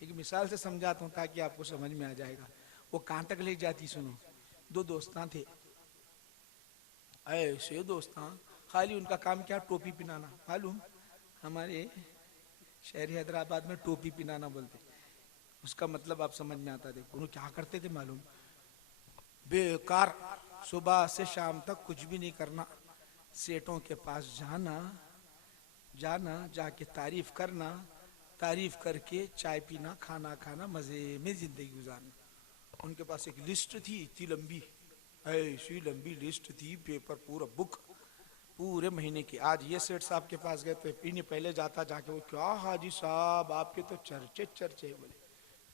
एक मिसाल से समझाता हूँ ताकि आपको समझ में आ जाएगा। वो कहाँ तक ले जाती, सुनो। 2 दोस्तां थे, ऐसे दोस्तां, खाली उनका काम क्या, टोपी पिनाना। मालूम हमारे शहर हैदराबाद में टोपी पिनाना बोलते। उसका मतलब आप समझ में आता। देखो उन्होंने क्या करते थे मालूम, बेकार सुबह से शाम तक कुछ भी नहीं करना, सेठों के पास जाना, जाके तारीफ करना, तारीफ करके चाय पीना, खाना खाना, मजे में जिंदगी गुजारना। उनके पास एक लिस्ट थी इतनी लंबी, ऐसी लंबी लिस्ट थी, पेपर पूरा बुक पूरे महीने की। आज ये सेठ साहब के पास गए तो पीने पहले जाता, जाके वो क्या हाजी साहब आपके तो चर्चे। बोले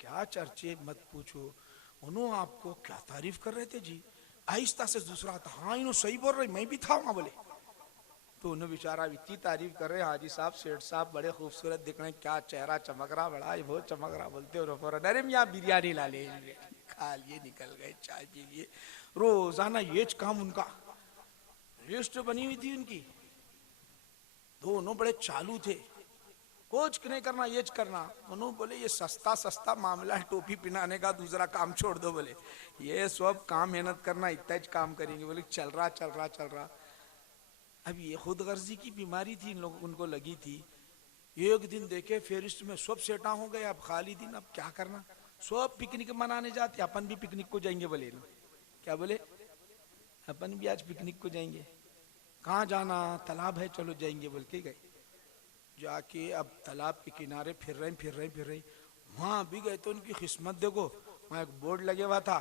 क्या चर्चे, मत पूछो, उन्होंने आपको क्या तारीफ कर रहे थे जी। आहिस्ता से दूसरा था, हाँ इन्होंने सही बोल रहे, मैं भी था वहां। बोले तो उन्हें बेचारा इतनी तारीफ कर रहे, हाजी साहब सेठ साहब बड़े खूबसूरत दिख रहे हैं, क्या चेहरा चमक रहा, बड़ा ही बहुत चमक रहा। बोलते हो फौरन, अरे यहाँ बिरयानी ला ले, खा लिए, निकल गए, चाय पी लिए। रोजाना ये काम उनका, लिस्ट बनी हुई थी उनकी। दोनों बड़े चालू थे, कुछ नहीं करना ये करना। उन्होंने बोले ये सस्ता मामला है, टोपी पहनाने का, दूसरा काम छोड़ दो। बोले ये सब काम मेहनत करना, इतना ही काम करेंगे। बोले चल रहा। अब ये खुद गर्जी की बीमारी थी इन लोगों, उनको लगी थी। एक दिन देखे फेरिस्ट में सब सेटा हो गए, अब खाली दिन, अब क्या करना, सब पिकनिक मनाने जाते, अपन भी पिकनिक को जाएंगे। बोले ना क्या, बोले अपन भी आज पिकनिक को जाएंगे। कहाँ जाना, तालाब है, चलो जाएंगे। बोल के गए, जाके अब तालाब के किनारे फिर रहे। वहां भी गए तो उनकी किस्मत देखो, वहां एक बोर्ड लगे हुआ था,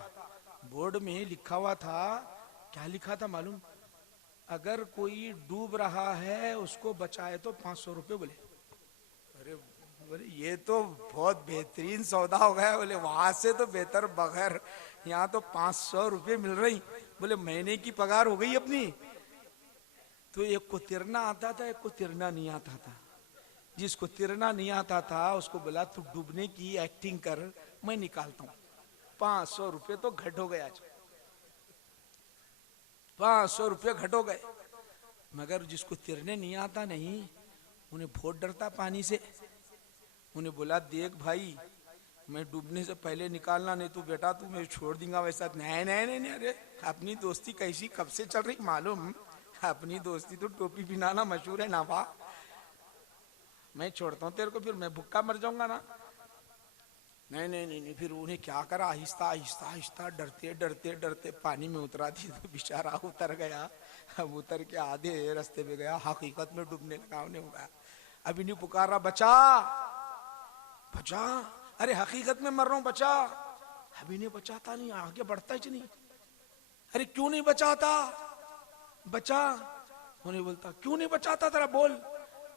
बोर्ड में लिखा हुआ था, क्या लिखा था मालूम, अगर कोई डूब रहा है उसको बचाए तो 500 रुपये। बोले अरे बोले ये तो बहुत बेहतरीन सौदा हो गया। बोले वहां से तो बेहतर बगैर, यहाँ तो 500 रुपये मिल रही। बोले महीने की पगार हो गई अपनी। तो एक को तिरना आता था, एक को तिरना नहीं आता था। जिसको तिरना नहीं आता था उसको बोला तू डूबने की एक्टिंग कर, मैं निकालता हूँ। 500 रुपये तो घट हो गया, 500 रुपये घट हो गए। मगर जिसको तिरने नहीं आता नहीं, उन्हें बहुत डरता पानी से। उन्हें बोला देख भाई, मैं डूबने से पहले निकालना, नहीं तो बेटा तू मैं छोड़ दूंगा वैसा। नहीं, अरे अपनी दोस्ती कैसी कब से चल रही मालूम, अपनी दोस्ती तो टोपी पहनाना मशहूर है ना बा, मैं छोड़ता हूँ तेरे को, फिर मैं भूखा मर जाऊंगा ना। नहीं। फिर उन्हें क्या करा, आहिस्ता डरते पानी में उतरा दी। तो बेचारा उतर गया। अब उतर के आधे रास्ते में गया, हकीकत में डूबने लगा। उन्हें होगा अब इन्हें पुकार रहा, बचा, अरे हकीकत में मर रहा हूं, बचा। अभी नहीं बचाता, नहीं आगे बढ़ता ही नहीं। अरे क्यों नहीं बचाता, बचा। उन्हें बोलता क्यों नहीं बचाता, तेरा बोल।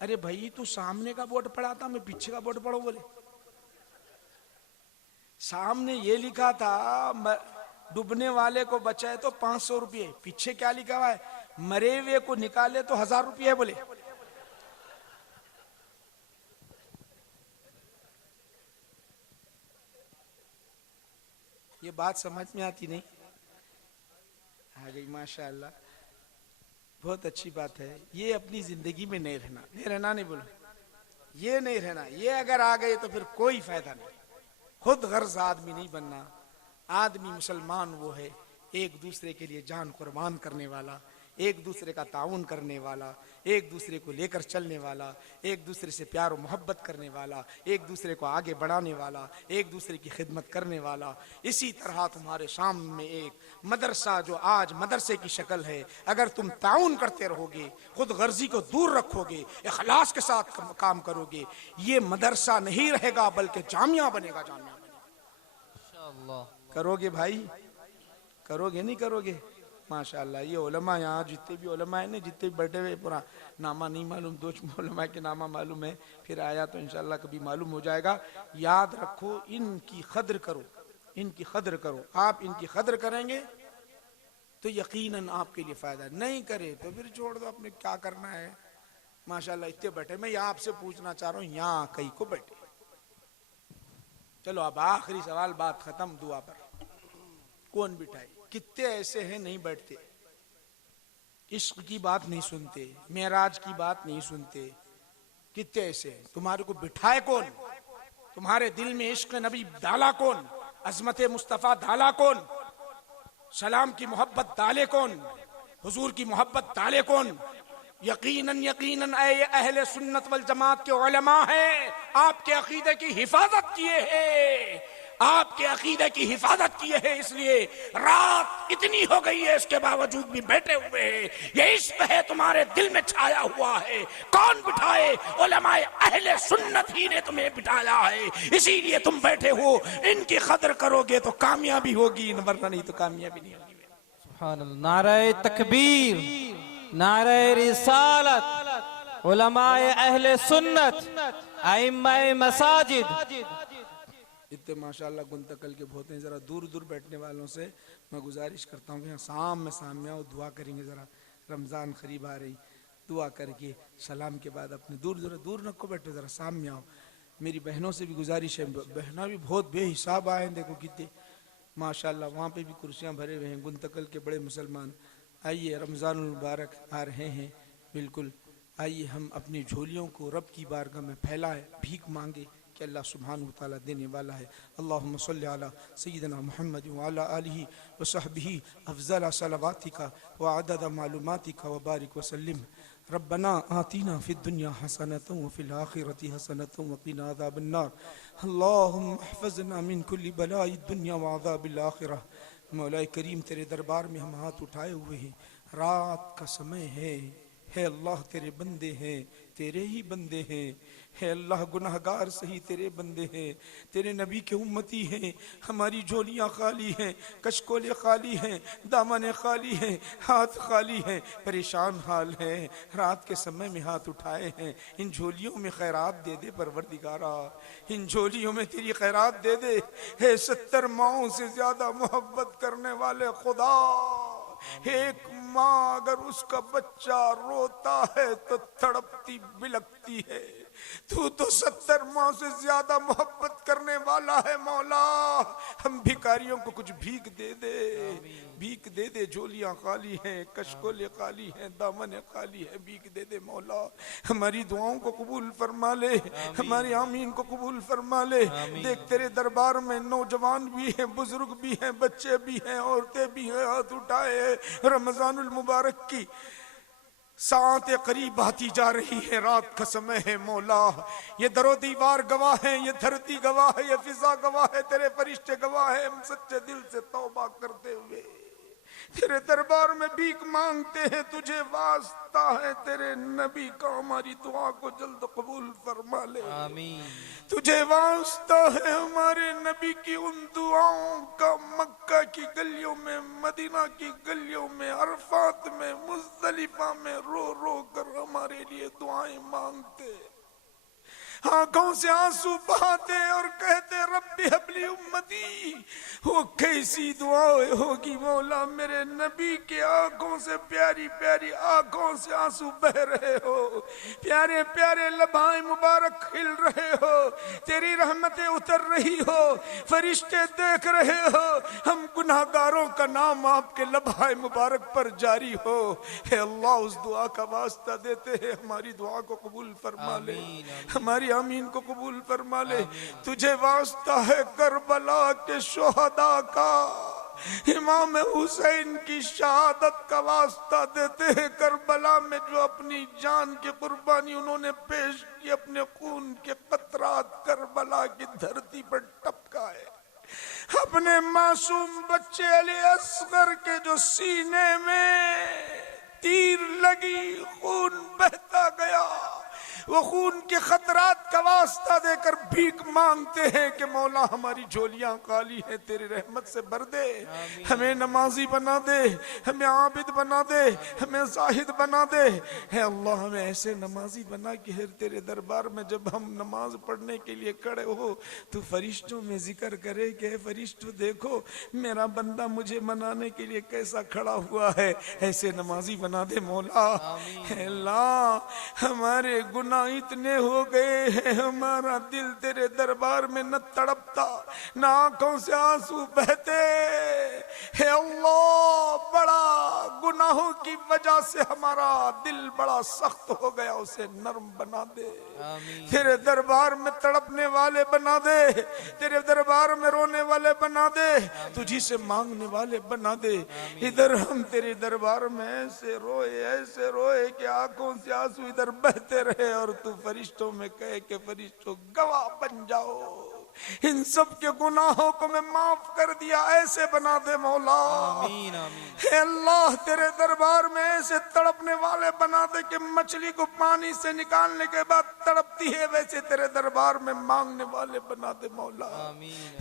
अरे भाई तू सामने का बोर्ड पढ़ा था, मैं पीछे का बोर्ड पढ़ो। बोले सामने ये लिखा था डूबने वाले को बचाए तो 500 रुपये, पीछे क्या लिखा हुआ है, मरे हुए को निकाले तो 1000 रुपये। बोले ये बात समझ में आती नहीं, आ गई माशाअल्लाह, बहुत अच्छी बात है। ये अपनी जिंदगी में नहीं रहना नहीं बोलो, ये नहीं रहना। ये अगर आ गए तो फिर कोई फायदा नहीं। खुद गर्ज आदमी नहीं बनना। आदमी मुसलमान वो है एक दूसरे के लिए जान कुर्बान करने वाला, एक दूसरे का ताउन करने वाला, एक दूसरे को लेकर चलने वाला, एक दूसरे से प्यार और मोहब्बत करने वाला, एक दूसरे को आगे बढ़ाने वाला, एक दूसरे की खिदमत करने वाला। इसी तरह तुम्हारे सामने एक मदरसा जो आज मदरसे की शक्ल है, अगर तुम ताउन करते रहोगे, खुद गर्जी को दूर रखोगे, इखलास के साथ काम करोगे, ये मदरसा नहीं रहेगा बल्कि जामिया बनेगा। जामिया इंशाअल्लाह। करोगे भाई, करोगे नहीं करोगे? माशाअल्लाह। ये उलमा यहाँ जितने भी उलमा है ना, जितने भी बैठे हुए, पूरा नामा नहीं मालूम, दो उलमा के नामा मालूम है, फिर आया तो इंशाअल्लाह कभी मालूम हो जाएगा। याद रखो, इनकी कद्र करो, इनकी कद्र करो। आप इनकी कद्र करेंगे तो यकीनन आपके लिए फायदा, नहीं करे तो फिर छोड़ दो, अपने क्या करना है। माशाअल्लाह इतने बैठे, मैं यहाँ आपसे पूछना चाह रहा हूँ, यहाँ कई को बैठे। चलो अब आखिरी सवाल, बात खत्म, दुआ पर। कौन बिठाए? कितने ऐसे हैं नहीं बैठते, इश्क की बात नहीं सुनते, मेराज की बात नहीं सुनते। कितने ऐसे हैं? तुम्हारे को बिठाए कौन? तुम्हारे दिल में इश्क नबी डाला कौन? अजमत मुस्तफा डाला कौन? सलाम की मोहब्बत डाले कौन? हुजूर की मोहब्बत डाले कौन? यकीनन यकीनन ये अहले सुन्नत वल जमात के उलमा हैं, आपके अकीदे की हिफाजत किए हैं, आपके अकीदे की हिफाजत किए हैं, इसलिए रात इतनी हो गई है इसके बावजूद भी बैठे हुए हैं। ये इश्क है तुम्हारे दिल में छाया हुआ है, कौन बिठाए? उलमाए अहले सुन्नत ही ने तुम्हें बिठाया है, इसीलिए तुम बैठे हो। इनकी कदर करोगे तो कामयाबी होगी, वरना नहीं तो कामयाबी नहीं होगी। सुभान अल्लाह। नारे तकबीर, नारे रिसालत, उलमाए अहले सुन्नत, अइम्माए मसाजिद। इतने माशाल्लाह गुंतकल के बहुत हैं। ज़रा दूर दूर बैठने वालों से मैं गुजारिश करता हूँ कि यहाँ सामने आओ, दुआ करेंगे। ज़रा रमज़ान करीब आ रही, दुआ करके सलाम के बाद अपने दूर नको बैठो, ज़रा सामने आओ। मेरी बहनों से भी गुजारिश है, बहना भी बहुत बेहिसाब आए हैं, देखो कितने माशाल्लाह। वहाँ पे भी कुर्सियाँ भरे हुए हैं, गुंतकल के बड़े मुसलमान। आइए, रमज़ान मुबारक आ रहे हैं, बिल्कुल आइए हम अपनी झोलियों को रब की बारगाह में फैलाएं, भीख मांगे कि अल्लाह सुब्हानहू तआला देने वाला है। अल्लाहुम्मा सल्ली अला सय्यिदिना मुहम्मद व अला आलिहि व सहबिही अफ़ज़ल सलावातिका व अदद मालूमातिका व बारिक व सल्लिम। रब्बना आतिना फिद दुनिया हसनतन व फिल आखिरति हसनतन व क़िना अज़ाबन्नार। अल्लाहुम्मा अहफ़ज़ना मिन कुल्लि बलाइ दुनिया व अज़ाबिल आखिरह। मौलाए करीम, तेरे दरबार में हम हाथ उठाए हुए हैं, रात का समय है अल्लाह, तेरे बंदे हैं, तेरे ही बंदे हैं, है अल्लाह, गुनहगार सही तेरे बंदे हैं, तेरे नबी के उम्मती हैं। हमारी झोलियाँ खाली हैं, कशकोले खाली हैं, दामने खाली हैं, हाथ खाली हैं, परेशान हाल हैं, रात के समय में हाथ उठाए हैं। इन झोलियों में खैरात दे दे परवरदिगारा, इन झोलियों में तेरी खैरात दे दे। है 70 माओं से ज्यादा मोहब्बत करने वाले खुदा, एक माँ अगर उसका बच्चा रोता है तो तड़पती बिलकती है, तू तो 70 माँ से ज्यादा मोहब्बत करने वाला है मौला। हम भिखारियों को कुछ भीख दे दे, भीख दे दे। झोलियाँ खाली हैं, कशकोले खाली हैं, दामने खाली है, भीख दे दे मौला। हमारी दुआओं को कबूल फरमा ले, हमारी आमीन को कबूल फरमा ले। देख तेरे दरबार में नौजवान भी हैं, बुजुर्ग भी हैं, बच्चे भी हैं, औरतें भी हैं, हाथ उठाए। रमजानुल मुबारक की सात करीब आती जा रही है, रात का समय है मौला। ये दरो दीवार गवाह है, ये धरती गवाह है, ये फिजा गवाह है, तेरे फरिश्ते गवाह है। हम सच्चे दिल से तौबा करते हुए तेरे दरबार में भीख मांगते हैं, तुझे वास्ता है तेरे नबी का, हमारी दुआ को जल्द कबूल फरमा ले। आमीन। तुझे वास्ता है हमारे नबी की उन दुआओं का, मक्का की गलियों में, मदीना की गलियों में, अरफात में, मुज़दलिफा में रो रो कर हमारे लिए दुआएं मांगते, आंखों से आंसू बहाते और कहते रब्बी हबली उम्मती। वो कैसी दुआ होगी मौला, मेरे नबी के आंखों से प्यारी प्यारी आंखों से आंसू बह रहे हो, प्यारे प्यारे लबाएं मुबारक खिल रहे हो, तेरी रहमतें उतर रही हो, फरिश्ते देख रहे हो, हम गुनाहगारों का नाम आपके लबाएं मुबारक पर जारी हो। हे अल्लाह, उस दुआ का वास्ता देते हैं, हमारी दुआ को कबूल फरमा ले, हमारी आमीन को कबूल फरमा ले। तुझे वास्ता है करबला के शोहदा का, इमाम हुसैन की शहादत का वास्ता देते हैं। करबला में जो अपनी जान की कुर्बानी उन्होंने पेश की, अपने खून के कतरात करबला की धरती पर टपकाए, अपने मासूम बच्चे अली असगर के जो सीने में तीर लगी, खून बहता गया, वो खून के खतरात का वास्ता देकर भीख मांगते हैं कि मौला हमारी झोलियां खाली हैं, तेरी रहमत से भर दे, हमें नमाजी बना दे, हमें आबिद बना दे, हमें जाहिद बना दे। है अल्लाह, हमें ऐसे नमाजी बना कि हर तेरे दरबार में जब हम नमाज पढ़ने के लिए खड़े हो तो फरिश्तों में जिक्र करे कि फरिश्तों देखो मेरा बंदा मुझे मनाने के लिए कैसा खड़ा हुआ है। ऐसे नमाजी बना दे मौला। है अल्लाह, हमारे गुनाह इतने हो गए हैं, हमारा दिल तेरे दरबार में न तड़पता, न आंखों से आंसू बहते। हे अल्लाह, बड़ा गुनाह गुनाहों की वजह से हमारा दिल बड़ा सख्त हो गया, उसे नरम बना दे। तेरे दरबार में तड़पने वाले बना दे, तेरे दरबार में रोने वाले बना दे, तुझी से मांगने वाले बना दे। इधर हम तेरे दरबार में ऐसे रोए कि आंखों से आंसू इधर बहते रहे, और तू फरिश्तों में कहे कि फरिश्तों गवाह बन जाओ, इन सब के गुनाहों को मैं माफ कर दिया, ऐसे बना दे मौला। आमीन आमीन। हे अल्लाह, तेरे दरबार में ऐसे तड़पने वाले बना दे कि मछली को पानी से निकालने के बाद तड़पती है, वैसे तेरे दरबार में मांगने वाले बना दे मौला।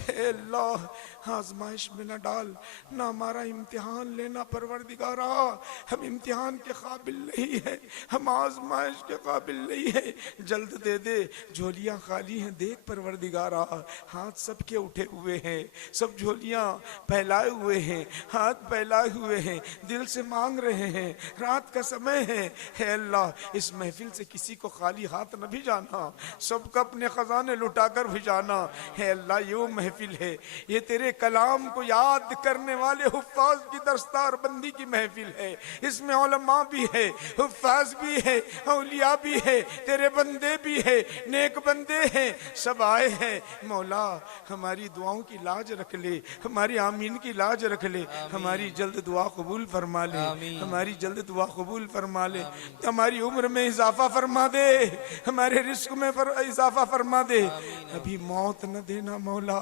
हे अल्लाह, आजमाइश में न डाल, ना हमारा इम्तिहान लेना परवरदिगारा, हम इम्तिहान के काबिल नहीं है, हम आजमाइश के काबिल नहीं है, जल्द दे दे। झोलियां खाली हैं देख परवरदिगारा, हाथ सबके उठे हुए हैं, सब झोलियां फैलाए हुए हैं, हाथ फैलाए हुए हैं, दिल से मांग रहे हैं, रात का समय है। हे अल्लाह, इस महफिल से किसी को खाली हाथ न भी जाना, सबको अपने खजाने लुटाकर भी जाना। हे अल्लाह, ये वो महफिल है, ये तेरे कलाम को याद करने वाले हुफ्फाज की दस्तार बंदी की महफिल है, इसमें उलमा भी है, हुफ्फाज भी है, औलिया भी है, तेरे बंदे भी है, नेक बंदे हैं, सब आए हैं। मौला, हमारी दुआओं की लाज रख ले, हमारी आमीन की लाज रख ले, हमारी जल्द दुआ कबूल फरमा ले, हमारी जल्द दुआ कबूल फरमा ले, हमारी उम्र में इजाफा फरमा दे, हमारे रिस्क में इजाफा फरमा दे। अभी मौत न देना मौला,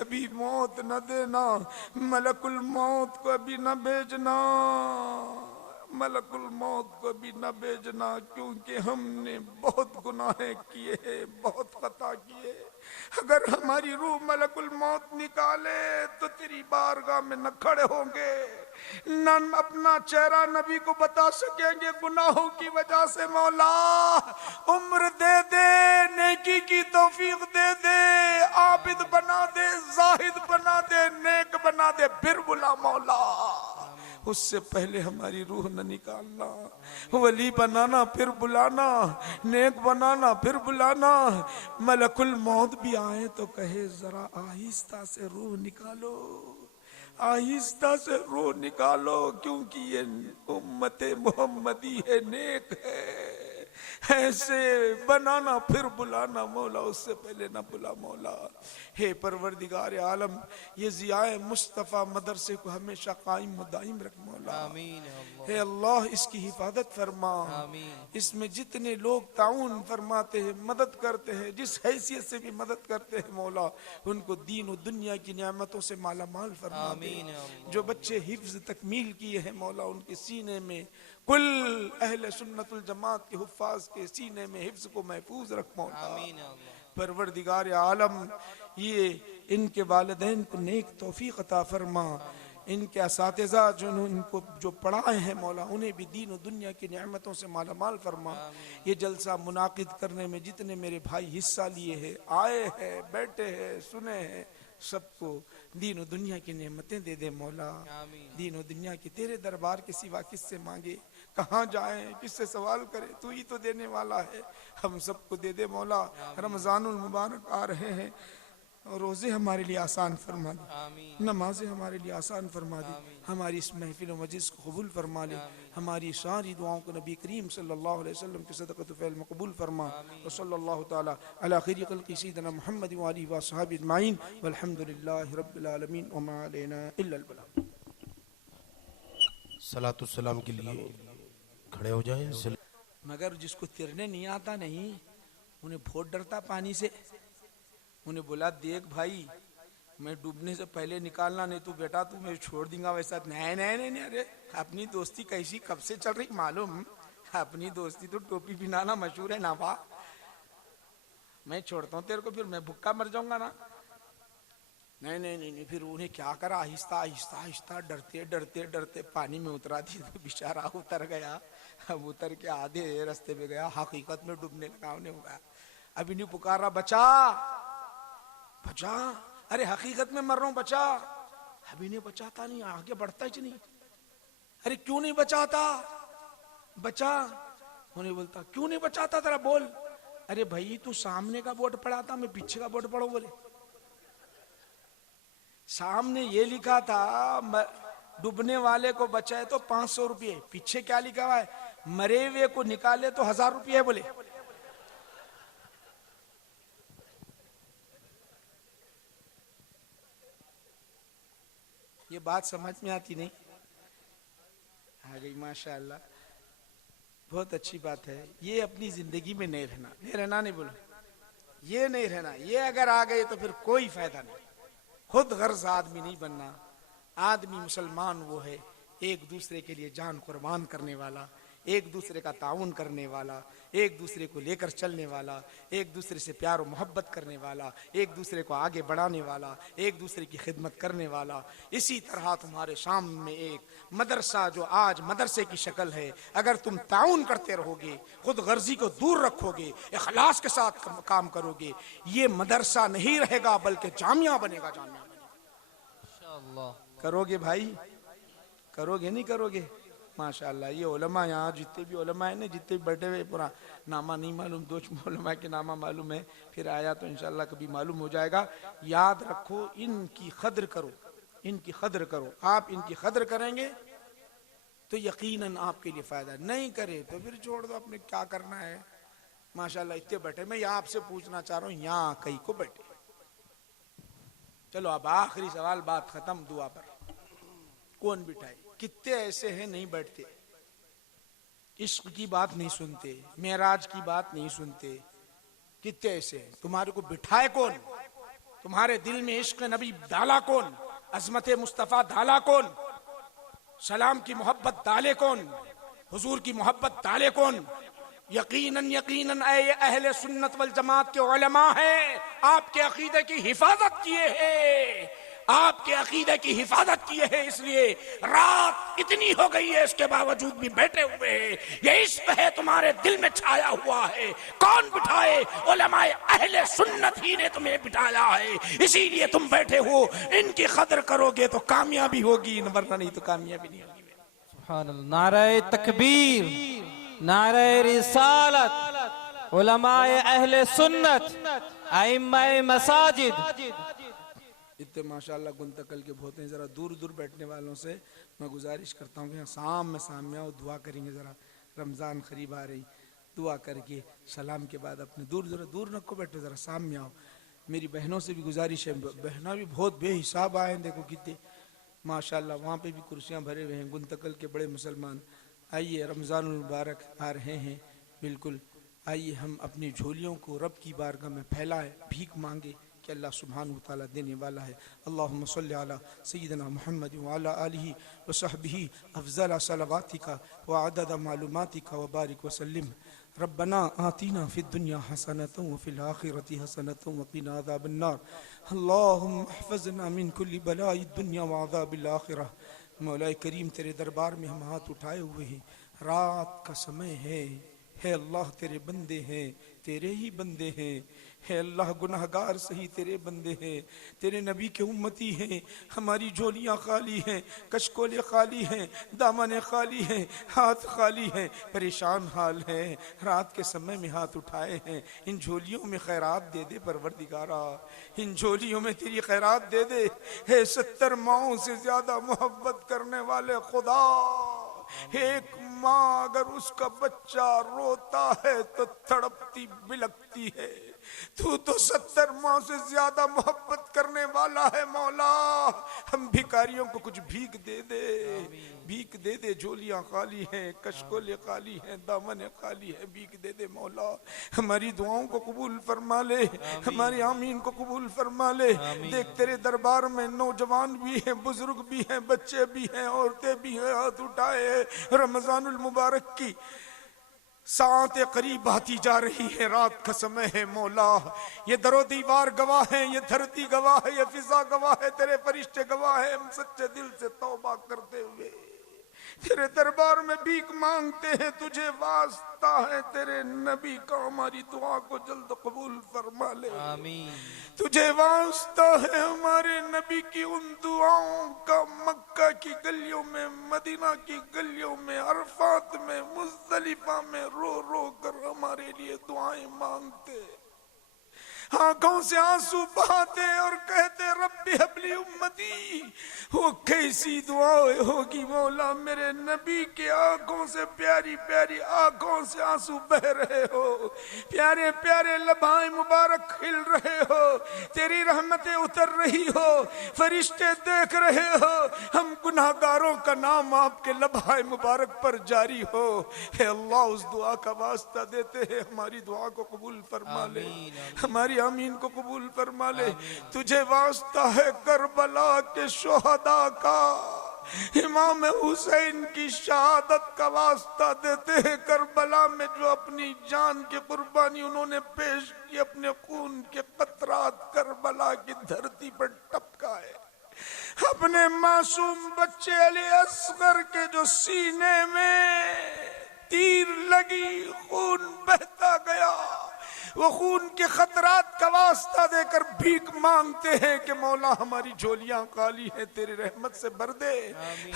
अभी मौत न देना, मलकुल मौत को अभी न भेजना, मलकुल मौत को भी न भेजना, क्योंकि हमने बहुत गुनाहें किए हैं, बहुत खता किए। अगर हमारी रूह मलकुल मौत निकाले तो तेरी बारगाह में न खड़े होंगे, न अपना चेहरा नबी को बता सकेंगे गुनाहों की वजह से। मौला, उम्र दे दे, नेकी की तौफीक दे दे, आबिद बना दे, जाहिद बना दे, नेक बना दे, फिर बुला मौला। उससे पहले हमारी रूह न निकालना, वली बनाना फिर बुलाना, नेक बनाना फिर बुलाना। मलकुल मौत भी आए तो कहे जरा आहिस्ता से रूह निकालो, आहिस्ता से रूह निकालो, क्योंकि ये उम्मते मोहम्मदी है, नेक है। ऐसे बनाना फिर बुलाना मौला, उससे पहले ना बुला मौला। हे परवरदिगार आलम, ये ज़ियाए मुस्तफ़ा मदरसे को हमेशा कायम व दायम रख मौला। हे अल्लाह, इसकी हिफाजत फरमा, इसमें जितने लोग ताउन फरमाते हैं, मदद करते हैं, जिस हैसियत से भी मदद करते हैं मौला, उनको दीन और दुनिया की नियामतों से माला माल फरमा दे। जो बच्चे हिफ्ज़ तकमील किए हैं मौला, उनके सीने में, कुल अहले सुन्नतुल जमात के हुफ्फाज के सीने में हिफ्ज़ को महफूज रख मौला। परवरदिगार आलम, ये इनके वालिदैन को नेक तौफीक अता फरमा, इनके असातिज़ा जो पढ़ाए हैं मौला, उन्हें भी दीन और दुनिया की नेमतों से माला माल फरमा। ये जलसा मुनाकिद करने में जितने मेरे भाई हिस्सा लिए हैं, आए हैं, बैठे हैं, सुने हैं, सबको दीन और दुनिया की नेमतें दे दे मौला। दीन और दुनिया की तेरे दरबार के सिवा किससे मांगे, कहाँ जाएं, किससे सवाल करें, तू ही तो देने वाला है। हम सबको दे दे मौला। रमज़ानुल मुबारक आ रहे हैं, रोज़े हमारे लिए आसान फरमा दे, नमाजें हमारे लिए आसान फरमा दे, हमारी इस महफिल व मजलिस को कबूल फरमा ले, हमारी सारी दुआओं को नबी करीम सल्लल्लाहु अलैहि वसल्लम के सदक़त फ़ैल में कबूल फरमा। व सल्लल्लाहु तआला अला खैरि ख़ल्क़ि सय्यिदिना मुहम्मद व आलिहि व अस्हाबिहि अजमाइन वल्हम्दुलिल्लाहि रब्बिल आलमीन व मा अलैना इल्लल बलाग। सलातु सलाम के लिए खड़े हो जाएं। मगर जिसको तैरने नहीं आता नहीं, उन्हें बहुत डरता पानी से। उन्हें बोला, देख भाई, मैं डूबने से पहले निकालना, नहीं तो बेटा तू मैं छोड़ दूंगा वैसा। नहीं नहीं नहीं नहीं, अरे अपनी दोस्ती कैसी कब से चल रही मालूम, अपनी दोस्ती तो टोपी पहनाना मशहूर है ना बा। मैं छोड़ता हूँ तेरे को, फिर मैं भुक्का मर जाऊंगा ना। नहीं नहीं नहीं नहीं, फिर उन्हें क्या करा, आहिस्ता आहिस्ता आहिस्ता डरते डरते डरते पानी में उतरा दी, तो बेचारा उतर गया। अब उतर के आधे रास्ते पे गया, हकीकत में डूबने लगा। उन्हें हुआ अभी नहीं पुकारा, बचा बचा, अरे हकीकत में मर रहा हूं, बचा। अभी नहीं बचाता, नहीं आगे बढ़ता ही नहीं। अरे क्यों नहीं बचाता, बचा। उन्हें बोलता, क्यों नहीं बचाता तेरा बोल। अरे भाई, तू सामने का बोर्ड पढ़ा था, मैं पीछे का बोर्ड पढ़ो। बोले सामने ये लिखा था डूबने वाले को बचाए तो 500 रुपये, पीछे क्या लिखा हुआ है, मरे हुए को निकाले तो 1000 रुपये बोले। ये बात समझ में आती नहीं? आ गई माशाअल्लाह, बहुत अच्छी बात है। ये अपनी जिंदगी में नहीं रहना, नहीं रहना, नहीं बोलो, ये नहीं रहना। ये अगर आ गए तो फिर कोई फायदा नहीं। खुद गर्ज आदमी नहीं बनना। आदमी मुसलमान वो है एक दूसरे के लिए जान कुर्बान करने वाला, एक दूसरे का ताउन करने वाला, एक दूसरे को लेकर चलने वाला, एक दूसरे से प्यार और मोहब्बत करने वाला, एक दूसरे को आगे बढ़ाने वाला, एक दूसरे की खिदमत करने वाला। इसी तरह तुम्हारे सामने एक मदरसा जो आज मदरसे की शक्ल है, अगर तुम ताउन करते रहोगे, खुद गर्जी को दूर रखोगे, इखलास के साथ काम करोगे, ये मदरसा नहीं रहेगा बल्कि जामिया बनेगा। जामिया इंशाअल्लाह करोगे भाई, करोगे नहीं करोगे? माशाअल्लाह। ये उलमा यहाँ जितने भी उलमा है ना, जितने भी बैठे हुए, पूरा नामा नहीं मालूम, दो उलमा के नामा मालूम है, फिर आया तो इंशाअल्लाह कभी मालूम हो जाएगा। याद रखो, इनकी कद्र करो, इनकी कद्र करो। आप इनकी कद्र करेंगे तो यकीनन आपके लिए फायदा, नहीं करे तो फिर छोड़ दो, अपने क्या करना है। माशाअल्लाह इतने बैठे, मैं यहाँ आपसे पूछना चाह रहा हूँ, यहाँ कई को बैठे। चलो अब आखिरी सवाल, बात खत्म, दुआ पर। कौन बिठाए? कितने ऐसे हैं नहीं बैठते, इश्क की बात नहीं सुनते, मेराज की बात नहीं सुनते। कितने ऐसे हैं? तुम्हारे को बिठाए कौन? तुम्हारे दिल में इश्क नबी डाला कौन? अजमत मुस्तफा डाला कौन? सलाम की मोहब्बत डाले कौन? हुजूर की मोहब्बत डाले कौन? यकीनन यकीनन अहले सुन्नत वल जमात के उलमा हैं, आपके अकीदे की हिफाजत किए हैं, आपके अकीदे की हिफाजत किए हैं। इसलिए रात इतनी हो गई है, इसके बावजूद भी बैठे हुए हैं। ये इश्क है तुम्हारे दिल में छाया हुआ है। कौन बिठाए? उलमाए अहले सुन्नत ही ने तुम्हें बिठाया है, इसीलिए तुम बैठे हो। इनकी कदर करोगे तो कामयाबी होगी, वरना नहीं तो कामयाबी नहीं होगी। सुभान अल्लाह। नारे तकबीर, नारे रिसालत, उलमाए अहले सुन्नत, अइम्माए मसाजिद। इतने माशाअल्लाह गुंतकल के बहुत हैं। ज़रा दूर दूर बैठने वालों से मैं गुजारिश करता हूँ कि यहाँ सामने आओ, दुआ करेंगे। ज़रा रमज़ान करीब आ रही, दुआ करके सलाम के बाद अपने दूर नको बैठो, ज़रा सामने आओ। मेरी बहनों से भी गुजारिश है, बहना भी बहुत बेहिसाब आए हैं, देखो कितने माशाअल्लाह। वहाँ पे भी कुर्सियाँ भरे हुए हैं, गुंतकल के बड़े मुसलमान। आइए, रमज़ान मुबारक आ रहे हैं, बिल्कुल आइए हम अपनी झोलियों को रब की बारगाह में फैलाएं, भीख मांगे कि अल्लाह सुब्हानहू तआला देने वाला है। अल्लाहुम्मा सल्लि अला सय्यिदिना मुहम्मद व अला आलिहि व सहबिही अफ़ज़ल सलवातिका व अदद मालूमातिका व बारिक व सल्लिम। रब्बना आतिना फिद दुनिया हसनतन व फिल आखिरति हसनतन व क़िना अज़ाबन्नार। अल्लाहुम्मा अहफ़ज़ना मिन कुल्लि बलाइ दुनिया व अज़ाबिल आखिरह। मौलाए करीम, तेरे दरबार में हम हाथ उठाए हुए हैं, रात का समय है अल्लाह, तेरे बंदे हैं, तेरे ही बंदे हैं, है अल्लाह, गुनहगार सही तेरे बंदे हैं, तेरे नबी के उम्मती हैं। हमारी झोलियाँ खाली हैं, कशकोले खाली हैं, दामने खाली हैं, हाथ खाली हैं, परेशान हाल हैं, रात के समय में हाथ उठाए हैं। इन झोलियों में खैरात दे दे परवरदिगारा, इन झोलियों में तेरी खैरात दे दे। है 70 माओं से ज्यादा मोहब्बत करने वाले खुदा, एक माँ अगर उसका बच्चा रोता है तो तड़पती बिलकती है, तू तो 70 माँ से ज्यादा मोहब्बत करने वाला है मौला। हम भिखारियों को कुछ भीख दे दे, भीख दे दे। झोलियाँ खाली हैं, कशकोले खाली हैं, दामने खाली है, भीख दे दे मौला। हमारी दुआओं को कबूल फरमा ले, हमारे आमीन को कबूल फरमा ले। देख तेरे दरबार में नौजवान भी हैं, बुजुर्ग भी हैं, बच्चे भी हैं, औरतें भी हैं, हाथ उठाए। रमजानुल मुबारक की सात करीब आती जा रही है, रात का समय है मौला। ये दरो दीवार गवाह है, ये धरती गवाह है, ये फिजा गवाह है, तेरे फरिश्ते गवाह है। हम सच्चे दिल से तौबा करते हुए तेरे दरबार में भीख मांगते हैं, तुझे वास्ता है तेरे नबी का, हमारी दुआ को जल्द कबूल फरमा ले। आमीन। तुझे वास्ता है हमारे नबी की उन दुआओं का, मक्का की गलियों में, मदीना की गलियों में, अरफात में, मुज़दलिफा में रो रो कर हमारे लिए दुआएं मांगते। आंखों से आंसू बहाते और कहते रब्बी हबली उम्मती। वो कैसी दुआएं होगी मौला, मेरे नबी के आंखों से प्यारी प्यारी आंखों से आंसू बह रहे हो, प्यारे प्यारे लबाएं मुबारक खिल रहे हो, तेरी रहमतें उतर रही हो, फरिश्ते देख रहे हो, हम गुनाहगारों का नाम आपके लबाएं मुबारक पर जारी हो। हे अल्लाह उस दुआ का वास्ता देते हैं, हमारी दुआ को कबूल फरमा ले, हमारी आमीन को कबूल फरमा ले। तुझे वास्ता है करबला के शोहदा का, इमाम हुसैन की शहादत का वास्ता देते हैं। करबला में जो अपनी जान की कुर्बानी उन्होंने पेश की, अपने खून के कतरात करबला की धरती पर टपकाए, अपने मासूम बच्चे अली असगर के जो सीने में तीर लगी, खून बहता गया, वो खून के खतरात का वास्ता देकर भीख मांगते हैं कि मौला हमारी झोलियां खाली हैं, तेरी रहमत से भर दे,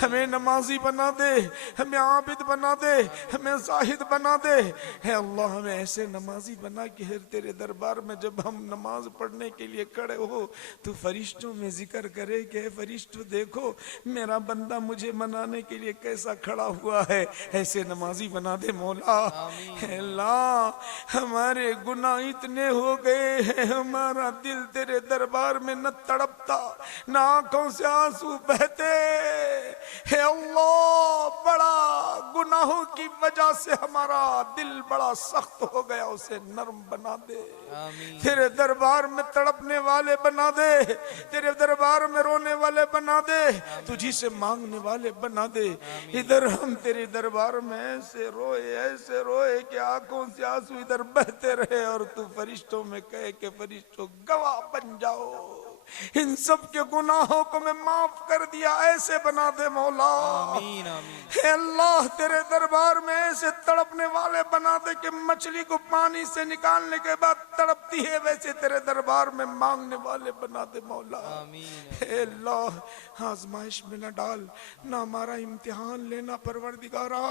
हमें नमाजी बना दे, हमें आबिद बना दे, हमें जाहिद बना दे। है अल्लाह हमें ऐसे नमाजी बना कि हर तेरे दरबार में जब हम नमाज पढ़ने के लिए खड़े हो तो फरिश्तों में जिक्र करे कि फरिश्तों देखो मेरा बंदा मुझे मनाने के लिए कैसा खड़ा हुआ है, ऐसे नमाजी बना दे मौला। अल्लाह हमारे गुनाह इतने हो गए हैं, हमारा दिल तेरे दरबार में न तड़पता, न आंखों से आंसू बहते। हे अल्लाह बड़ा गुनाहों की वजह से हमारा दिल बड़ा सख्त हो गया, उसे नरम बना दे, तेरे दरबार में तड़पने वाले बना दे, तेरे दरबार में रोने वाले बना दे, तुझी से मांगने वाले बना दे। इधर हम तेरे दरबार में ऐसे रोए कि आंखों से आंसू इधर बहते रहे और तू फरिश्तों में कहे कि फरिश्तों गवाह बन जाओ, इन सब के गुनाहों को मैं माफ कर दिया, ऐसे बना दे मौला। आमीन आमीन। हे अल्लाह तेरे दरबार में ऐसे तड़पने वाले बना दे कि मछली को पानी से निकालने के बाद तड़पती है, वैसे तेरे दरबार में मांगने वाले बना दे मौला। हे अल्लाह आजमाइश में न डाल, ना हमारा इम्तिहान लेना परवरदिगारा,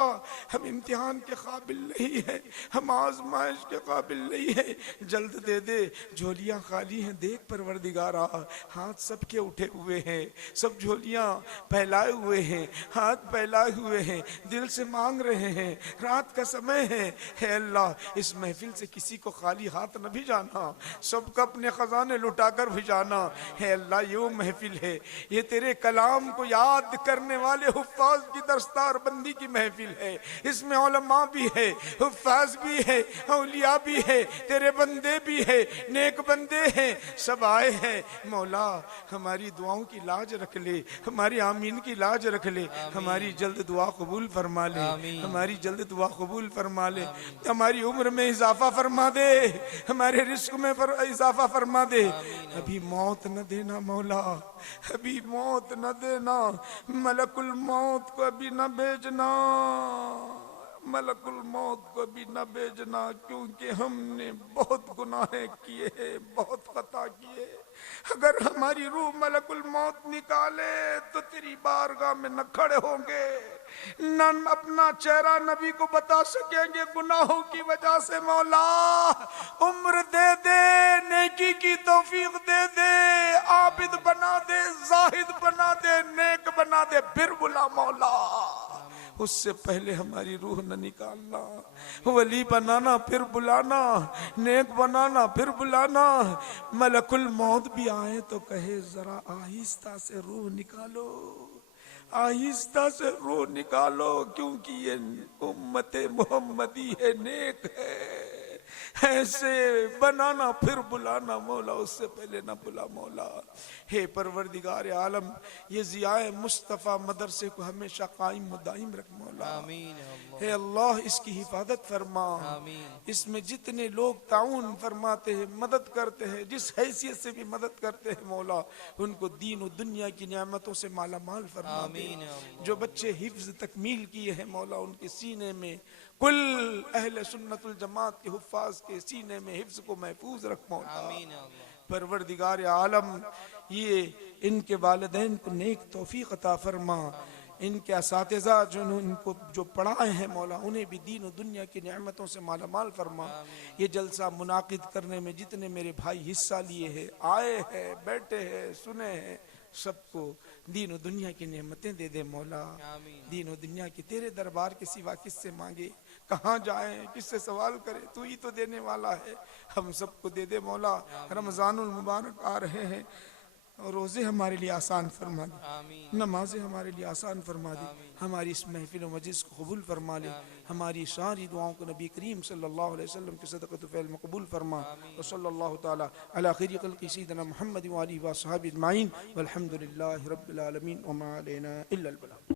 हम इम्तिहान के काबिल नहीं है, हम आजमाइश के काबिल नहीं है, जल्द दे दे, झोलियां खाली हैं देख परवरदिगारा, हाथ सबके उठे हुए हैं, सब झोलियां फैलाए हुए हैं, हाथ फैलाए हुए हैं, दिल से मांग रहे हैं, रात का समय है। हे अल्लाह इस महफिल से किसी को खाली हाथ न भी जाना, सबको अपने खजाने लुटाकर भी जाना। हे अल्लाह ये वो महफिल है, ये तेरे कलाम को याद करने वाले हुफ्फाज की दस्तार बंदी की महफिल है, इसमें उलमा भी है, हुफ्फाज भी है, औलिया भी है, तेरे बंदे भी है, नेक बंदे हैं, सब आए हैं। मौला हमारी दुआओं की लाज रख ले, हमारी आमीन की लाज रख ले, हमारी जल्द दुआ कबूल फरमा ले, हमारी जल्द दुआ कबूल फरमा ले, हमारी उम्र में इजाफा फरमा दे, हमारे रिस्क में इजाफा फरमा दे, अभी मौत न देना मौला, अभी मौत न देना, मलकुल मौत को अभी न भेजना, मलकुल मौत को भी न भेजना, क्योंकि हमने बहुत गुनाहें किए हैं, बहुत खता किए। अगर हमारी रूह मलकुल मौत निकाले तो तेरी बारगाह में न खड़े होंगे, न अपना चेहरा नबी को बता सकेंगे गुनाहों की वजह से। मौला उम्र दे दे, नेकी की तौफीक दे दे, आबिद बना दे, जाहिद बना दे, नेक बना दे, फिर बुला मौला, उससे पहले हमारी रूह न निकालना, वली बनाना फिर बुलाना, नेक बनाना फिर बुलाना। मलकुल मौत भी आए तो कहे जरा आहिस्ता से रूह निकालो, आहिस्ता से रूह निकालो, क्योंकि ये उम्मते मोहम्मदी है, नेक है, ऐसे बनाना फिर बुलाना मौला, उससे पहले ना बुला मौला। हे परवरदिगार आलम ये ज़ियाए मुस्तफ़ा मदरसे को हमेशा कायम व दायम रख मौला। आमीन। हे अल्लाह इसकी हिफाजत फरमा, इसमें जितने लोग ताउन फरमाते हैं, मदद करते हैं, जिस हैसियत से भी मदद करते हैं मौला, उनको दीन और दुनिया की नियामतों से माला माल फरमा दे। जो बच्चे हिफ्ज तकमील किए हैं मौला, उनके सीने में कुल अहले सुन्नतुल जमात के हुफ्फाज के सीने में हिफ्ज को महफूज रख मौला। परवरदिगार आलम ये इनके वालिदैन को नेक तौफीक अता फरमा, इनके असातिज़ा जिन्होंने इनको जो पढ़ाए हैं मौला उन्हें भी दीन और दुनिया की नेमतों से माला माल फरमा। ये जलसा मुनाकिद करने में जितने मेरे भाई हिस्सा लिए हैं, आए हैं, बैठे हैं, सुने हैं, सबको दीन और दुनिया की नेमतें दे दे मौला। दीन और दुनिया की तेरे दरबार के सिवा किससे मांगे, कहाँ जाएं, किससे सवाल करें, तू ही तो देने वाला है। हम सबको दे दे मौला। रमज़ानुल मुबारक आ रहे हैं, और रोज़े हमारे लिए आसान फरमा दे, नमाजें हमारे लिए आसान फरमा दे, हमारी इस महफिल व मजलिस को कबूल फरमा ले, हमारी सारी दुआओं को नबी करीम सल्लल्लाहु अलैहि वसल्लम के सदक़त फ़ैल में कबूल फरमा। व सल्लल्लाहु ताला अला खैरि ख़ल्क़ि सय्यिदिना मुहम्मद व आलिहि व अस्हाबिहि अजमाइन वल्हम्दुलिल्लाहि रब्बिल आलमीन व मा अलैना इल्लल बलाग।